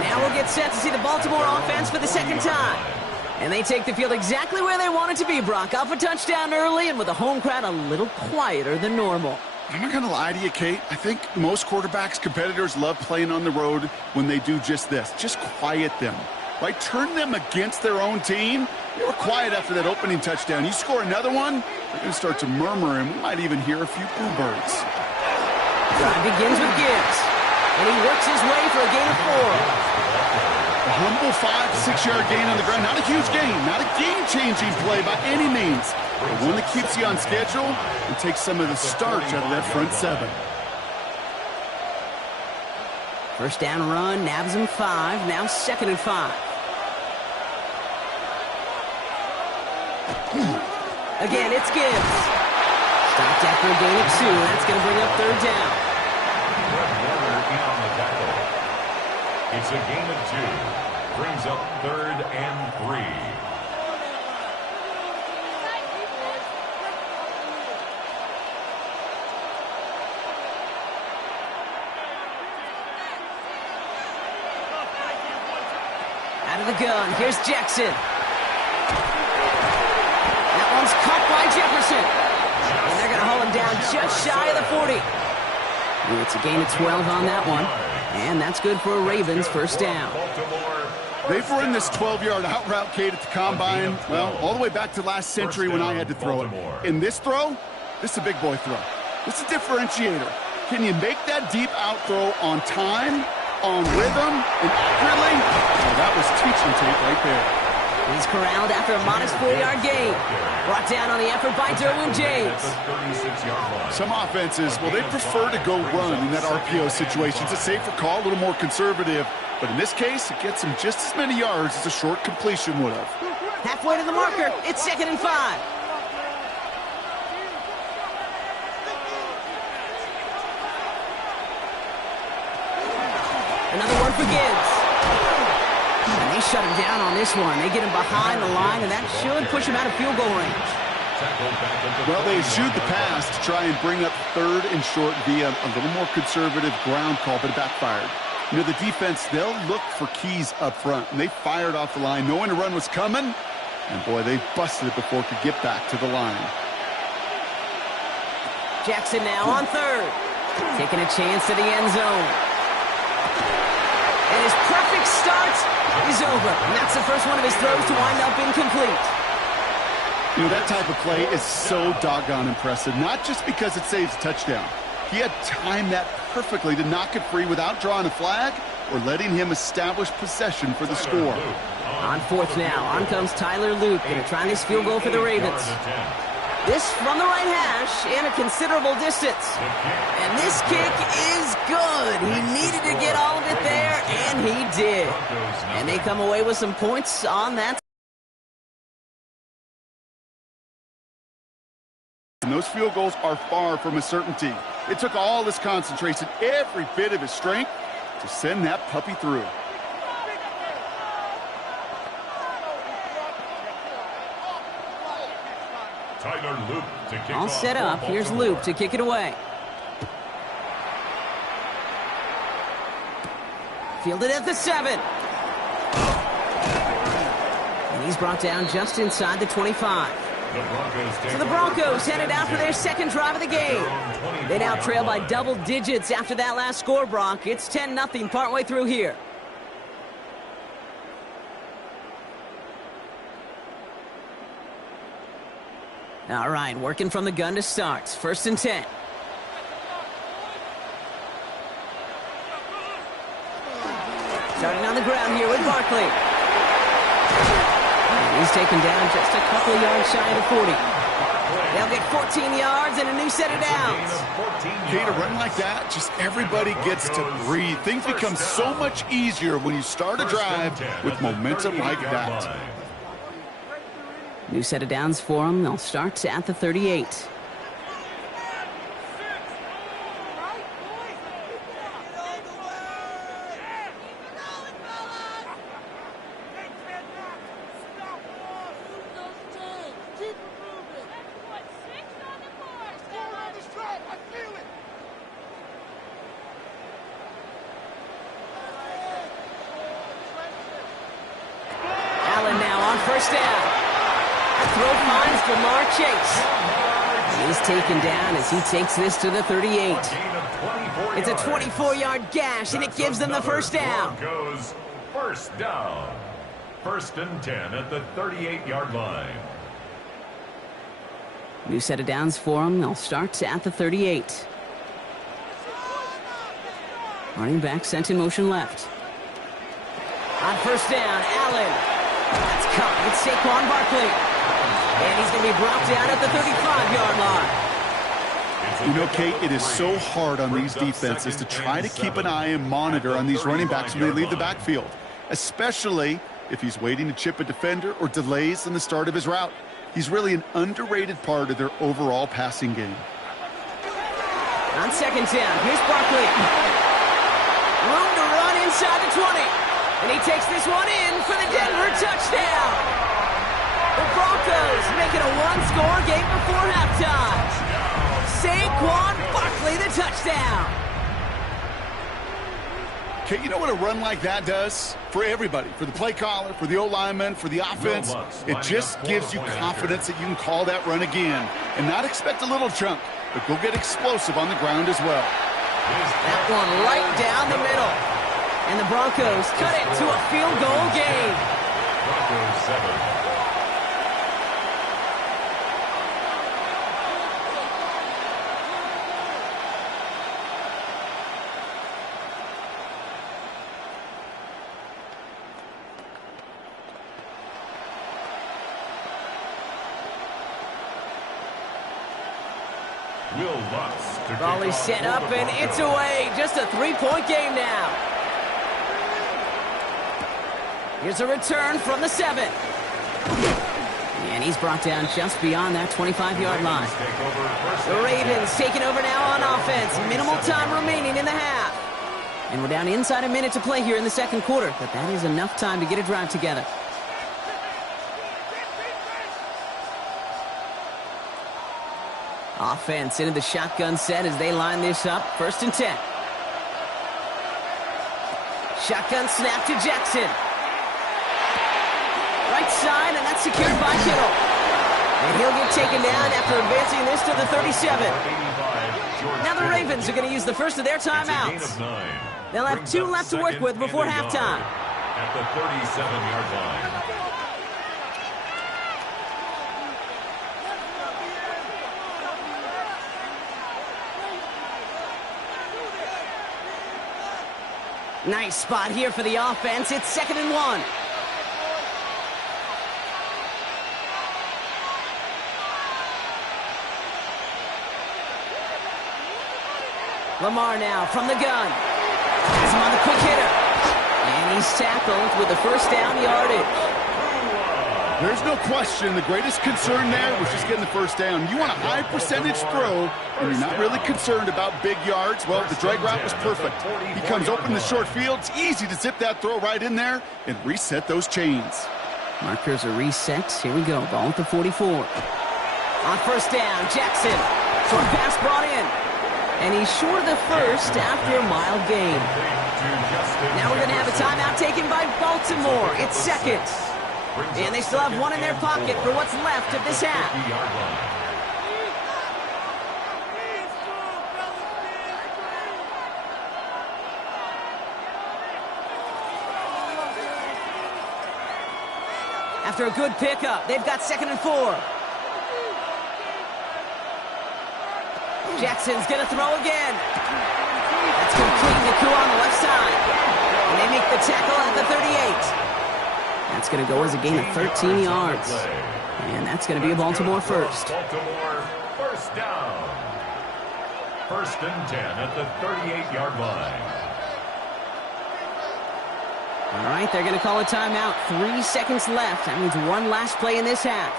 Now we'll get set to see the Baltimore offense for the second time. And they take the field exactly where they want it to be, Brock. Off a touchdown early and with the home crowd a little quieter than normal. I'm not going to lie to you, Kate. I think most quarterbacks, competitors love playing on the road when they do just this. Just quiet them, right? Turn them against their own team. They were quiet after that opening touchdown. You score another one, they're going to start to murmur, and we might even hear a few boo birds. Drive begins with Gibbs, and he works his way for a gain of 4. A humble 5-6 yard gain on the ground. Not a huge gain, not a game-changing play by any means, but one that keeps you on schedule and takes some of the starch out of that front seven. First down run, nabs him 5, now 2nd and 5. Again, it's Gibbs. Stopped after a gain of 2. That's going to bring up third down. It's a gain of 2. Brings up 3rd and 3. Out of the gun, here's Jackson. That one's caught by Jefferson. And they're going to haul him down just shy of the 40. And it's a gain of 12 on that one. And that's good for a Ravens first down. They've run this 12-yard out route, Kate, at the combine, well, all the way back to last century when I had to throw it. In this throw, this is a big boy throw. This is a differentiator. Can you make that deep out throw on time, on rhythm, and accurately? Oh, that was teaching tape right there. He's corralled after a modest 4-yard gain. Brought down on the effort by Derwin James. Some offenses, well, they prefer to go run in that RPO situation. It's a safer call, a little more conservative. But in this case, it gets him just as many yards as a short completion would have. Halfway to the marker, it's 2nd and 5. Another one for Gibbs. And they shut him down on this one. They get him behind the line, and that should push him out of field goal range. Well, they eschewed the pass to try and bring up 3rd and short via a little more conservative ground call, but it backfired. You know, the defense, they'll look for keys up front, and they fired off the line knowing the run was coming, and boy, they busted it before it could get back to the line. Jackson now on 3rd. Taking a chance to the end zone. And his perfect start is over. And that's the first one of his throws to wind up incomplete. You know, that type of play is so doggone impressive, not just because it saves a touchdown, He had timed that perfectly to knock it free without drawing a flag or letting him establish possession for the score. On fourth now, on comes Tyler Luke, going to try this field goal for the Ravens. This from the right hash and a considerable distance. And this kick is good. He needed to get all of it there, and he did. And they come away with some points on that. And those field goals are far from a certainty. It took all his concentration, every bit of his strength, to send that puppy through. Tyler Luke to kick All off set up. for Here's Baltimore. Luke to kick it away. Fielded at the 7. And he's brought down just inside the 25. So the Broncos headed out for their second drive of the game. They now trail by double digits after that last score, Bronc. It's 10-0 partway through here. All right, working from the gun to start. 1st and 10. Starting on the ground here with Barkley. And he's taken down just a couple of yards shy of the 40. They'll get 14 yards and a new set of downs. Kate, a run like that, just everybody gets to breathe. Things become so much easier when you start a drive with momentum like that. New set of downs for them. They'll start at the 38. Allen now on 1st down. Throw finds Jamar Chase. He's taken down as he takes this to the 38. It's a 24-yard gash, and it gives them the 1st down. Broncos, 1st down. 1st and 10 at the 38-yard line. New set of downs for them. They'll start at the 38. Running back sent in motion left. On 1st down, Allen. That's caught. It's Saquon Barkley. And he's going to be brought down at the 35-yard line. You know, Kate, it is so hard on these defenses to try to keep an eye and monitor on these running backs when they leave the backfield, especially if he's waiting to chip a defender or delays in the start of his route. He's really an underrated part of their overall passing game. On 2nd down, here's Barkley. Room to run inside the 20. And he takes this one in for the Denver touchdown. The Broncos make it a one-score game before halftime. Saquon Barkley, the touchdown. Okay, you know what a run like that does? For everybody, for the play caller, for the O-lineman, for the offense, it just gives you confidence that you can call that run again and not expect a little chunk, but go get explosive on the ground as well. That one right down the middle. And the Broncos cut it to a field goal game. Broncos 7. Raleigh set up, and it's away. Just a 3-point game now. Here's a return from the 7. And he's brought down just beyond that 25-yard line. The Ravens taking over now on offense. Minimal time remaining in the half. And we're down inside a minute to play here in the 2nd quarter, but that is enough time to get a drive together. Offense into the shotgun set as they line this up. 1st and 10. Shotgun snap to Jackson. Right side, and that's secured by Kittle. And he'll get taken down after advancing this to the 37. Now the Ravens are going to use the first of their timeouts. They'll have 2 left to work with before halftime. At the 37-yard line. Nice spot here for the offense. It's 2nd and 1. Lamar now from the gun. Has him on the quick hitter. And he's tackled with the first down yardage. There's no question the greatest concern there was just getting the first down. You want a high percentage throw, and you're not really concerned about big yards. Well, the drag route was perfect. He comes open in the short field. It's easy to zip that throw right in there and reset those chains. Markers are reset. Here we go. Ball at the 44. On first down, Jackson. Short pass brought in. And he's short of the first after a mild gain. Now we're going to have a timeout taken by Baltimore. It's 2nd. And they still have one in their pocket for what's left of this half. After a good pickup, they've got 2nd and 4. Jackson's going to throw again. That's complete. Nakua on the left side. And they make the tackle at the 38. That's going to go as a gain of 13 yards. And that's going to be a Baltimore first. Baltimore first down. 1st and 10 at the 38-yard line. All right, they're going to call a timeout. 3 seconds left. That means one last play in this half.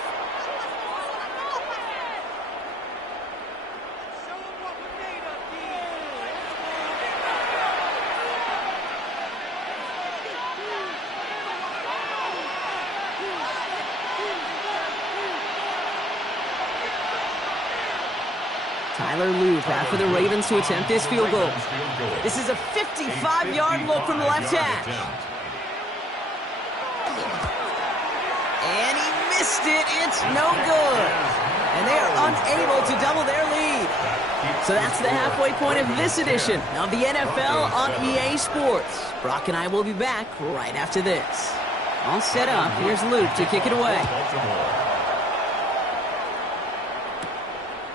Tyler Loop after the Ravens to attempt this field goal. This is a 55-yard look from the left hash. And he missed it. It's no good. And they are unable to double their lead. So that's the halfway point of this edition of the NFL on EA Sports. Brock and I will be back right after this. All set up. Here's Loop to kick it away.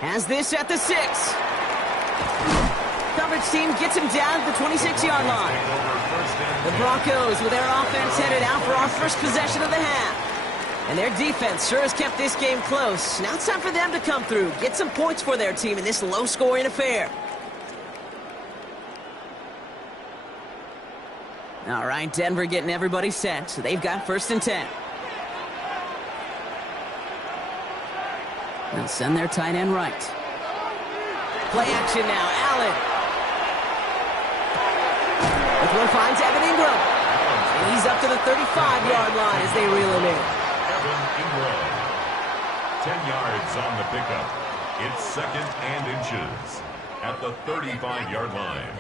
Has this at the 6. Coverage team gets him down at the 26-yard line. The Broncos with their offense headed out for our first possession of the half. And their defense sure has kept this game close. Now it's time for them to come through, get some points for their team in this low-scoring affair. All right, Denver getting everybody set. So they've got 1st and 10. They'll send their tight end right. Play action now. Allen. The throw finds Evan Ingram. And he's up to the 35-yard line as they reel him in. Evan Ingram. 10 yards on the pickup. It's 2nd and inches at the 35-yard line.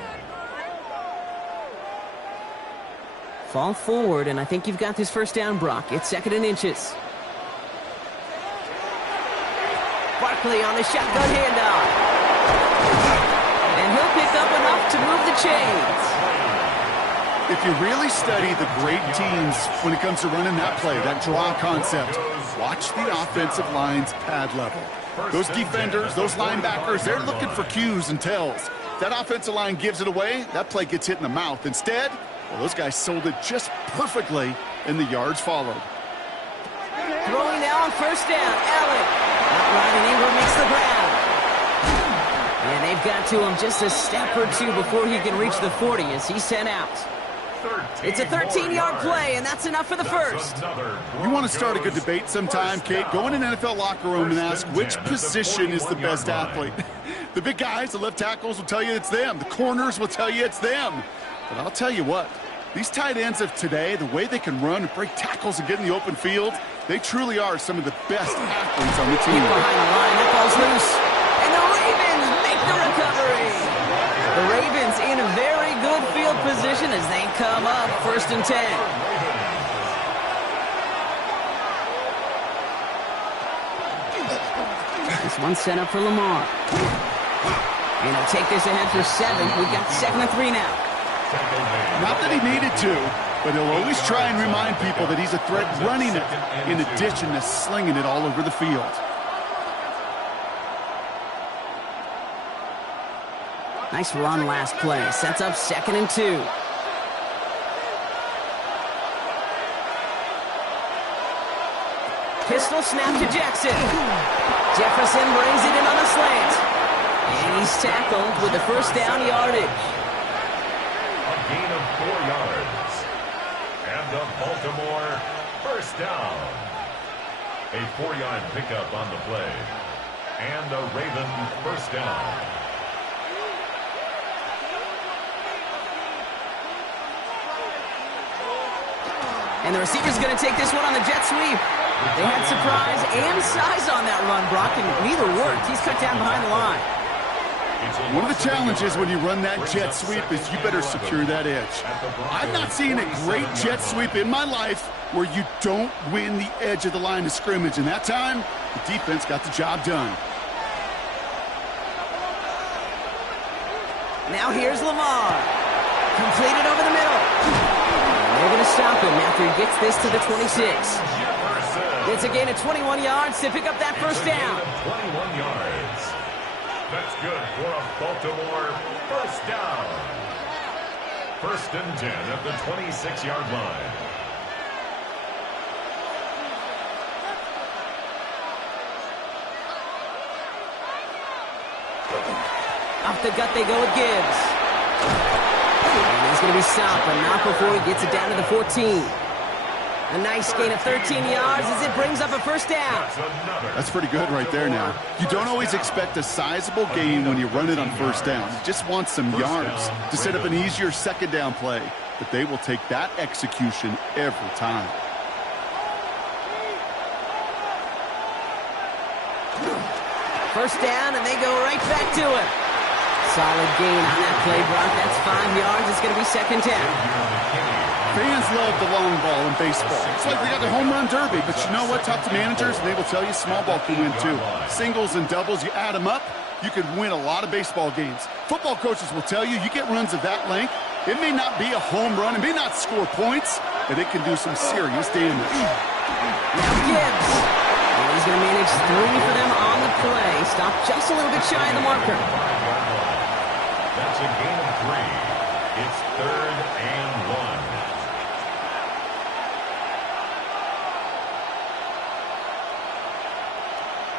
Fall forward, and I think you've got this first down, Brock. It's 2nd and inches. Barkley on the shotgun handoff. And he'll pick up enough to move the chains. If you really study the great teams when it comes to running that play, that draw concept, watch the offensive line's pad level. Those defenders, those linebackers, they're looking for cues and tells. That offensive line gives it away, that play gets hit in the mouth. Instead, well, those guys sold it just perfectly, and the yards followed. Throwing now on first down, Allen. Ryan Ingram makes the ground. And they've got to him just a step or two before he can reach the 40 as he's sent out. It's a 13-yard play, and that's enough for the first. You want to start a good debate sometime, Kate? Go in an NFL locker room and ask which position is the best athlete. The big guys, the left tackles will tell you it's them. The corners will tell you it's them. But I'll tell you what, these tight ends of today, the way they can run and break tackles and get in the open field, they truly are some of the best athletes on the team. Behind the line, that ball's loose. And the Ravens make the recovery. The Ravens in a very good field position as they come up 1st and 10. This one set up for Lamar. And he'll take this ahead for 7. We've got 2nd and 3 now. Not that he needed to, but he'll always try and remind people that he's a threat running it in addition to slinging it all over the field. Nice run last play. Sets up 2nd and 2. Pistol snap to Jackson. Jefferson brings it in on a slant. And he's tackled with the first down yardage. A gain of 4 yards. And the Baltimore first down. A 4-yard pickup on the play. And the Raven first down. And the receiver's going to take this one on the jet sweep. They had surprise and size on that run, Brock, and neither worked. He's cut down behind the line. One of the challenges when you run that jet sweep is you better secure that edge. I've not seen a great jet sweep in my life where you don't win the edge of the line of scrimmage. And that time, the defense got the job done. Now here's Lamar. Completed over the middle. They're going to stop him after he gets this to the 26. It's a gain of 21 yards to pick up that first down. 21 yards. That's good for a Baltimore first down. 1st and 10 at the 26-yard line. Off the gut they go with Gibbs. And he's going to be stopped, but not before he gets it down to the 14. A nice gain of 13 yards as it brings up a first down. That's pretty good right there now. You don't always expect a sizable gain when you run it on first down. You just want some yards to set up an easier second down play. But they will take that execution every time. First down, and they go right back to it. Solid gain on that play, Brock. That's 5 yards. It's going to be second down. Fans love the long ball in baseball. It's like they got the home run derby. But you know what? Talk to managers, and they will tell you small ball can win too. Singles and doubles, you add them up, you could win a lot of baseball games. Football coaches will tell you, you get runs of that length, it may not be a home run, it may not score points, but it can do some serious damage. Now Gibbs. He's going to manage 3 for them on the play. Stop just a little bit shy of the marker. That's a gain of 3. It's 3rd and 1.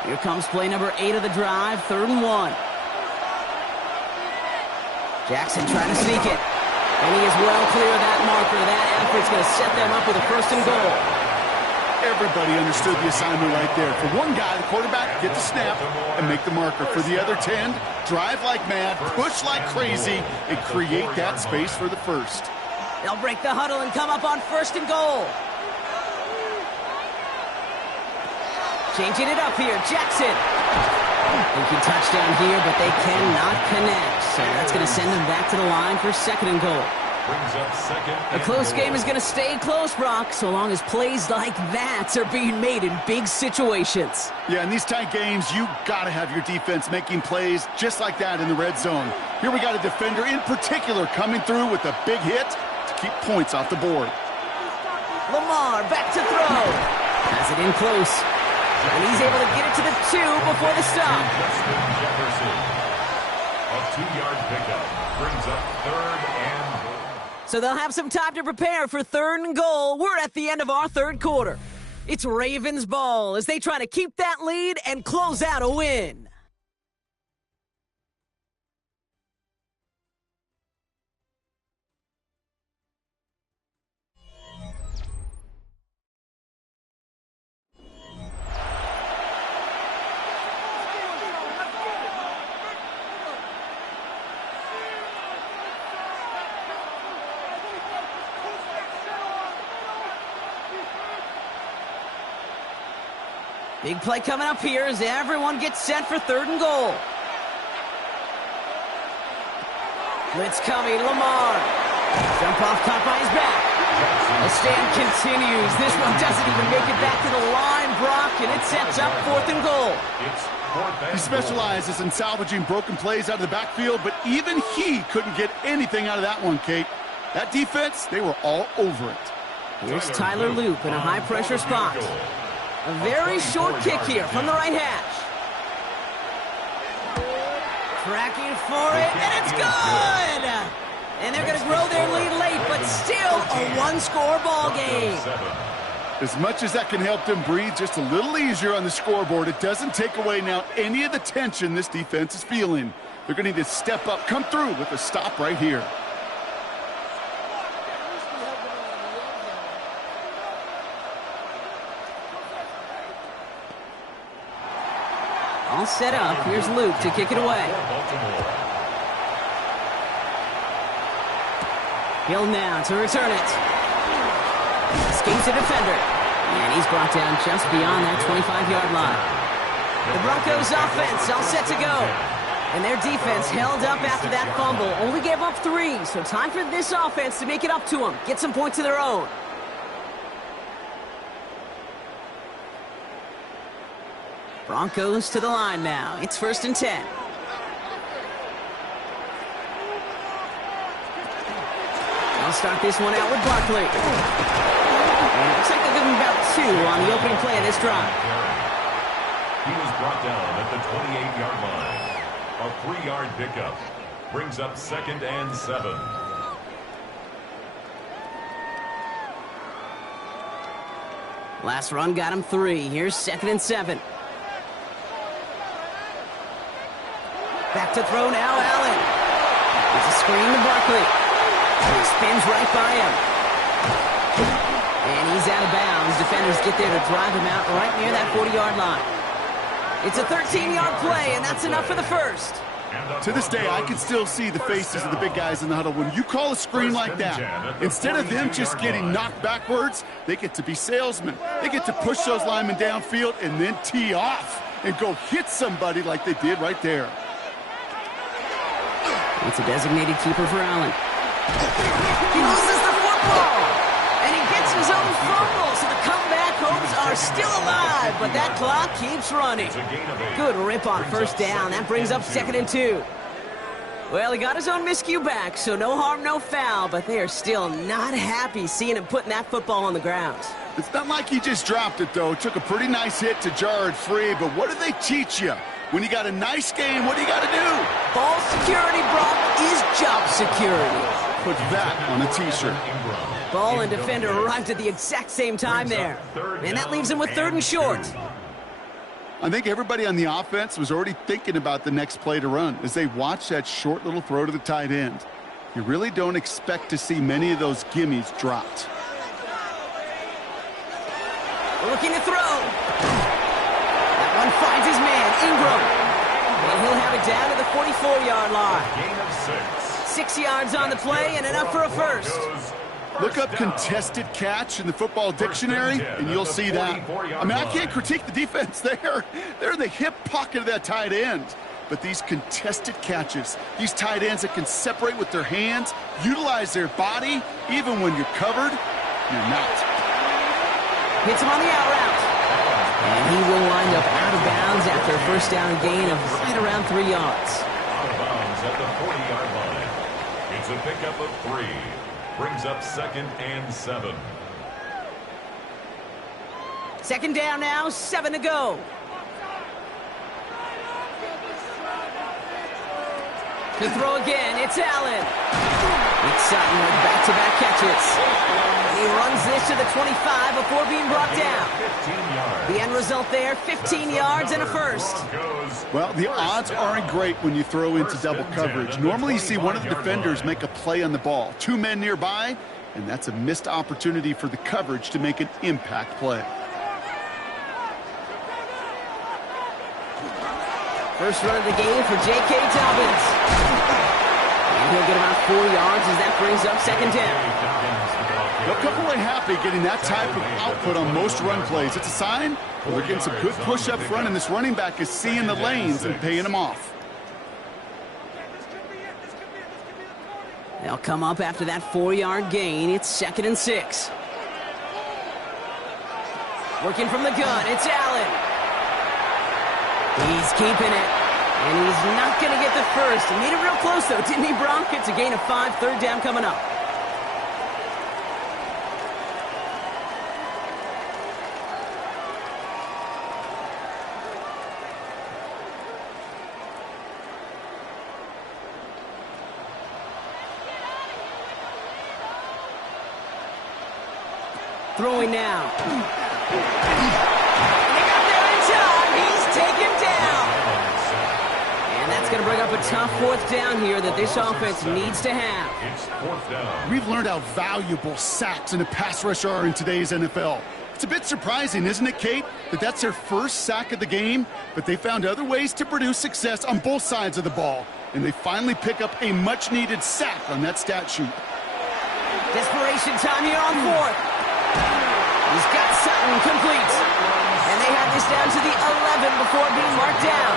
Here comes play number 8 of the drive, 3rd and 1. Jackson trying to sneak it. And he is well clear of that marker. That effort's going to set them up with a 1st and goal. Everybody understood the assignment right there. For one guy, the quarterback, get the snap and make the marker. For the other 10, drive like mad, push like crazy, and create that space for the first. They'll break the huddle and come up on 1st and goal. Changing it up here, Jackson. Thinking touchdown here, but they cannot connect. So that's going to send them back to the line for 2nd and goal. Brings up 2nd. A close game is going to stay close, Brock, so long as plays like that are being made in big situations. Yeah, in these tight games, you got to have your defense making plays just like that in the red zone. Here we got a defender in particular coming through with a big hit to keep points off the board. Lamar back to throw. Has it in close. And he's able to get it to the 2 before the stop. Justin Jefferson. A 2-yard pickup brings up 3rd and goal. So they'll have some time to prepare for 3rd and goal. We're at the end of our 3rd quarter. It's Ravens ball as they try to keep that lead and close out a win. Big play coming up here as everyone gets set for 3rd and goal. Blitz coming, Lamar. Jump off, caught by his back. The stand continues. This one doesn't even make it back to the line, Brock, and it sets up 4th and goal. He specializes in salvaging broken plays out of the backfield, but even he couldn't get anything out of that one, Kate. That defense, they were all over it. Here's Tyler Loop in a high-pressure spot. A very short kick here from the right hash. Cracking for it, and it's good! And they're going to grow their lead late, but still a 1-score ball game. As much as that can help them breathe just a little easier on the scoreboard, it doesn't take away now any of the tension this defense is feeling. They're going to need to step up, come through with a stop right here. All set up. Here's Luke to kick it away. Hill now to return it. Escapes a defender. And he's brought down just beyond that 25-yard line. The Broncos offense all set to go. And their defense held up after that fumble. Only gave up 3, so time for this offense to make it up to them. Get some points of their own. Broncos to the line now. It's 1st and 10. I'll start this one out with Barkley. And it looks like they'll give him about 2 on the opening play of this drive. He was brought down at the 28-yard line. A 3-yard pickup brings up 2nd and 7. Last run got him 3. Here's 2nd and 7. Back to throw now, Allen. It's a screen to Barkley. He spins right by him. And he's out of bounds. Defenders get there to drive him out right near that 40-yard line. It's a 13-yard play, and that's enough for the first. To this day, I can still see the faces of the big guys in the huddle. When you call a screen like that, instead of them just getting knocked backwards, they get to be salesmen. They get to push those linemen downfield and then tee off and go hit somebody like they did right there. It's a designated keeper for Allen. He loses the football, and he gets his own fumble, so the comeback hopes are still alive, but that clock keeps running. Good rip on 1st down. That brings up 2nd and 2. Well, he got his own miscue back, so no harm, no foul, but they are still not happy seeing him putting that football on the ground. It's not like he just dropped it, though. Took a pretty nice hit to jar it free, but what do they teach you? When you got a nice game, what do you got to do? Ball security, Brock, is job security. Put that on a T-shirt. Ball and defender arrived at the exact same time there. And that leaves him with 3rd and short. I think everybody on the offense was already thinking about the next play to run as they watch that short little throw to the tight end. You really don't expect to see many of those gimmies dropped. Looking to throw. That one finds his man, Ingram. And he'll have it down to the 44-yard line. Gain of 6. 6 yards on the play and enough for a first. Look up contested catch in the football dictionary, and you'll see that. I mean, I can't critique the defense there. They're in the hip pocket of that tight end. But these contested catches, these tight ends that can separate with their hands, utilize their body, even when you're covered, you're not. Hits him on the out route. And he will wind up out of bounds after a 1st down gain of right around 3 yards. Out of bounds at the 40-yard line. It's a pickup of 3. Brings up 2nd and 7. 2nd down now, 7 to go. To throw again, it's Allen. It's Sutton with back-to-back catches. He runs this to the 25 before being brought down. The end result there, 15 yards and a first. Well, the odds aren't great when you throw into double coverage. Normally you see one of the defenders make a play on the ball. 2 men nearby, and that's a missed opportunity for the coverage to make an impact play. First run of the game for J.K. Dobbins. And he'll get about 4 yards as that brings up 2nd down. They'll come away happy getting that type of output on most run plays. It's a sign well, they're getting some good push up front, and this running back is seeing the lanes and paying them off. They'll come up after that 4-yard gain. It's 2nd and 6. Working from the gun, it's Allen. He's keeping it. And he's not going to get the first. He made it real close, though, didn't he, Bronk? It's a gain of 5, 3rd down coming up. throwing now. They got there in time. He's taken down. And that's going to bring up a tough fourth down here that this offense needs to have. It's fourth down. We've learned how valuable sacks and a pass rush are in today's NFL. It's a bit surprising, isn't it, Kate, that that's their first sack of the game, but they found other ways to produce success on both sides of the ball, and they finally pick up a much-needed sack on that stat sheet. Desperation time here on fourth. He's got Sutton complete. And they have this down to the 11 before being marked down.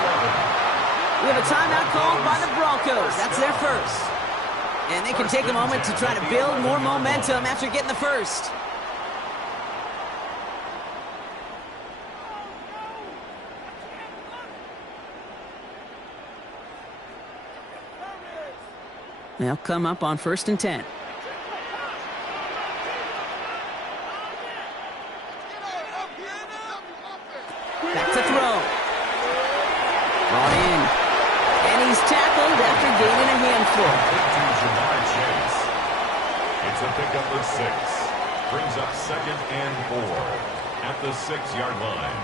We have a timeout called by the Broncos. That's their first. And they can take a moment to try to build more momentum after getting the first. They'll come up on 1st and 10. Back to throw. Brought in. And he's tackled after gaining a handful. It's a pickup of 6. Brings up 2nd and 4 at the 6-yard line.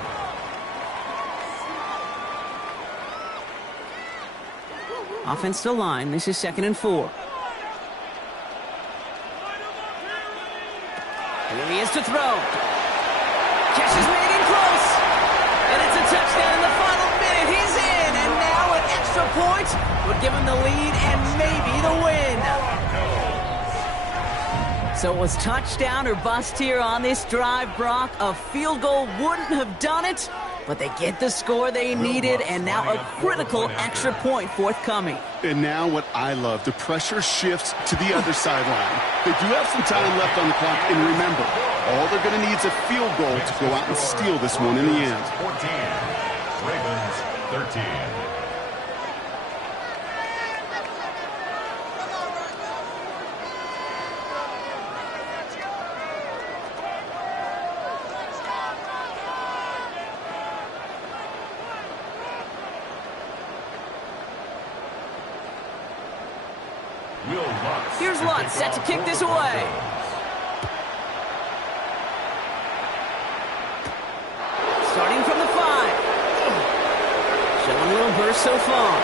Offense to line. This is 2nd and 4. Here he is to throw. Catch is made in close. And it's a touchdown in the final minute. He's in. And now an extra point would give him the lead and maybe the win. So it was touchdown or bust here on this drive, Brock. A field goal wouldn't have done it, but they get the score they needed, and now a critical extra point forthcoming. And now what I love, the pressure shifts to the other sideline. They do have some time left on the clock, and remember, all they're going to need is a field goal to go out and steal this one in the end. 14, Ravens 13. Here's Lutz set to kick this away. Starting from the 5. Showing a little burst so far.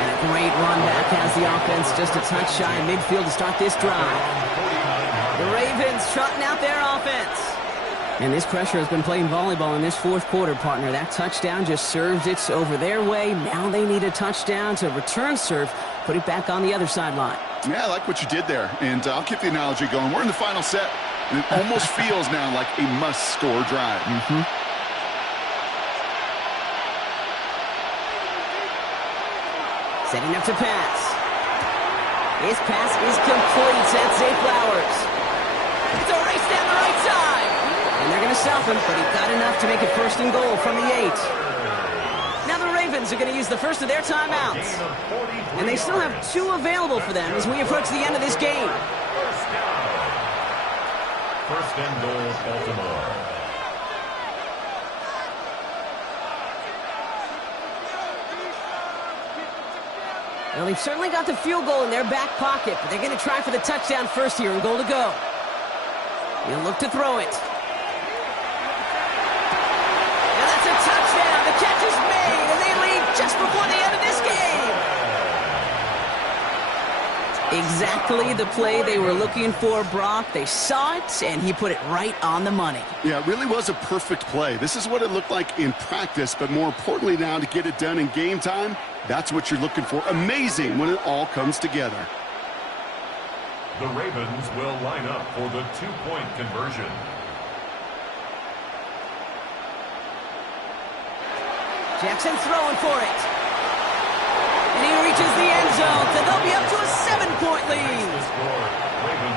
And a great run back has the offense just a touch shy in midfield to start this drive. The Ravens trotting out their offense. And this pressure has been playing volleyball in this fourth quarter, partner. That touchdown just serves it over their way. Now they need a touchdown to return serve, put it back on the other sideline. Yeah, I like what you did there, and I'll keep the analogy going. We're in the final set, and it almost feels now like a must-score drive. Setting up to pass. His pass is complete. That's Zay Flowers. It's a race down the right side. And they're going to stop him, but he got enough to make it 1st and goal from the 8. Now the Ravens are going to use the first of their timeouts. And they still have 2 available for them as we approach the end of this game. 1st and goal, Baltimore. Well, they've certainly got the field goal in their back pocket, but they're going to try for the touchdown first here and goal to go. He'll look to throw it. And that's a touchdown. The catch is made, and they lead just before the end of this game. Exactly the play they were looking for, Brock. They saw it, and he put it right on the money. Yeah, it really was a perfect play. This is what it looked like in practice, but more importantly now to get it done in game time, that's what you're looking for. Amazing when it all comes together. The Ravens will line up for the 2-point conversion. Jackson throwing for it. And he reaches the end zone, so they'll be up to a 7-point lead.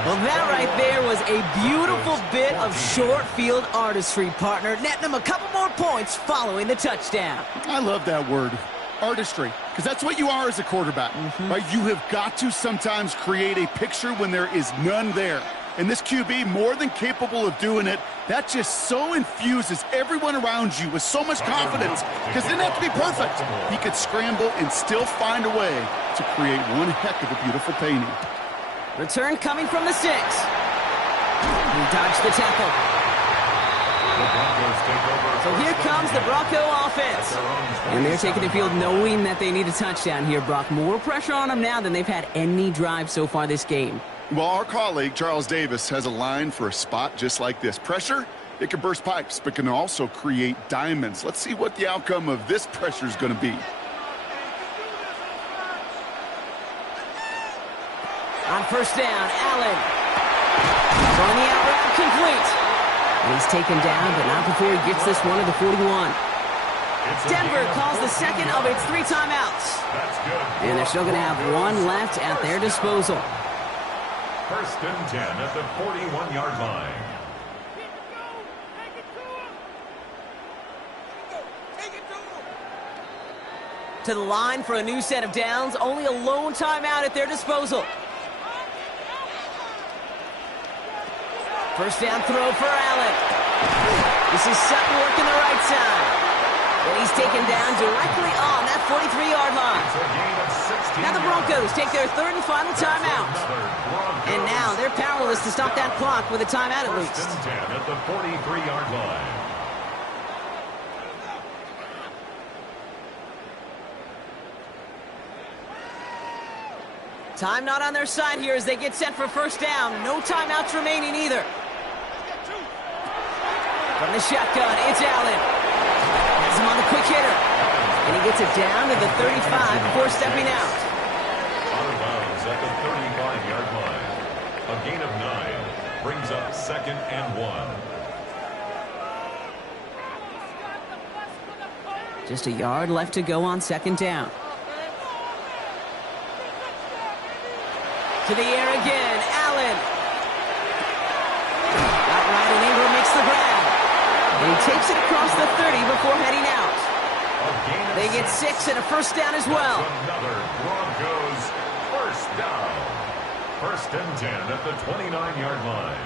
Well, that right there was a beautiful bit of short field artistry, partner, netting them a couple more points following the touchdown. I love that word, artistry, because that's what you are as a quarterback, right? You have got to sometimes create a picture when there is none there. And this QB, more than capable of doing it, that just so infuses everyone around you with so much confidence, because it didn't have to be perfect. He could scramble and still find a way to create one heck of a beautiful painting. Return coming from the 6. He dodged the tackle. So here comes the Bronco offense. And they're taking the field knowing that they need a touchdown here, Brock. More pressure on them now than they've had any drive so far this game. Well, our colleague, Charles Davis, has a line for a spot just like this. Pressure, it can burst pipes, but can also create diamonds. Let's see what the outcome of this pressure is going to be. On first down, Allen. Throwing the out route complete. And he's taken down, but not before he gets this one at the 41. Denver calls the second of its 3 timeouts. And they're still going to have one left at their disposal. First and 10 at the 41-yard line. To the line for a new set of downs. Only a lone timeout at their disposal. First down throw for Allen. This is Sutton working the right side. And he's taken down directly on that 43-yard line. Now the Broncos take their 3rd and final timeout. And now they're powerless to stop that clock with a timeout at least. First and 10 at the 43-yard line. Time not on their side here as they get set for first down. No timeouts remaining either. From the shotgun, it's Allen. Has him on the quick hitter. And he gets it down to the 35 before stepping out. Out of bounds at the 35-yard line. A gain of 9 brings up 2nd and 1. Just a yard left to go on 2nd down. To the air again, Allen. Outright, and Ingram makes the grab. And he takes it across the 30 before heading out. They get 6 and a first down as well. Another Broncos first down. First and 10 at the 29-yard line.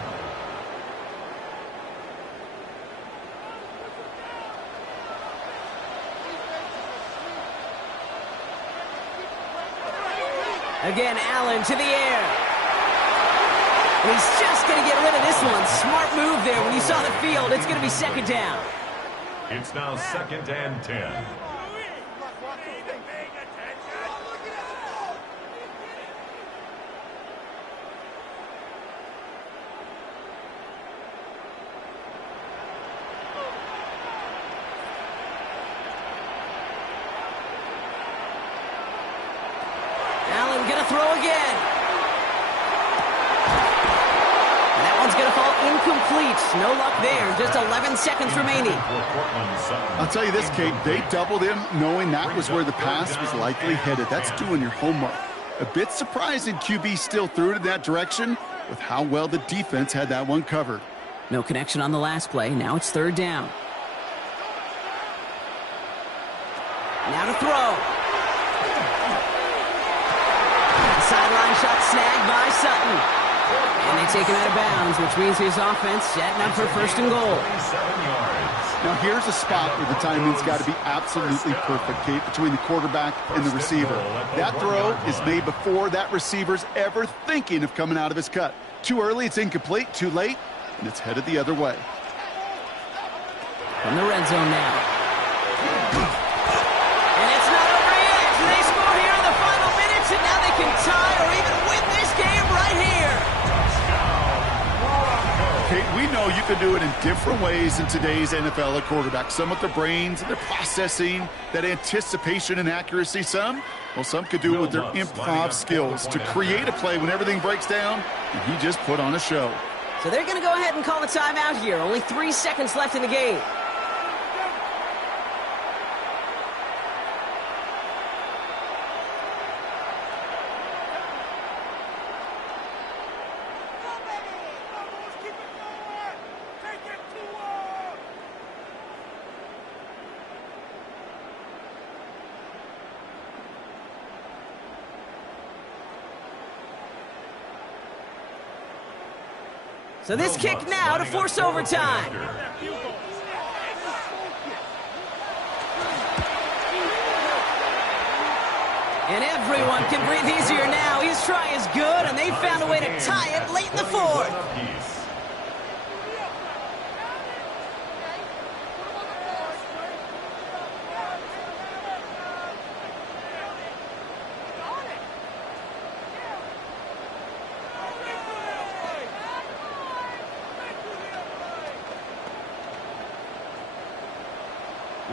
Again, Allen to the air. And he's just going to get rid of this one. Smart move there. When you saw the field, it's going to be 2nd down. It's now 2nd and 10. Allen going to throw again. And that one's going to fall incomplete. No luck there. Just 11 seconds remaining. I'll tell you this, Kate, they doubled him knowing that was where the pass was likely headed. That's doing your homework. A bit surprising QB still threw it in that direction with how well the defense had that one covered. No connection on the last play. Now it's 3rd down. Now to throw. Sideline shot snagged by Sutton. And they take him out of bounds, which means his offense setting up for 1st and goal. Now here's a spot where the timing's got to be absolutely perfect, Kate, between the quarterback and the receiver. That throw is made before that receiver's ever thinking of coming out of his cut. Too early, it's incomplete. Too late, and it's headed the other way. From the red zone now. And it's not over yet. They score here in the final minutes, and now they can tie or even win this game right here. Kate, we know you can do it in different ways in today's NFL at quarterback. Some with their brains, their processing, that anticipation and accuracy. Some could do it with their improv skills to create a play when everything breaks down, and he just put on a show. So they're going to go ahead and call a timeout here. Only 3 seconds left in the game. So this kick now to force overtime. And everyone can breathe easier now. His try is good, and they found a way to tie it late in the 4th.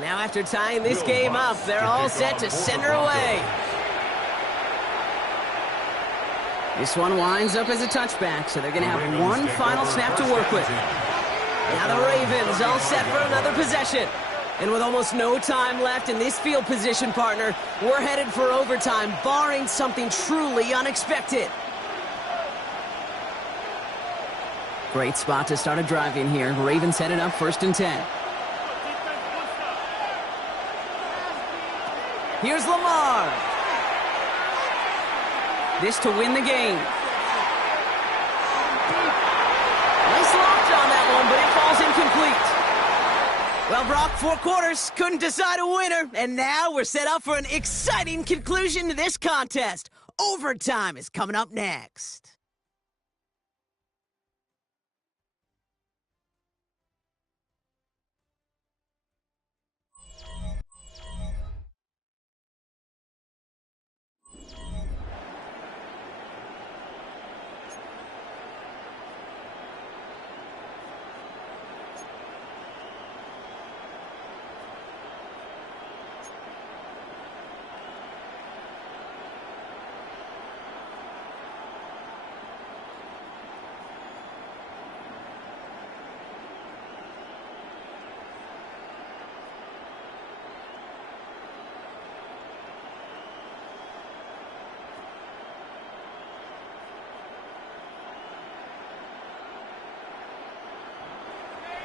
Now after tying this game up, they're all set to send her away. This one winds up as a touchback, so they're going to have one final snap to work with. Now the Ravens all set for another possession. And with almost no time left in this field position, partner, we're headed for overtime, barring something truly unexpected. Great spot to start a drive in here. Ravens headed up 1st and 10. Here's Lamar. This to win the game. Nice launch on that one, but it falls incomplete. Well, Brock, 4 quarters, couldn't decide a winner, and now we're set up for an exciting conclusion to this contest. Overtime is coming up next.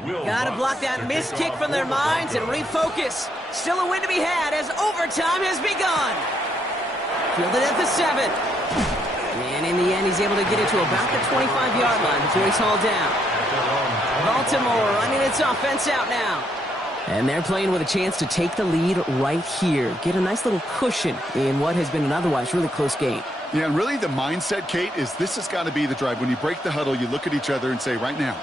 Got to block that missed kick from their minds and refocus. Still a win to be had as overtime has begun. Fielded at the 7. And in the end, he's able to get it to about the 25-yard line before he's hauled down. Baltimore running its offense out now. And they're playing with a chance to take the lead right here. Get a nice little cushion in what has been an otherwise really close game. Yeah, and really the mindset, Kate, is this has got to be the drive. When you break the huddle, you look at each other and say, right now,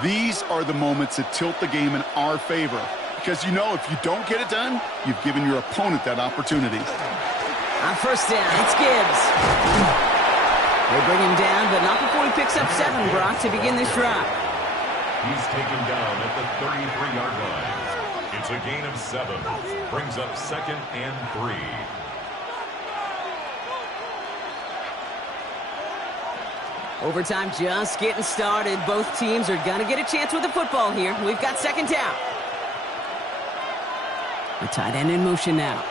these are the moments that tilt the game in our favor. Because you know if you don't get it done, you've given your opponent that opportunity. On 1st down, it's Gibbs. They bring him down, but not before he picks up 7, Brock, to begin this drive. He's taken down at the 33-yard line. It's a gain of 7. Brings up 2nd and 3. Overtime just getting started. Both teams are going to get a chance with the football here. We've got 2nd down. The tight end in motion now.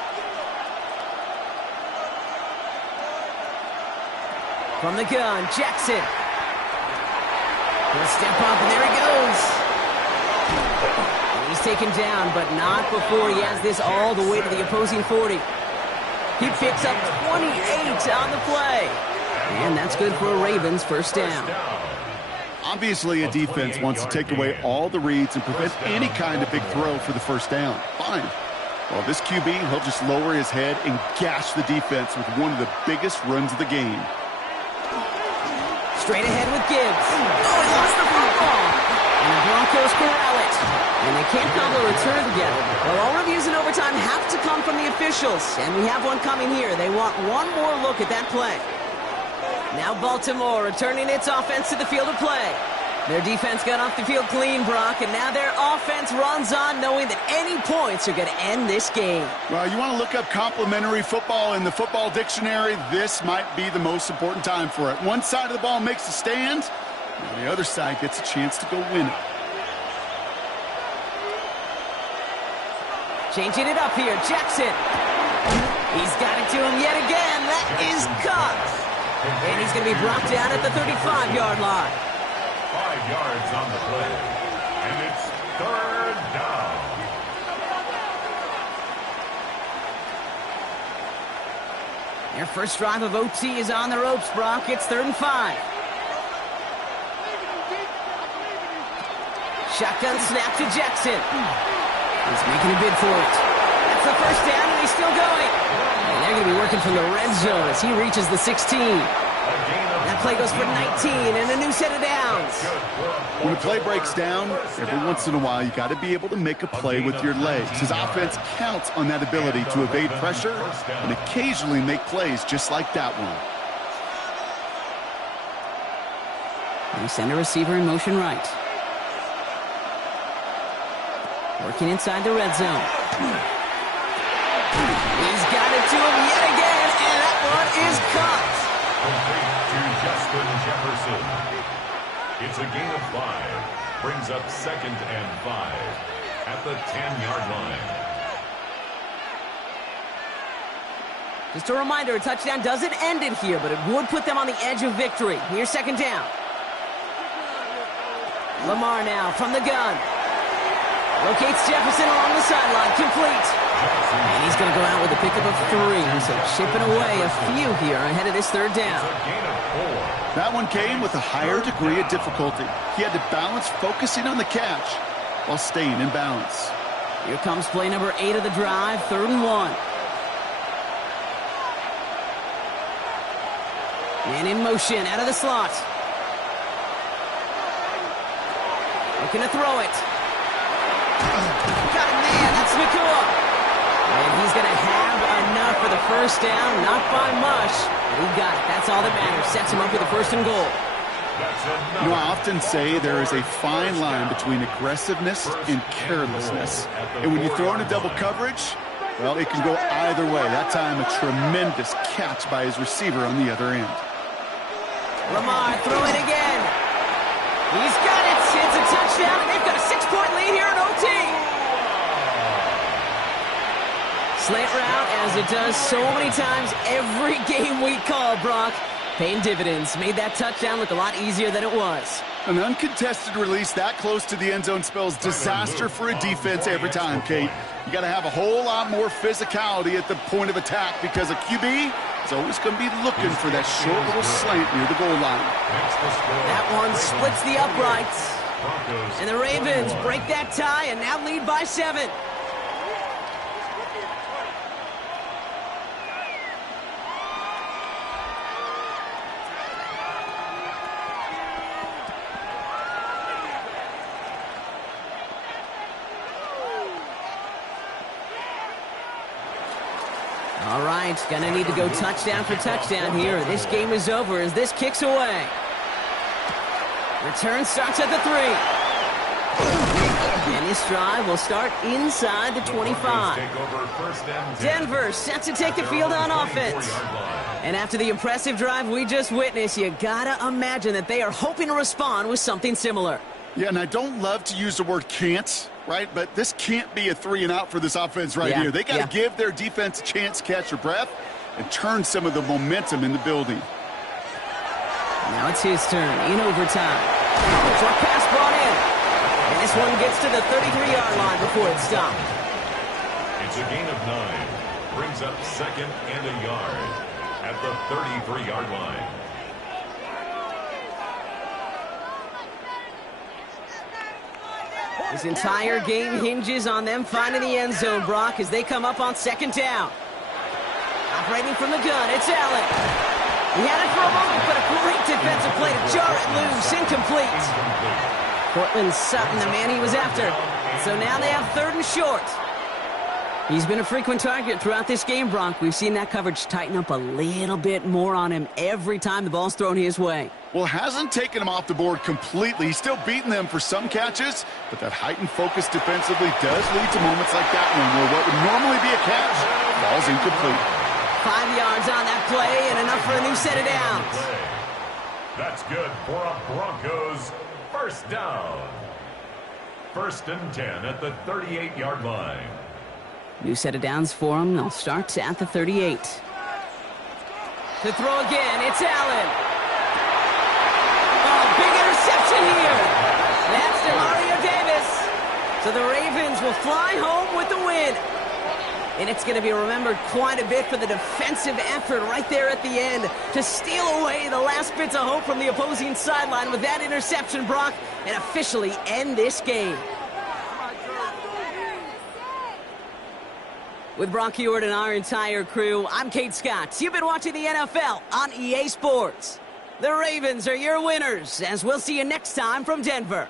From the gun, Jackson. He'll step up, and there he goes. And he's taken down, but not before he has this all the way to the opposing 40. He picks up 28 on the play. And that's good for a Ravens 1st down. Obviously, a defense wants to take away all the reads and prevent any kind of big throw for the 1st down. Fine. Well, this QB, he'll just lower his head and gash the defense with one of the biggest runs of the game. Straight ahead with Gibbs. Oh, he lost the football. And the Broncos corral it. And they can't cobble a return together. Well, all reviews in overtime have to come from the officials. And we have one coming here. They want one more look at that play. Now Baltimore returning its offense to the field of play. Their defense got off the field clean, Brock, and now their offense runs on knowing that any points are going to end this game. Well, you want to look up complimentary football in the football dictionary, this might be the most important time for it. One side of the ball makes a stand, and the other side gets a chance to go win it. Changing it up here, Jackson. He's got it to him yet again. That is caught. And he's going to be brought down at the 35-yard line. 5 yards on the play. And it's 3rd down. Their first drive of OT is on the ropes, Brock. It's 3rd and 5. Shotgun snap to Jackson. He's making a bid for it. That's the 1st down, and he's still going. And they're going to be working from the red zone as he reaches the 16. That play goes for 19 and a new set of downs. When a play breaks down, every once in a while, you got to be able to make a play with your legs. His offense counts on that ability to evade pressure and occasionally make plays just like that one. They send a receiver in motion right. Working inside the red zone. He's got it to him yet again, and that one is caught. Complete to Justin Jefferson. It's a gain of 5. Brings up 2nd and 5 at the 10-yard line. Just a reminder, a touchdown doesn't end it here, but it would put them on the edge of victory. Here's 2nd down. Lamar now from the gun. Locates Jefferson along the sideline, complete. And he's going to go out with a pickup of 3, so chipping away a few here ahead of this 3rd down. That one came with a higher degree of difficulty. He had to balance focusing on the catch while staying in balance. Here comes play number 8 of the drive, 3rd and 1. And in motion, out of the slot. Looking to throw it. Got it, man. That's Nacua. And he's going to have enough for the 1st down. Not by much, but he got it. That's all that matters. Sets him up with a 1st and goal. You know, I often say there is a fine line between aggressiveness and carelessness. And when you throw into double coverage, well, it can go either way. That time, a tremendous catch by his receiver on the other end. Lamar throwing again. He's got it. It's a touchdown, and they've got a 6-point lead here in OT. Slant route, as it does so many times every game we call, Brock. Paying dividends. Made that touchdown look a lot easier than it was. An uncontested release that close to the end zone spells disaster for a defense every time, Kate. You got to have a whole lot more physicality at the point of attack because a QB is always going to be looking for that short little slant near the goal line. That one splits the uprights. And the Ravens break that tie and now lead by 7. All right, gonna need to go touchdown for touchdown here. This game is over as this kicks away. Return starts at the 3. And this drive will start inside the 25. Denver set to take the field on offense. And after the impressive drive we just witnessed, you gotta imagine that they are hoping to respond with something similar. Yeah, and I don't love to use the word can't, right? But this can't be a 3-and-out for this offense right here. They got to give their defense a chance to catch their breath and turn some of the momentum in the building. Now it's his turn in overtime. Short pass brought in. And this one gets to the 33-yard line before it's stopped. It's a gain of 9. Brings up 2nd and a yard at the 33-yard line. This entire game hinges on them finding the end zone, Brock, as they come up on 2nd down. Operating from the gun, it's Allen. He had it for a moment, but a great defensive play to jar it loose. Incomplete. Cortland Sutton, the man he was after. So now they have 3rd and short. He's been a frequent target throughout this game, Brock. We've seen that coverage tighten up a little bit more on him every time the ball's thrown his way. Well, hasn't taken him off the board completely. He's still beating them for some catches, but that heightened focus defensively does lead to moments like that one where what would normally be a catch falls incomplete. 5 yards on that play and enough for a new set of downs. That's good for a Broncos 1st down. 1st and 10 at the 38-yard line. New set of downs for him. They'll start at the 38. To throw again, it's Allen. Oh, big interception here. That's Demario Davis. So the Ravens will fly home with the win. And it's going to be remembered quite a bit for the defensive effort right there at the end to steal away the last bits of hope from the opposing sideline with that interception, Brock, and officially end this game. With Brock Huard and our entire crew, I'm Kate Scott. You've been watching the NFL on EA Sports. The Ravens are your winners, as we'll see you next time from Denver.